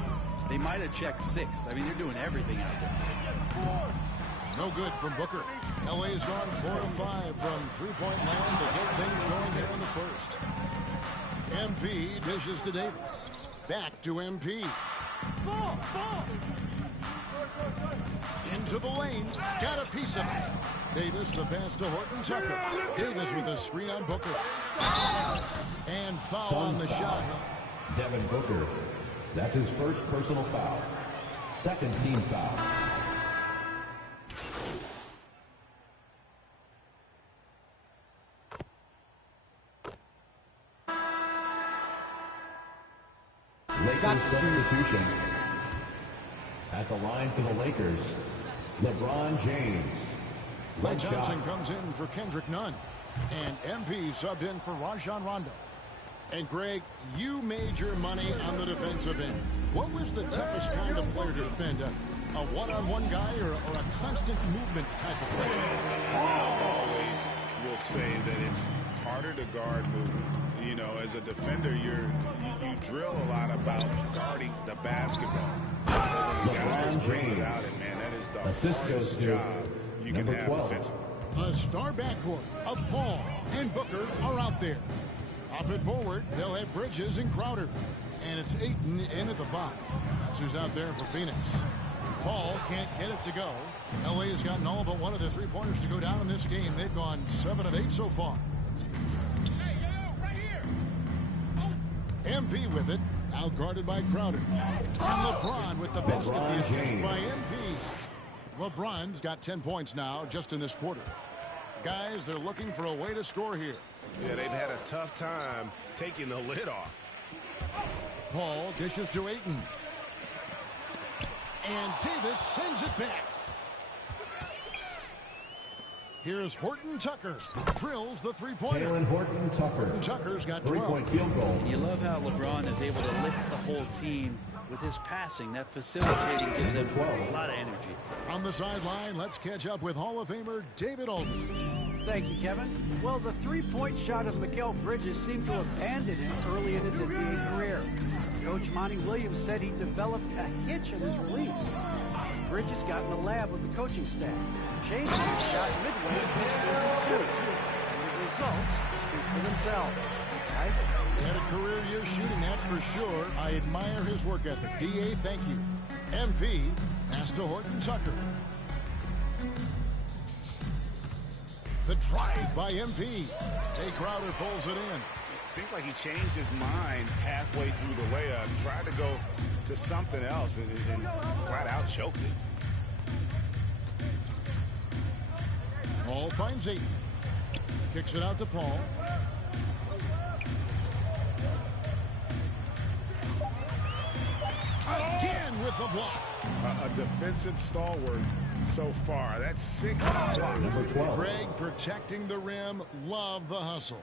they might have checked 6. I mean, they're doing everything out there. No good from Booker. LA's gone 4 of 5 from three-point land to get things going here in the first. MP dishes to Davis. Back to MP. Into the lane. Got a piece of it. Davis, the pass to Horton Tucker. Davis with a screen on Booker. And foul on the shot. Devin Booker. That's his first personal foul. Second team foul. Lakers substitution. At the line for the Lakers, LeBron James. Klay Thompson comes in for Kendrick Nunn. And MP subbed in for Rajon Rondo. And Greg, you made your money on the defensive end. What was the toughest kind of player to defend? A one-on-one guy or a constant movement type of player? I always will say that it's harder to guard movement. You know, as a defender, you drill a lot about guarding the basketball. LeBron James. Out and man, that is the Assist goes hardest to job you can have 12. defensively. A star backcourt of Paul and Booker are out there. Up and forward, they'll have Bridges and Crowder. And it's Ayton in at the 5. That's who's out there for Phoenix. Paul can't get it to go. LA has gotten all but one of the three-pointers to go down in this game. They've gone 7 of 8 so far. Hey, yo, right here. MP with it. Now guarded by Crowder. And LeBron with the basket. The assist by MP. LeBron's got 10 points now just in this quarter. Guys, they're looking for a way to score here. Yeah, they've had a tough time taking the lid off. Paul dishes to Ayton. And Davis sends it back. Here's Horton Tucker. Drills the three-pointer. Taylor Horton Tucker. Horton Tucker's got 12. Three-point field goal. You love how LeBron is able to lift the whole team with his passing. That facilitating gives them a lot of energy. On the sideline, let's catch up with Hall of Famer David Aldridge. Thank you, Kevin. Well, the three-point shot of Mikal Bridges seemed to abandon him early in his NBA career. Coach Monty Williams said he developed a hitch in his release. Bridges got in the lab with the coaching staff, changing his shot midway through season 2. And the results speak for themselves. Guys? He had a career year shooting, that's for sure. I admire his work ethic. D.A., thank you. MP, pass to Horton Tucker. The drive by MP. Jay Crowder pulls it in. Seems like he changed his mind halfway through the layup, tried to go to something else, and flat out choked it. Paul finds Ayton. Kicks it out to Paul. Again with the block. A defensive stalwart so far. That's 6 blocks. Number 12. Greg protecting the rim. Love the hustle.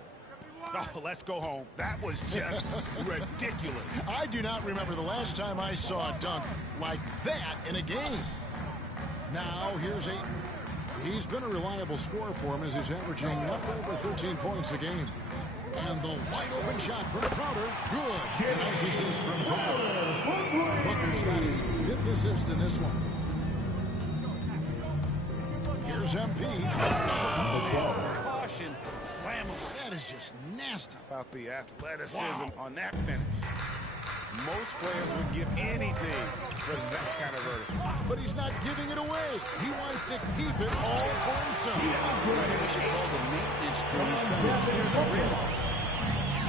Oh, let's go home. That was just ridiculous. I do not remember the last time I saw a dunk like that in a game. Now, here's Ayton. He's been a reliable scorer for him as he's averaging up over 13 points a game. And the wide-open shot from Crowder. Good. Nice assist from Booker. Booker's got his 5th assist in this one. Here's MP. Caution. Flammable. That is just nasty. About the athleticism on that finish. Most players would give anything for that kind of verdict. But he's not giving it away. He wants to keep it all for himself.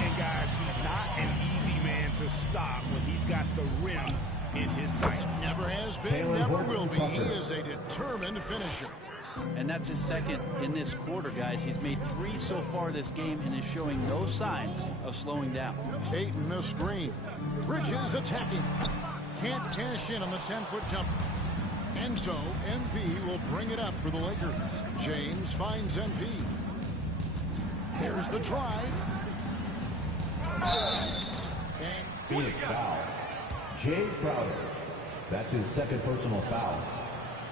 And guys, he's not an easy man to stop when he's got the rim in his sights. Never has been, never will be. He is a determined finisher. And that's his second in this quarter, guys. He's made 3 so far this game and is showing no signs of slowing down. Ayton a screen. Bridges attacking. Can't cash in on the 10-foot jumper. And so MP will bring it up for the Lakers. James finds MP. Here's the drive. And Phoenix foul. Jay Crowder. That's his 2nd personal foul.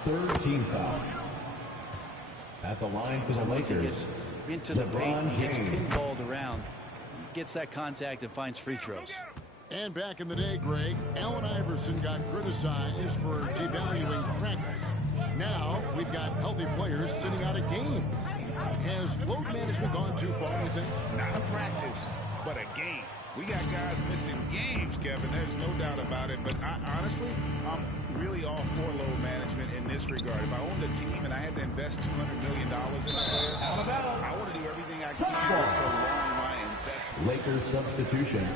3rd team foul. At the line for the Lakers, he gets into the paint, LeBron gets James. pinballed around, gets that contact and finds free throws. And back in the day, Greg, Allen Iverson got criticized for devaluing practice. Now we've got healthy players sitting out of games. Has load management gone too far, you think? Not a practice, but a game. We got guys missing games, Kevin. There's no doubt about it. But honestly, I'm really all for load management in this regard. If I owned a team and I had to invest $200 million in a player, I want to do everything I can to prolong my investment. Lakers substitution.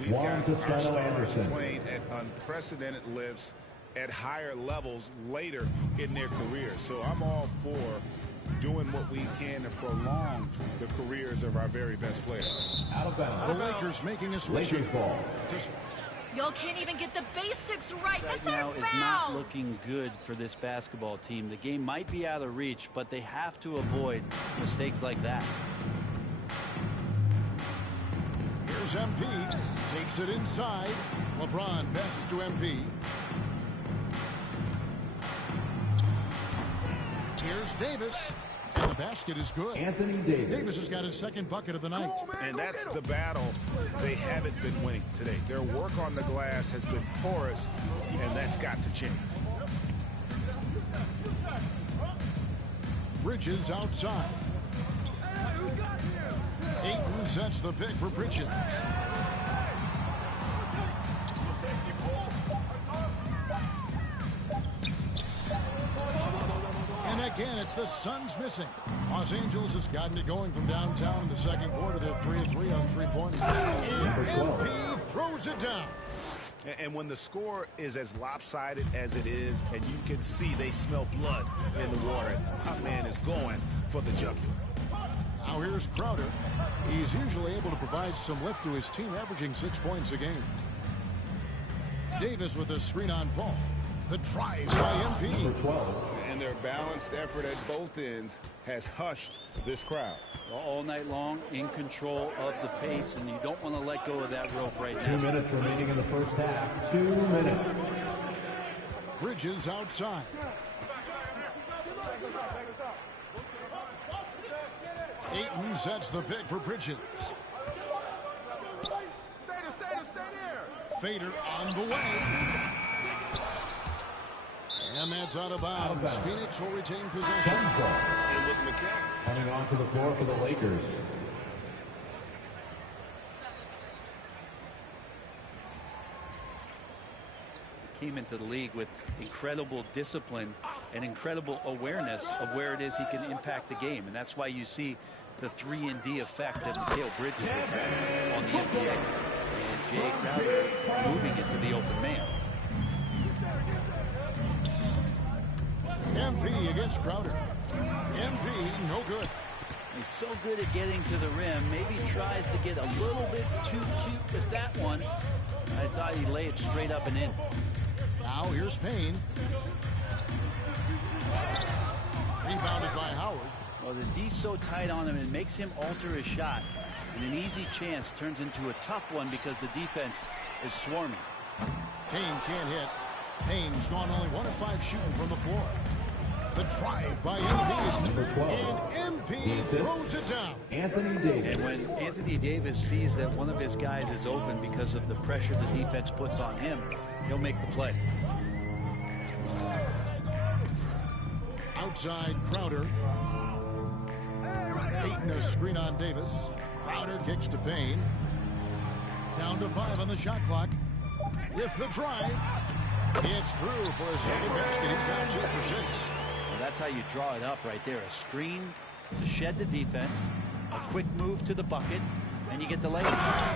We've Juan got our Toscano stars Anderson. playing at unprecedented lifts at higher levels later in their careers. So I'm all for doing what we can to prolong the careers of our very best players. Out of bounds. The Lakers making a switch. Lakers ball. Y'all can't even get the basics right. That's Now our is not foul. looking good for this basketball team. The game might be out of reach, but they have to avoid mistakes like that. Here's MP. Takes it inside. LeBron passes to MP. Here's Davis. And the basket is good. Anthony Davis. Davis has got his 2nd bucket of the night. And that's the battle they haven't been winning today. Their work on the glass has been porous, and that's got to change. Bridges outside. Ayton sets the pick for Bridges. And again, it's the Suns missing. Los Angeles has gotten it going from downtown in the 2nd quarter. They're 3 of 3 on 3-pointers. MP throws it down. And when the score is as lopsided as it is, and you can see they smell blood in the water, that man is going for the jugular. Now here's Crowder. He's usually able to provide some lift to his team, averaging 6 points a game. Davis with a screen on Paul. The drive by MP. Number 12. And their balanced effort at both ends has hushed this crowd. All night long, in control of the pace, and you don't want to let go of that rope right now. 2 minutes remaining in the first half. 2 minutes. Bridges outside. Ayton sets the pick for Bridges. Fader on the way. And that's out of bounds. Phoenix will retain possession. And with McCann coming onto the floor for the Lakers. Came into the league with incredible discipline and incredible awareness of where it is he can impact the game. And that's why you see the 3-and-D effect that Mikal Bridges has had on the NBA. And Jay Crowder moving into the open man. MP against Crowder. MP, no good. He's so good at getting to the rim. Maybe tries to get a little bit too cute with that one. I thought he'd lay it straight up and in. Now here's Payne. Rebounded by Howard. Well, the D's so tight on him, it makes him alter his shot. And an easy chance turns into a tough one because the defense is swarming. Kane can't hit. Payne's gone only 1 of 5 shooting from the floor. The drive by MP. Number 12. And MP throws it down. Anthony Davis. And when Anthony Davis sees that one of his guys is open because of the pressure the defense puts on him, he'll make the play. Outside Crowder. Payton a screen on Davis. Crowder kicks to Payne. Down to 5 on the shot clock. With the drive. It's through for a second basket. He's now 2 for 6. Well, that's how you draw it up right there. A screen to shed the defense, a quick move to the bucket, and you get the layup.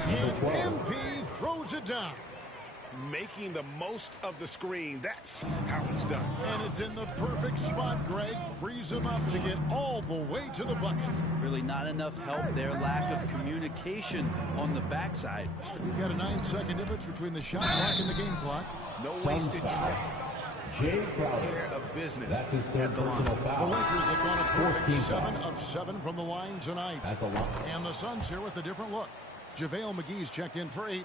And MP throws it down. Making the most of the screen. That's how it's done. And it's in the perfect spot, Greg. Frees him up to get all the way to the bucket. Really not enough help there. Lack of communication on the backside. We've got a 9-second difference between the shot clock and the game clock. No wasted trip. Jay Crowder. Care of business. That's his third personal foul. The Lakers have gone a perfect 7 of 7 from the line tonight. At the line. And the Suns here with a different look. JaVale McGee's checked in for Ayton.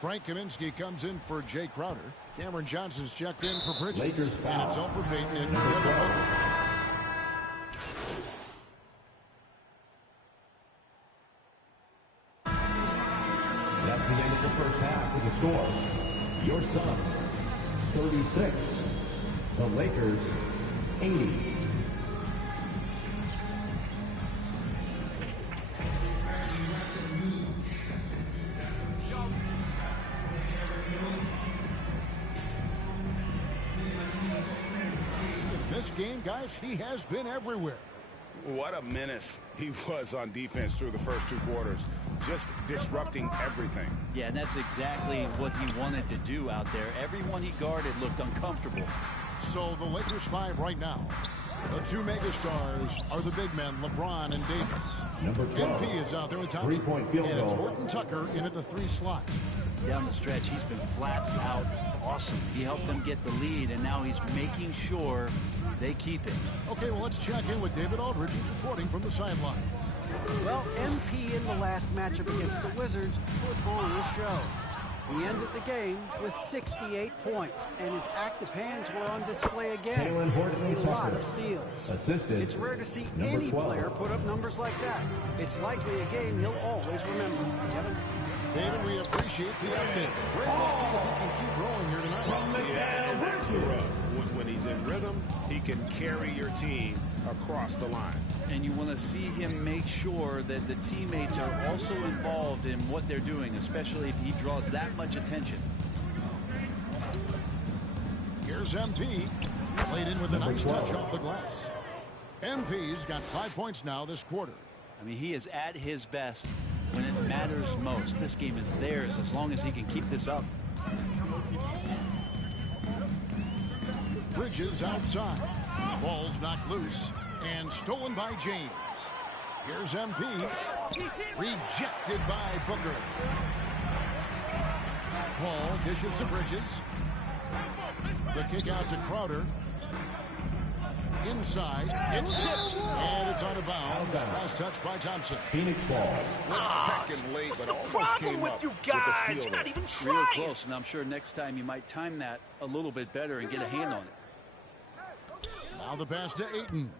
Frank Kaminsky comes in for Jay Crowder. Cameron Johnson's checked in for Bridges. Lakers and it's all for Payton and Number 12. That's the end of the first half with the score. Your Suns 36. The Lakers 80. This game, guys, he has been everywhere. What a menace he was on defense through the first 2 quarters. Just disrupting everything. Yeah, and that's exactly what he wanted to do out there. Everyone he guarded looked uncomfortable. So the Lakers 5 right now. The 2 megastars are the big men, LeBron and Davis. Number 12. MP is out there with Thompson. 3-point field and it's goal. Horton Tucker in at the 3 slot. Down the stretch, he's been flat out awesome. He helped them get the lead, and now he's making sure they keep it. Okay, well, let's check in with David Aldridge, who's reporting from the sidelines. Well, MP in the last matchup against the Wizards put on a show. He ended the game with 68 points, and his active hands were on display again. Taylor Horton A lot Tucker. of steals. Assisted. It's rare to see Number any 12. player put up numbers like that. It's likely a game he'll always remember. Kevin? David, we appreciate the update. Great to see if he can keep growing here tonight. Yeah, and that's the rub. When he's in rhythm, he can carry your team across the line. And you want to see him make sure that the teammates are also involved in what they're doing, especially if he draws that much attention. Here's MP. Played in with a nice touch off the glass. MP's got 5 points now this quarter. I mean, he is at his best when it matters most. This game is theirs as long as he can keep this up. Bridges outside. Ball's knocked loose and stolen by James. Here's MP. Rejected by Booker. Paul dishes to Bridges. The kick out to Crowder. Inside. It's tipped. And it's out of bounds. Last touch by Thompson. Phoenix ball. Second late, What's but the almost problem came with up you with the guys? steal You're not there. even Real trying. close, and I'm sure next time you might time that a little bit better and get a hand on it. Now the pass to Ayton.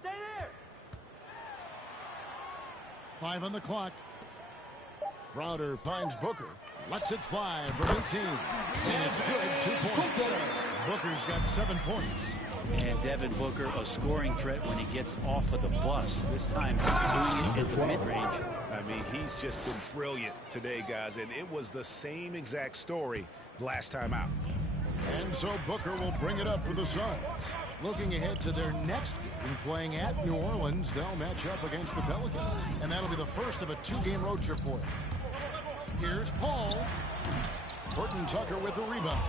Stay there. 5 on the clock. Crowder finds Booker. Lets it fly from 18. And it's good. 2 points. Booker's got 7 points. And Devin Booker, a scoring threat when he gets off of the bus. This time doing it at the mid-range. I mean, he's just been brilliant today, guys, and it was the same exact story last time out. And so Booker will bring it up for the Suns. Looking ahead to their next game, playing at New Orleans, they'll match up against the Pelicans. And that'll be the first of a 2-game road trip for them. Here's Paul. Horton Tucker with the rebound.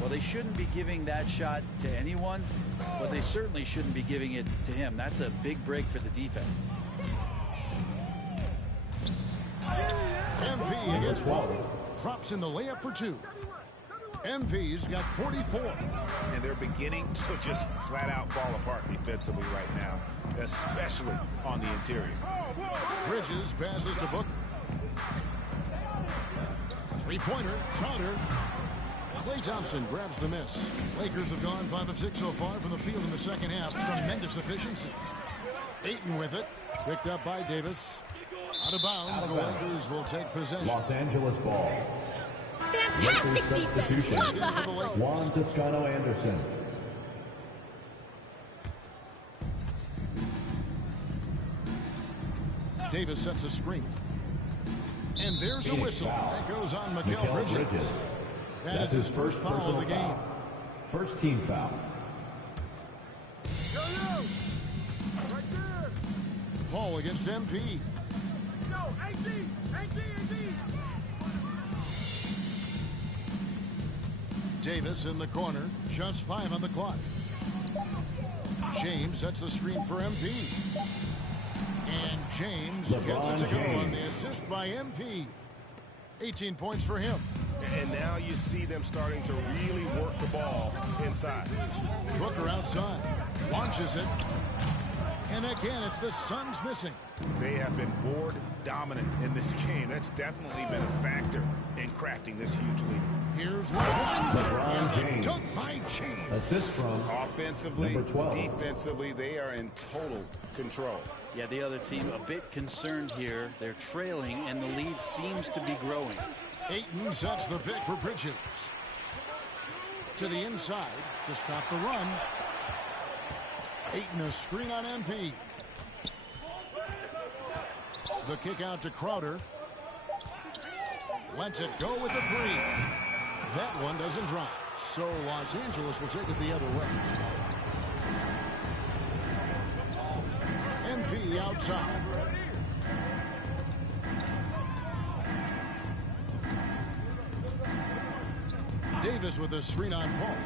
Well, they shouldn't be giving that shot to anyone, but they certainly shouldn't be giving it to him. That's a big break for the defense. MP against Wall. Drops in the layup for 2. MP's got 44. And they're beginning to just flat out fall apart defensively right now, especially on the interior. Bridges passes to Booker. Three-pointer, Crowder. Klay Thompson grabs the miss. Lakers have gone 5 of 6 so far from the field in the second half. Tremendous efficiency. Ayton with it. Picked up by Davis. Out of bounds. The Lakers will take possession. Los Angeles ball. Fantastic defense. Love the hustle. Juan Toscano Anderson. Davis sets a screen. And there's a whistle. That goes on Mikal Bridges. That's his first foul of the game. First team foul. Paul against MP. Davis in the corner. Just 5 on the clock. James sets the screen for MP. And James gets it to go on the assist by MP. 18 points for him. And now you see them starting to really work the ball inside. Booker outside. Launches it. And again, it's the Suns missing. They have been board dominant in this game. That's definitely been a factor in crafting this huge lead. Here's LeBron James. Took by James. Assist from offensively, number 12. defensively, they are in total control. Yeah, the other team a bit concerned here. They're trailing, and the lead seems to be growing. Ayton sets the pick for Bridges. To the inside to stop the run. Ayton a screen on MP. The kick out to Crowder. Lets it go with the three. That one doesn't drop. So Los Angeles will take it the other way. MP outside. Davis with a screen on Paul.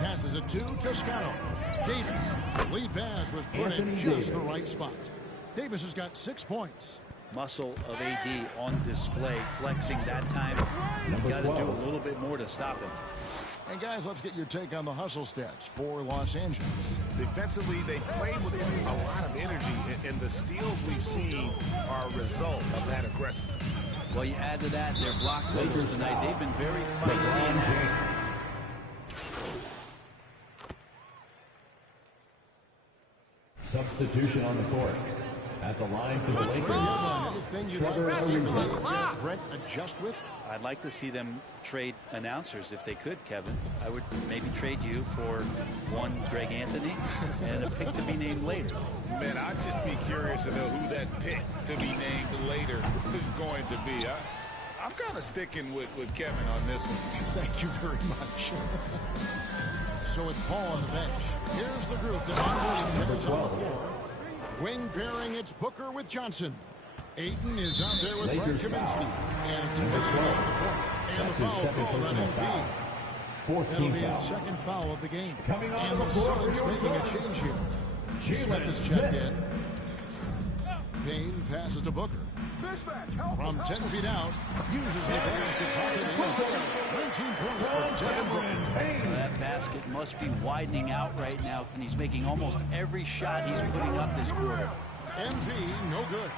Passes it to Toscano. Davis. Lead pass was put in just the right spot. Davis has got 6 points. Muscle of AD on display, flexing that time. You got to do a little bit more to stop him. And guys, let's get your take on the hustle stats for Los Angeles. Defensively, they played with a lot of energy, and the steals we've seen are a result of that aggressiveness. Well, you add to that their block totals tonight. They've been very feisty. Substitution on the court. At the line for the Lakers. Brent adjust with? I'd like to see them trade announcers if they could, Kevin. I would maybe trade you for one Greg Anthony and a pick to be named later. Man, I'd just be curious to know who that pick to be named later is going to be. I'm kind of sticking with Kevin on this one. Thank you very much. So with Paul on the bench, here's the group that Williams has on the floor. Wing pairing, it's Booker with Johnson. Ayton is out there with Frank Kaminsky. And it's number 12. And the foul called on MP. That'll be his second foul of the game. And the Suns making a change here. Smith is checked in. Payne passes to Booker. From 10 feet out, uses the pass to top it in. 19 points for Devin Booker. That basket must be widening out right now, and he's making almost every shot he's putting up this quarter. MP, no good.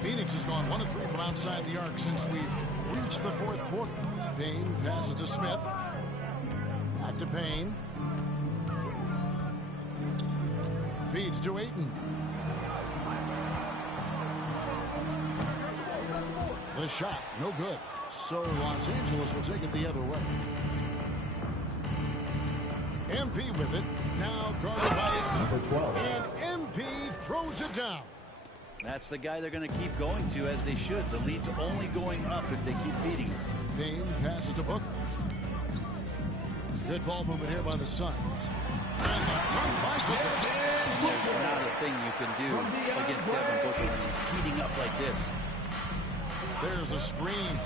Phoenix has gone 1 of 3 from outside the arc since we've reached the fourth quarter. Payne passes to Smith. Back to Payne. Feeds to Ayton. The shot, no good. So Los Angeles will take it the other way. MP with it. Now guarded by number 12. And MP throws it down. That's the guy they're going to keep going to, as they should. The lead's only going up if they keep feeding him. Payne passes to Booker. Good ball movement here by the Suns. And the dunk by Booker. There's not a thing you can do against Devin Booker when he's heating up like this. There's a screen.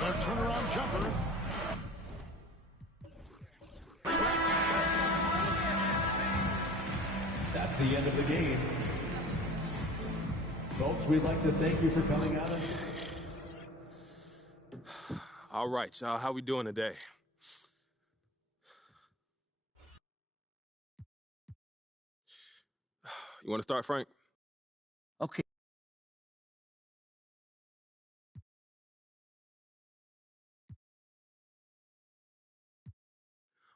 The turnaround jumper. That's the end of the game. Folks, we'd like to thank you for coming out. All right, y'all, how we doing today? You want to start, Frank? Okay.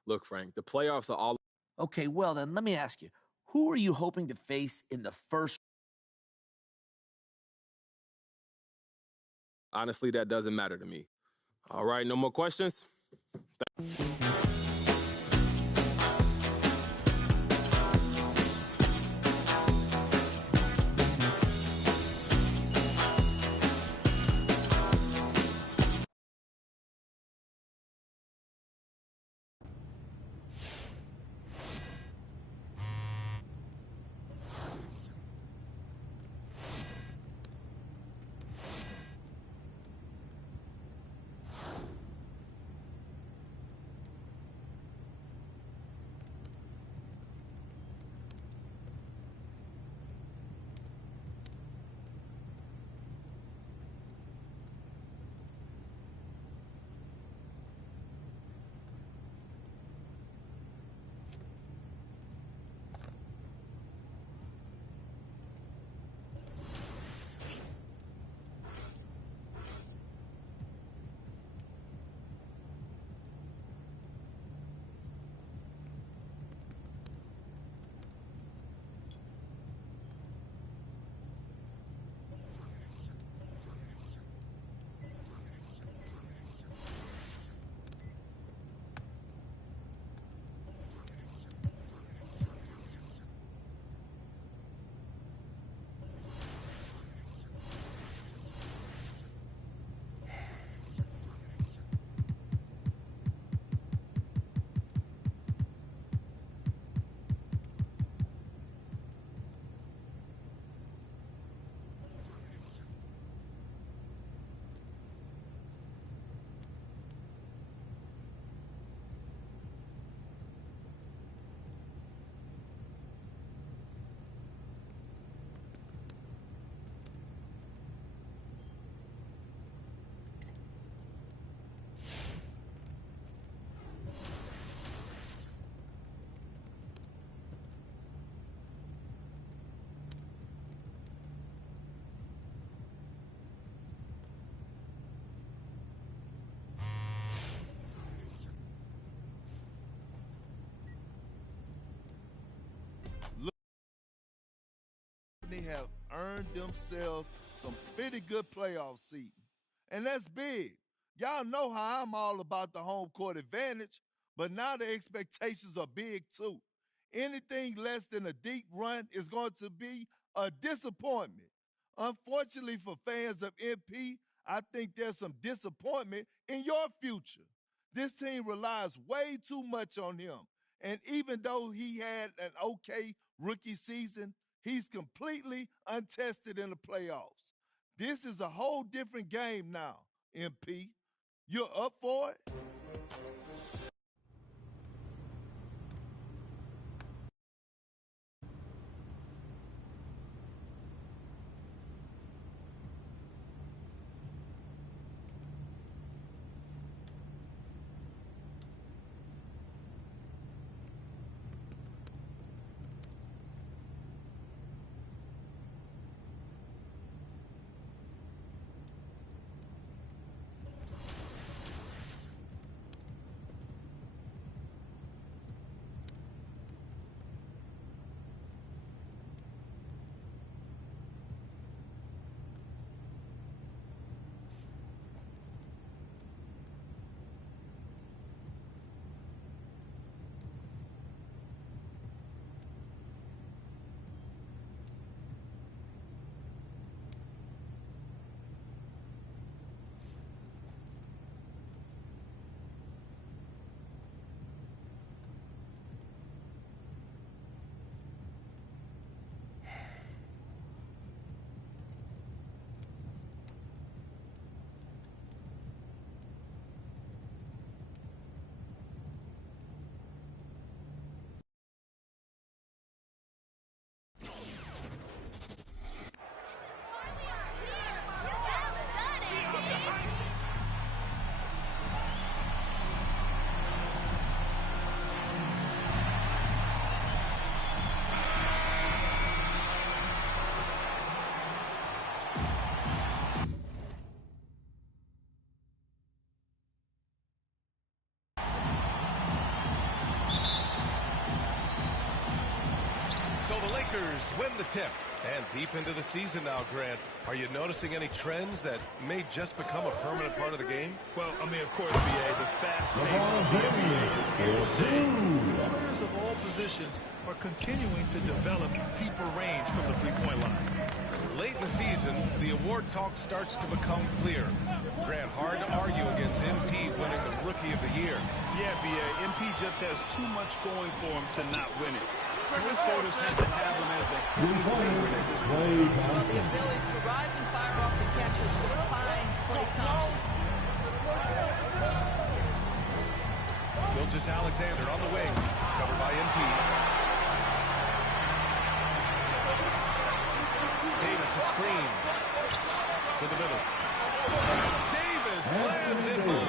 Look, Frank, the playoffs are all... Okay, well then, let me ask you. Who are you hoping to face in the first? Honestly, that doesn't matter to me. All right, no more questions? They have earned themselves some pretty good playoff seating. And that's big. Y'all know how I'm all about the home court advantage, but now the expectations are big too. Anything less than a deep run is going to be a disappointment. Unfortunately for fans of MP, I think there's some disappointment in your future. This team relies way too much on him. And even though he had an okay rookie season, he's completely untested in the playoffs. This is a whole different game now, MP. You're up for it? Lakers win the tip. And deep into the season now, Grant, are you noticing any trends that may just become a permanent part of the game? Well, I mean, of course, BA, the fast pace of the NBA is here to stay. Players of all positions are continuing to develop deeper range from the three-point line. Late in the season, the award talk starts to become clear. Grant, hard to argue against MP winning the Rookie of the Year. Yeah, BA, MP just has too much going for him to not win it. Most voters have to have him as the favorite at this point. The ability to rise and fire off the catches will find Klay Thompson. Gilgeous-Alexander on the wing, covered by MP. Davis a screen to the middle. Davis slams it home.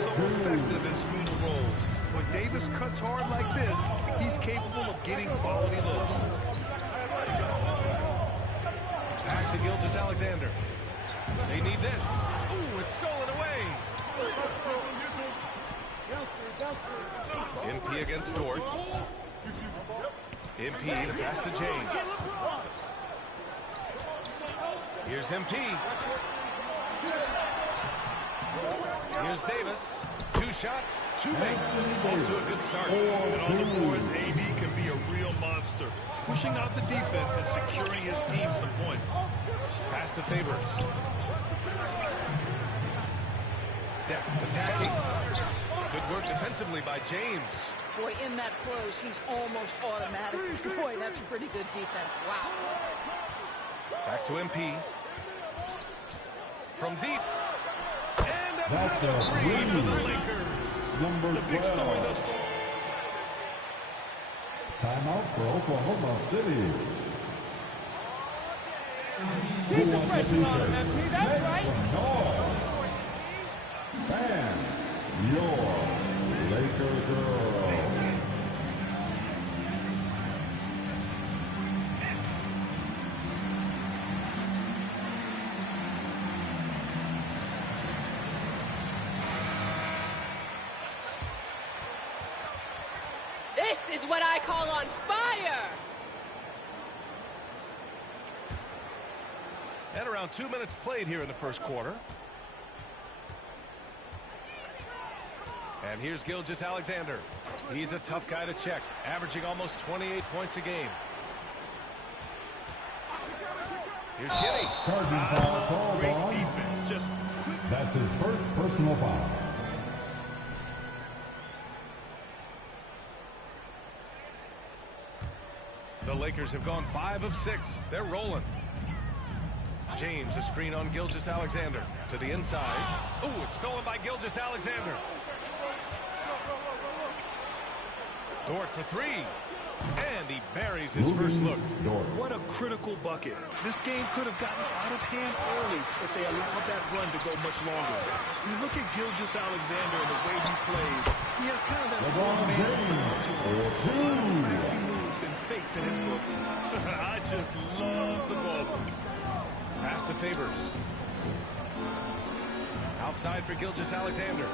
So effective in screening rolls. When Davis cuts hard like this, he's capable of getting quality looks. Pass to Gilgeous-Alexander. They need this. Ooh, it's stolen away. MP against Dort. MP, the pass to James. Here's MP. Here's Davis. 2 shots, 2 makes. Off to a good start. And on the boards, AD can be a real monster, pushing out the defense and securing his team some points. Pass to Favors. Deck attacking. Good work defensively by James. Boy, in that close, he's almost automatic. Boy, that's pretty good defense. Wow. Back to MP. From deep. That's a Three for the Lakers. Number The big story thus far. Timeout for Oklahoma City. Keep the pressure on him, MP. That's right. Fan, your Laker girl. This is what I call on fire! And around 2 minutes played here in the first quarter. And here's Gilgeous-Alexander. He's a tough guy to check, averaging almost 28 points a game. Here's Giddy. Charging foul called Great on. defense. Just That's his first personal foul. The Lakers have gone 5 of 6. They're rolling. James, a screen on Gilgeous-Alexander. To the inside. Ooh, it's stolen by Gilgeous-Alexander. Dort for 3. And he buries his first look. what a critical bucket. This game could have gotten out of hand early if they allowed that run to go much longer. You look at Gilgeous-Alexander and the way he plays. He has kind of that one-man style to him. Crafty moves and face in his book. I just love the ball. Pass to Favors. Outside for Gilgeous-Alexander.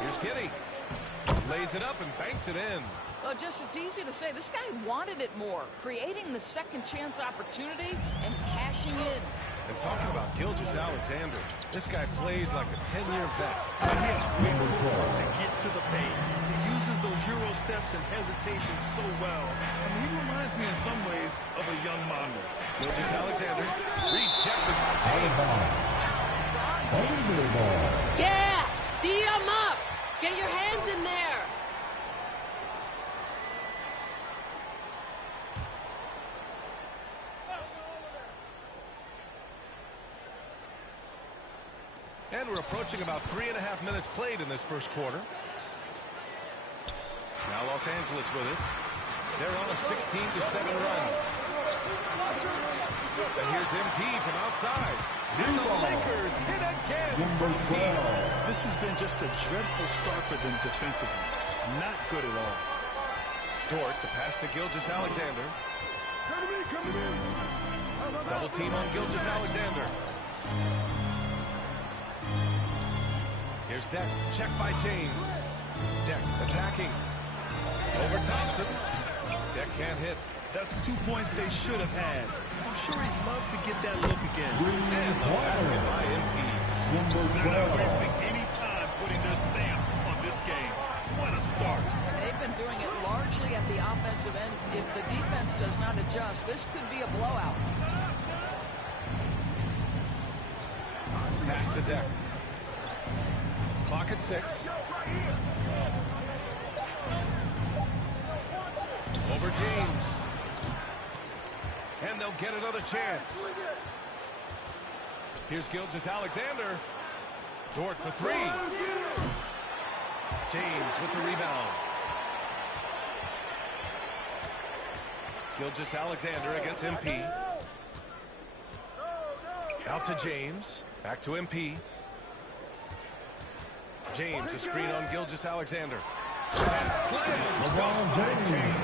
Here's Giddy. Lays it up and banks it in. Well, just it's easy to say this guy wanted it more, creating the second chance opportunity and cashing in. And talking about Gilgeous-Alexander, this guy plays like a 10-year vet. To get to the paint. He uses those Euro steps and hesitation so well. I mean, he reminds me in some ways of a young Monroe. Gilgeous-Alexander rejected by James. Yeah! D him up! Get your hands in there! And we're approaching about 3.5 minutes played in this first quarter. Now Los Angeles with it. They're on a 16-7 run. And here's MP from outside. And the Lakers hit again. This has been just a dreadful start for them defensively. Not good at all. Dort, the pass to Gilgeous-Alexander. Double team on Gilgeous-Alexander. Here's Deck. Check by James. Deck attacking. Over Thompson. Deck can't hit. That's 2 points they should have had. I'm sure he'd love to get that look again. And the basket by MP. They're not wasting any time putting their stamp on this game. What a start. They've been doing it largely at the offensive end. If the defense does not adjust, this could be a blowout. Pass to Deck. Clock at 6. Over James. And they'll get another chance. Here's Gilgeous-Alexander. Dort for 3. James with the rebound. Gilgeous-Alexander against MP. Out to James. Back to MP. James, a screen on Gilgeous-Alexander. And slam! LeBron James.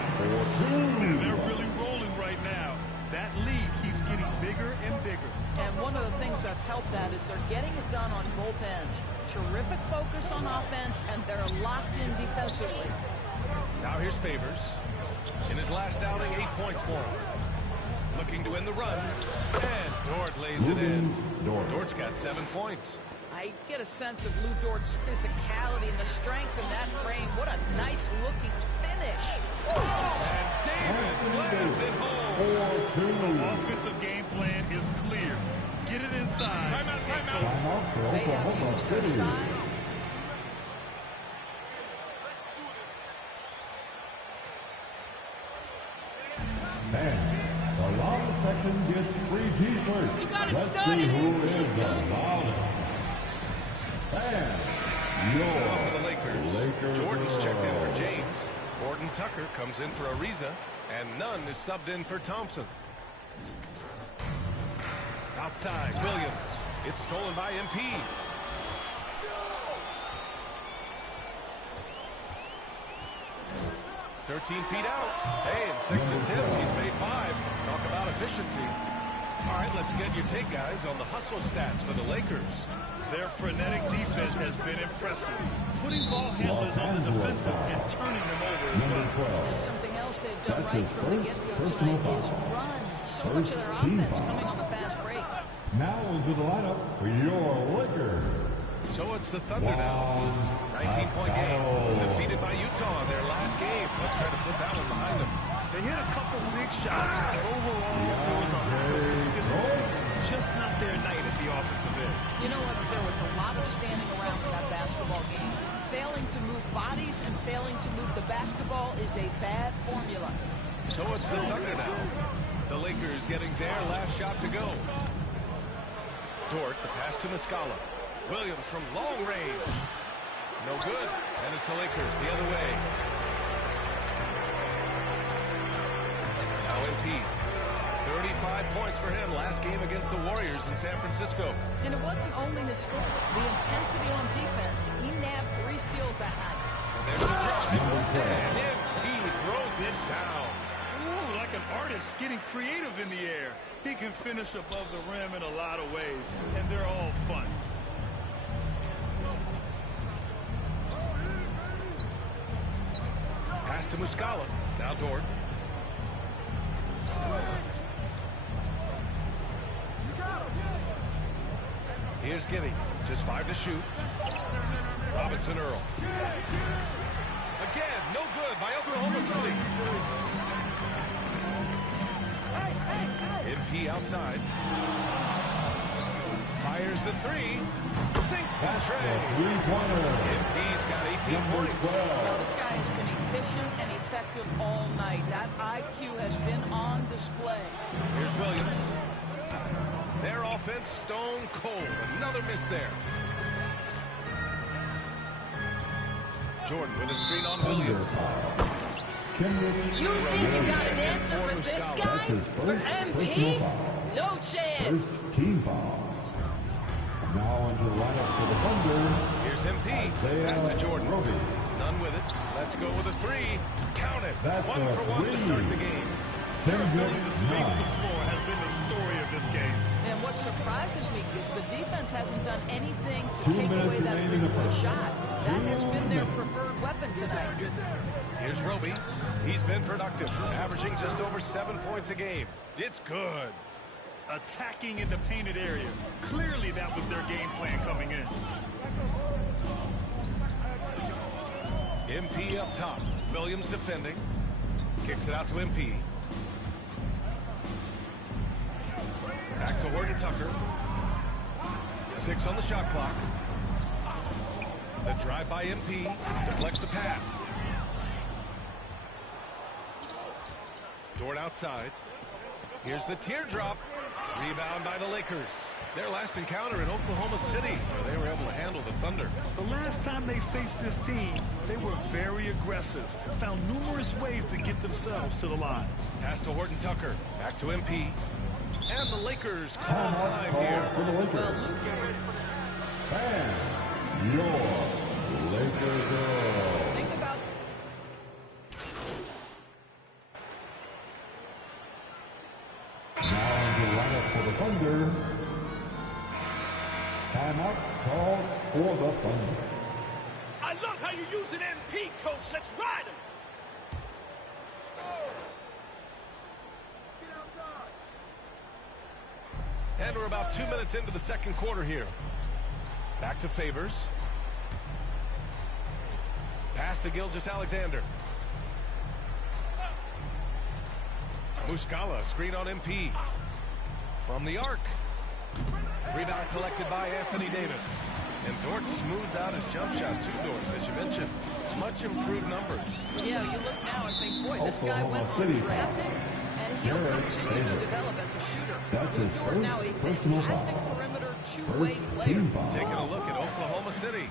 They're really rolling right now. That lead keeps getting bigger and bigger. And one of the things that's helped that is they're getting it done on both ends. Terrific focus on offense, and they're locked in defensively. Now here's Favors. In his last outing, 8 points for him. Looking to win the run. And Dort lays it in. Dort's got 7 points. I get a sense of Lou Dort's physicality and the strength in that frame. What a nice-looking finish. And Davis slams it home. The offensive game plan is clear. Get it inside. Timeout. Timeout for Oklahoma City. And the loud section gets free t-shirts. Let's see who is the loudest. And for the Lakers. Jordan's checked in for James. Gordon Tucker comes in for Ariza. And Nunn is subbed in for Thompson. Outside, Williams. It's stolen by MP. "13 feet out. Hey, in 6 attempts, he's made 5. Talk about efficiency. All right, let's get your take, guys, on the hustle stats for the Lakers. Their frenetic defense has been impressive, putting ball handlers on the defensive and turning them over as well. Something else they've done right from the get-go tonight is run. So much of their offense coming on the fast break. Now into the lineup for your Lakers. So it's the Thunder now. 19-point game. Defeated by Utah in their last game. They'll try to put that one behind them. They hit a couple big shots. Overall, there was a lack of consistency. Just not their night at the offensive end. You know what? There was a lot of standing around in that basketball game. Failing to move bodies and failing to move the basketball is a bad formula. So it's the Thunder now. The Lakers getting their last shot to go. Dort, the pass to Muscala. Williams from long range. No good. And it's the Lakers the other way. Now MP. 35 points for him last game against the Warriors in San Francisco. And it wasn't only his score. The intensity on defense. He nabbed 3 steals that night. And there's the drive. And MP throws it down. Ooh, like an artist getting creative in the air. He can finish above the rim in a lot of ways, and they're all fun. Pass to Muscala. Now Dort. Here's Giddy. Just 5 to shoot. Robinson Earl. Again, no good by Oklahoma City. MP outside. Fires the 3. Sinks the tray. MP's got 18 points. This guy has been efficient and effective all night. That IQ has been on display. Here's Williams. Their offense stone cold. Another miss there. Jordan with a screen on Williams. You think you got an answer for this guy? For MP? No chance. First team foul. Now onto the lineup for the Thunder. Here's MP. Pass to Jordan. None with it. Let's go with a 3. Count it. That's 1 for 1 to start the game. Their ability to space the floor has been the story of this game. And what surprises me is the defense hasn't done anything to take away that three-point shot. That has been their preferred weapon tonight. Here's Roby. He's been productive, averaging just over 7 points a game. It's good. Attacking in the painted area. Clearly that was their game plan coming in. MP up top. Williams defending. Kicks it out to MP. Back to Horton Tucker. 6 on the shot clock. The drive by MP. Deflects the pass. Dort outside. Here's the teardrop. Rebound by the Lakers. Their last encounter in Oklahoma City, where they were able to handle the Thunder. The last time they faced this team, they were very aggressive, found numerous ways to get themselves to the line. Pass to Horton Tucker. Back to MP. And the Lakers call time here. For the Lakers. And your Lakers girl. Think about Now the lineup for the Thunder. Timeout called for the Thunder. I love how you use an MP, coach. Let's ride him. And we're about 2 minutes into the second quarter here. Back to Favors. Pass to Gilgeous-Alexander. Muscala, screen on MP. From the arc. Rebound collected by Anthony Davis. And Dort smoothed out his jump shot too, Doris, as you mentioned. Much improved numbers. Yeah, you look now and think, boy, this guy went from drafting, and he'll continue to develop as a shooter. That's his Dort now a fantastic perimeter two-way player. Taking a look at Oklahoma City.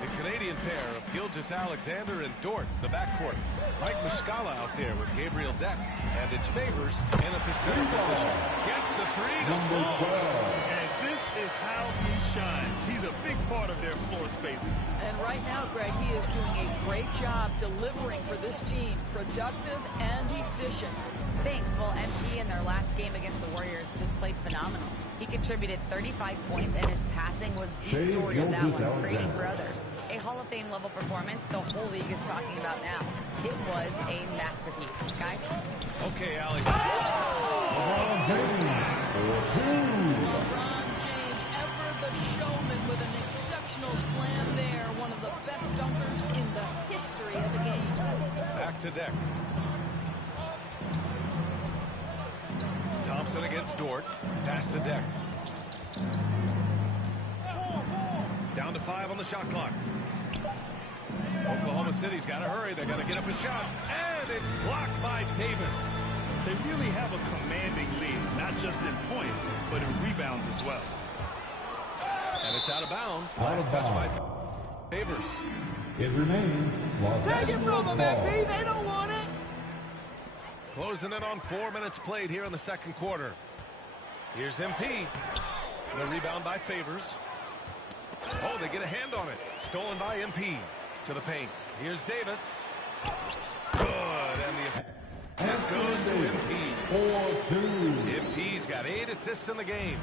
The Canadian pair of Gilgeous-Alexander and Dort, the backcourt. Mike Muscala out there with Gabriel Deck. And it's Favors in a center position. Gets the three to fall. And this is how he shines. He's a big part of their floor spacing. And right now, Greg, he is doing a great job delivering for this team. Productive and efficient. Thanks. Well, MP in their last game against the Warriors just played phenomenal. He contributed 35 points, and his passing was the story of that one, creating for others. A Hall of Fame level performance the whole league is talking about now. It was a masterpiece. Guys? Okay, Alex. LeBron James. LeBron James, ever the showman with an exceptional slam there. One of the best dunkers in the history of the game. Back to Deck. Thompson against Dort. Pass to Deck. Down to 5 on the shot clock. Oklahoma City's got to hurry. They got to get up a shot. And it's blocked by Davis. They really have a commanding lead, not just in points, but in rebounds as well. And it's out of bounds. Last touch by Favors. It remains Los Take it from them, Angeles MP. They don't want it. Closing in on 4 minutes played here in the second quarter. Here's MP. The rebound by Favors. Oh, they get a hand on it. Stolen by MP. To the paint. Here's Davis. Good. And the assist goes to MP. 4-2. MP's got 8 assists in the game.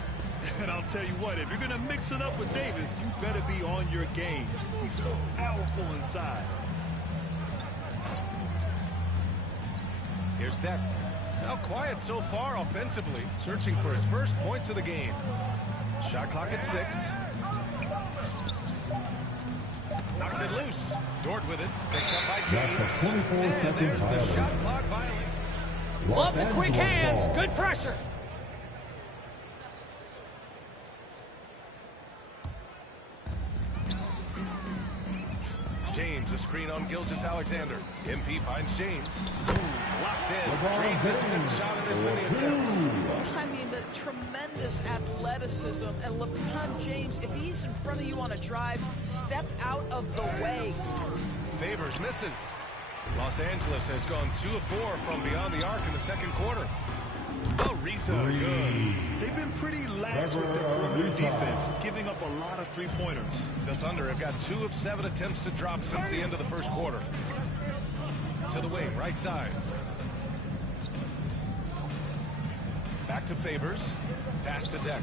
And I'll tell you what, if you're going to mix it up with Davis, you better be on your game. He's so powerful inside. Here's Deck. Now quiet so far offensively. Searching for his first points of the game. Shot clock at 6. Knocks it loose. Dort with it. Picked up by James. And there's the shot clock violation. Love the quick hands. Good pressure. James, a screen on Gilgeous-Alexander. MP finds James. He's locked in. Drains his fifth shot in as many attempts. I mean, the tremendous athleticism. And LeBron James, if he's in front of you on a drive, step out of the way. Favors misses. Los Angeles has gone 2 of 4 from beyond the arc in the second quarter. Oh, Risa, good. They've been pretty lax with their perimeter defense, giving up a lot of three-pointers. The Thunder have got 2 of 7 attempts to drop since the end of the first quarter. To the wing, right side. Back to Favors. Pass to Deck.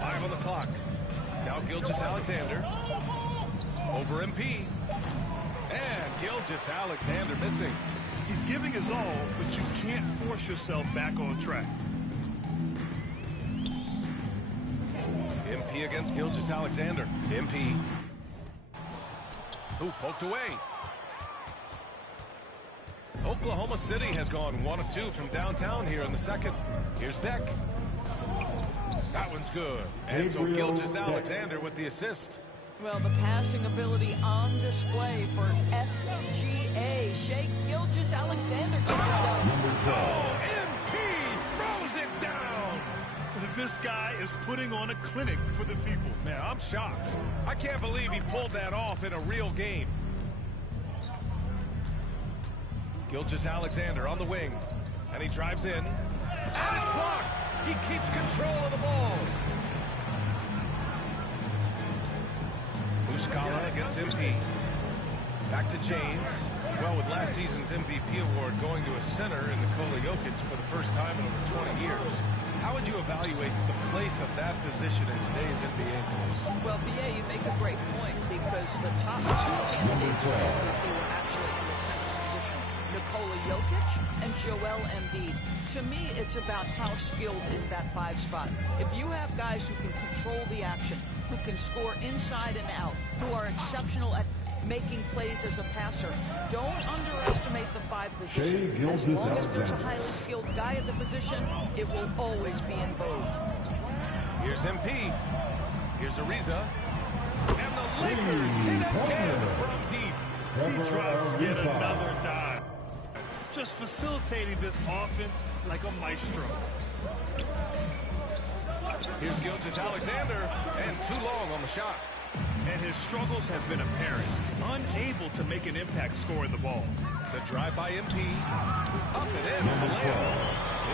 5 on the clock. Now Gilgeous-Alexander. Over MP. And Gilgeous-Alexander missing. He's giving his all, but you can't force yourself back on track. MP against Gilgeous-Alexander. MP. Ooh, poked away. Oklahoma City has gone 1 of 2 from downtown here in the second. Here's Deck. That one's good. And so Gilgeous-Alexander with the assist. Well, the passing ability on display for SGA. Shea Gilgeous-Alexander gets it done. Oh, MP throws it down. This guy is putting on a clinic for the people. Man, I'm shocked. I can't believe he pulled that off in a real game. Gilgeous-Alexander on the wing. And he drives in. And it's blocked. He keeps control of the ball. Muscala against MP. Back to James. Well, with last season's MVP award going to a center in Nikola Jokic for the first time in over 20 years, how would you evaluate the place of that position in today's NBA rules? Well, BA, you make a great point because the top 2 candidates for MVP were actually in the center position. Nikola Jokic and Joel Embiid. To me, it's about how skilled is that 5 spot. If you have guys who can control the action, who can score inside and out, who are exceptional at making plays as a passer, don't underestimate the 5 position. As long as there's a highly skilled guy at the position, it will always be in vogue. Here's MP. Here's Ariza. And the Lakers hit again from deep. He drops yet another dive. Just facilitating this offense like a maestro. Here's Gilgeous-Alexander, and too long on the shot. And his struggles have been apparent. Unable to make an impact scoring the ball. The drive by MP. Up and in with the layup.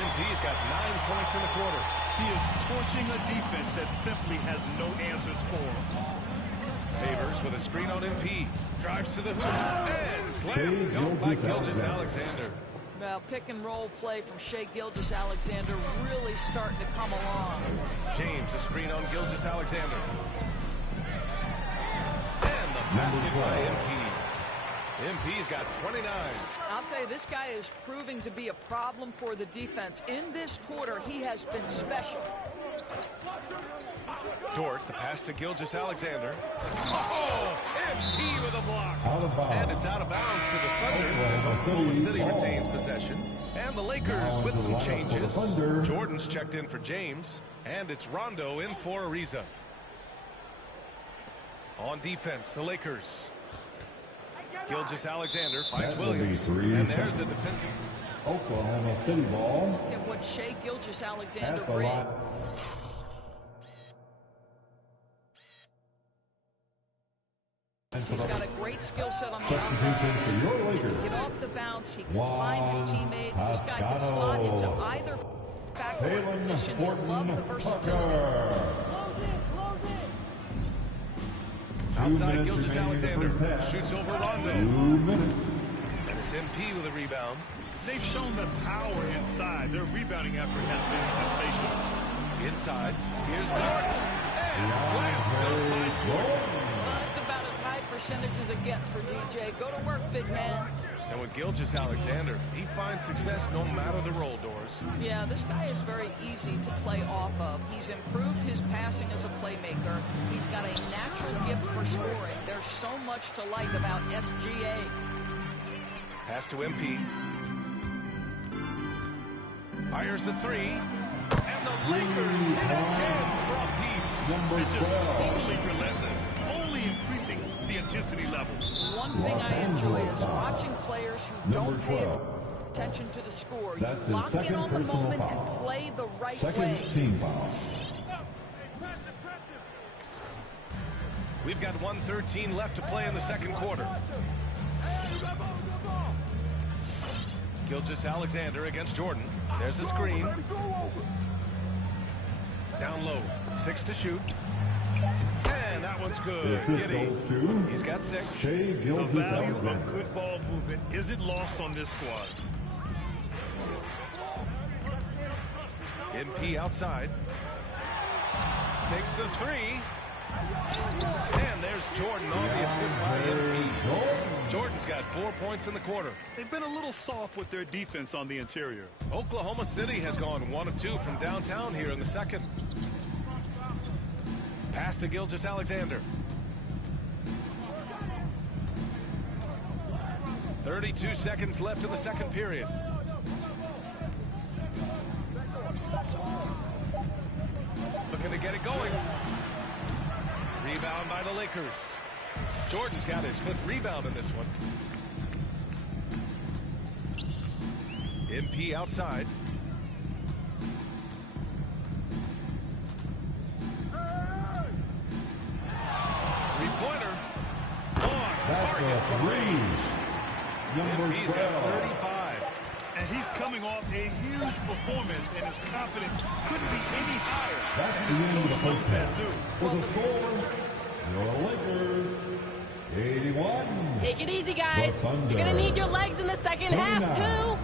MP's got 9 points in the quarter. He is torching a defense that simply has no answers for him. Favors with a screen on MP. Drives to the hoop. And slam dunk by Gilgeous-Alexander. Well, pick and roll play from Shea Gilgeous-Alexander really starting to come along. James, a screen on Gilgeous-Alexander. And the basket by MP. MP's got 29. I'll tell you, this guy is proving to be a problem for the defense. In this quarter, he has been special. Dort, the pass to Gilgeous-Alexander. Oh, MP with a block. Out of bounds. And it's out of bounds to the Thunder as Oklahoma City retains possession. And the Lakers with some changes. Jordan's checked in for James. And it's Rondo in for Ariza. On defense, the Lakers. Gilgeous-Alexander finds Williams. And there's a defensive. Oklahoma City ball. Look at what Shea Gilgeous-Alexander At the brings. line. He's got a great skill set on the Substitution for your offense. Lakers. Get off the bounce. He can find his teammates. This guy can slot into either backcourt position. You love the versatility. Outside Gilgeous-Alexander shoots over Rondo. 2 minutes. And it's MP with a rebound. They've shown the power inside. Their rebounding effort has been sensational. Inside, here's Jordan. And slam dunk by Jordan. Well, that's about as high percentage as it gets for DJ. Go to work, big man. And with Gilgeous-Alexander, he finds success no matter the role, Doors. Yeah, this guy is very easy to play off of. He's improved his passing as a playmaker. He's got a natural gift for scoring. There's so much to like about SGA. Pass to MP. Fires the 3. And the Lakers hit again from deep. They're just totally relentless, only increasing the intensity level. One thing I enjoy is watching players who don't pay attention to the score. That's You his lock in second on the personal moment foul. and play the right Second way. team foul. We've got 1:13 left to play in the second quarter. Gilgeous-Alexander against Jordan. There's a screen. Down low. 6 to shoot. And that one's good. Assist Giddy. goes to He's got 6. Shea The value Gilgeous-Alexander. of good ball movement isn't lost on this squad. MP outside. Takes the three. And there's Jordan on the assist by MP. Jordan's got 4 points in the quarter. They've been a little soft with their defense on the interior. Oklahoma City has gone 1 of 2 from downtown here in the second. Pass to Gilgeous-Alexander. 32 seconds left in the second period. Looking to get it going. Rebound by the Lakers. Jordan's got his 5th rebound in this one. MP outside. Three-pointer. On target from range. MP's got 35. And he's coming off a huge performance, and his confidence couldn't be any higher. That's the end of the first half. For the score, your Lakers, 81. Take it easy, guys. You're going to need your legs in the second half, too.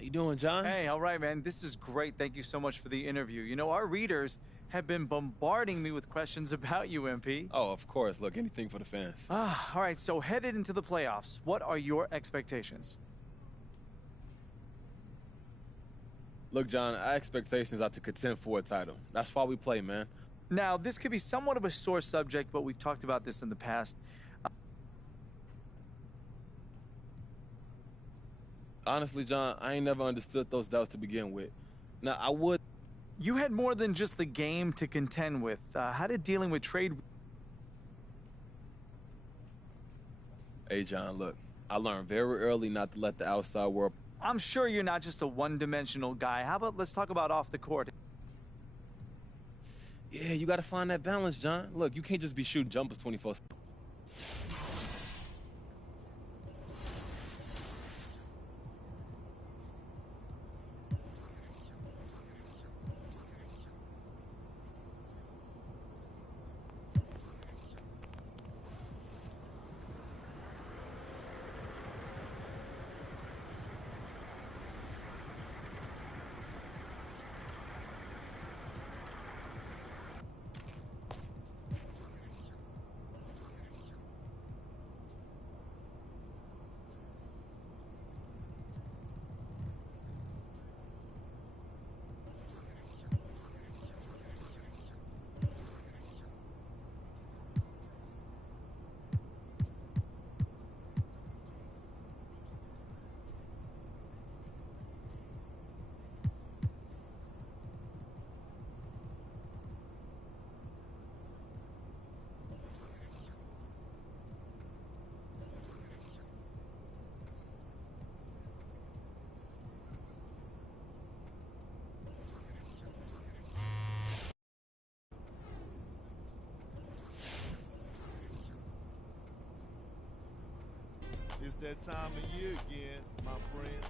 How you doing, John? Hey, all right, man. This is great. Thank you so much for the interview. You know, our readers have been bombarding me with questions about you, MP. Oh, of course. Look, anything for the fans. All right, so headed into the playoffs, what are your expectations? Look, John, our expectations are to contend for a title. That's why we play, man. Now, this could be somewhat of a sore subject, but we've talked about this in the past. Honestly, John, I ain't never understood those doubts to begin with. Now, I would... You had more than just the game to contend with. How did dealing with trade... Hey, John, look, I learned very early not to let the outside world... I'm sure you're not just a one-dimensional guy. How about let's talk about off the court? Yeah, you got to find that balance, John. Look, you can't just be shooting jumpers 24/7. It's that time of year again, my friends.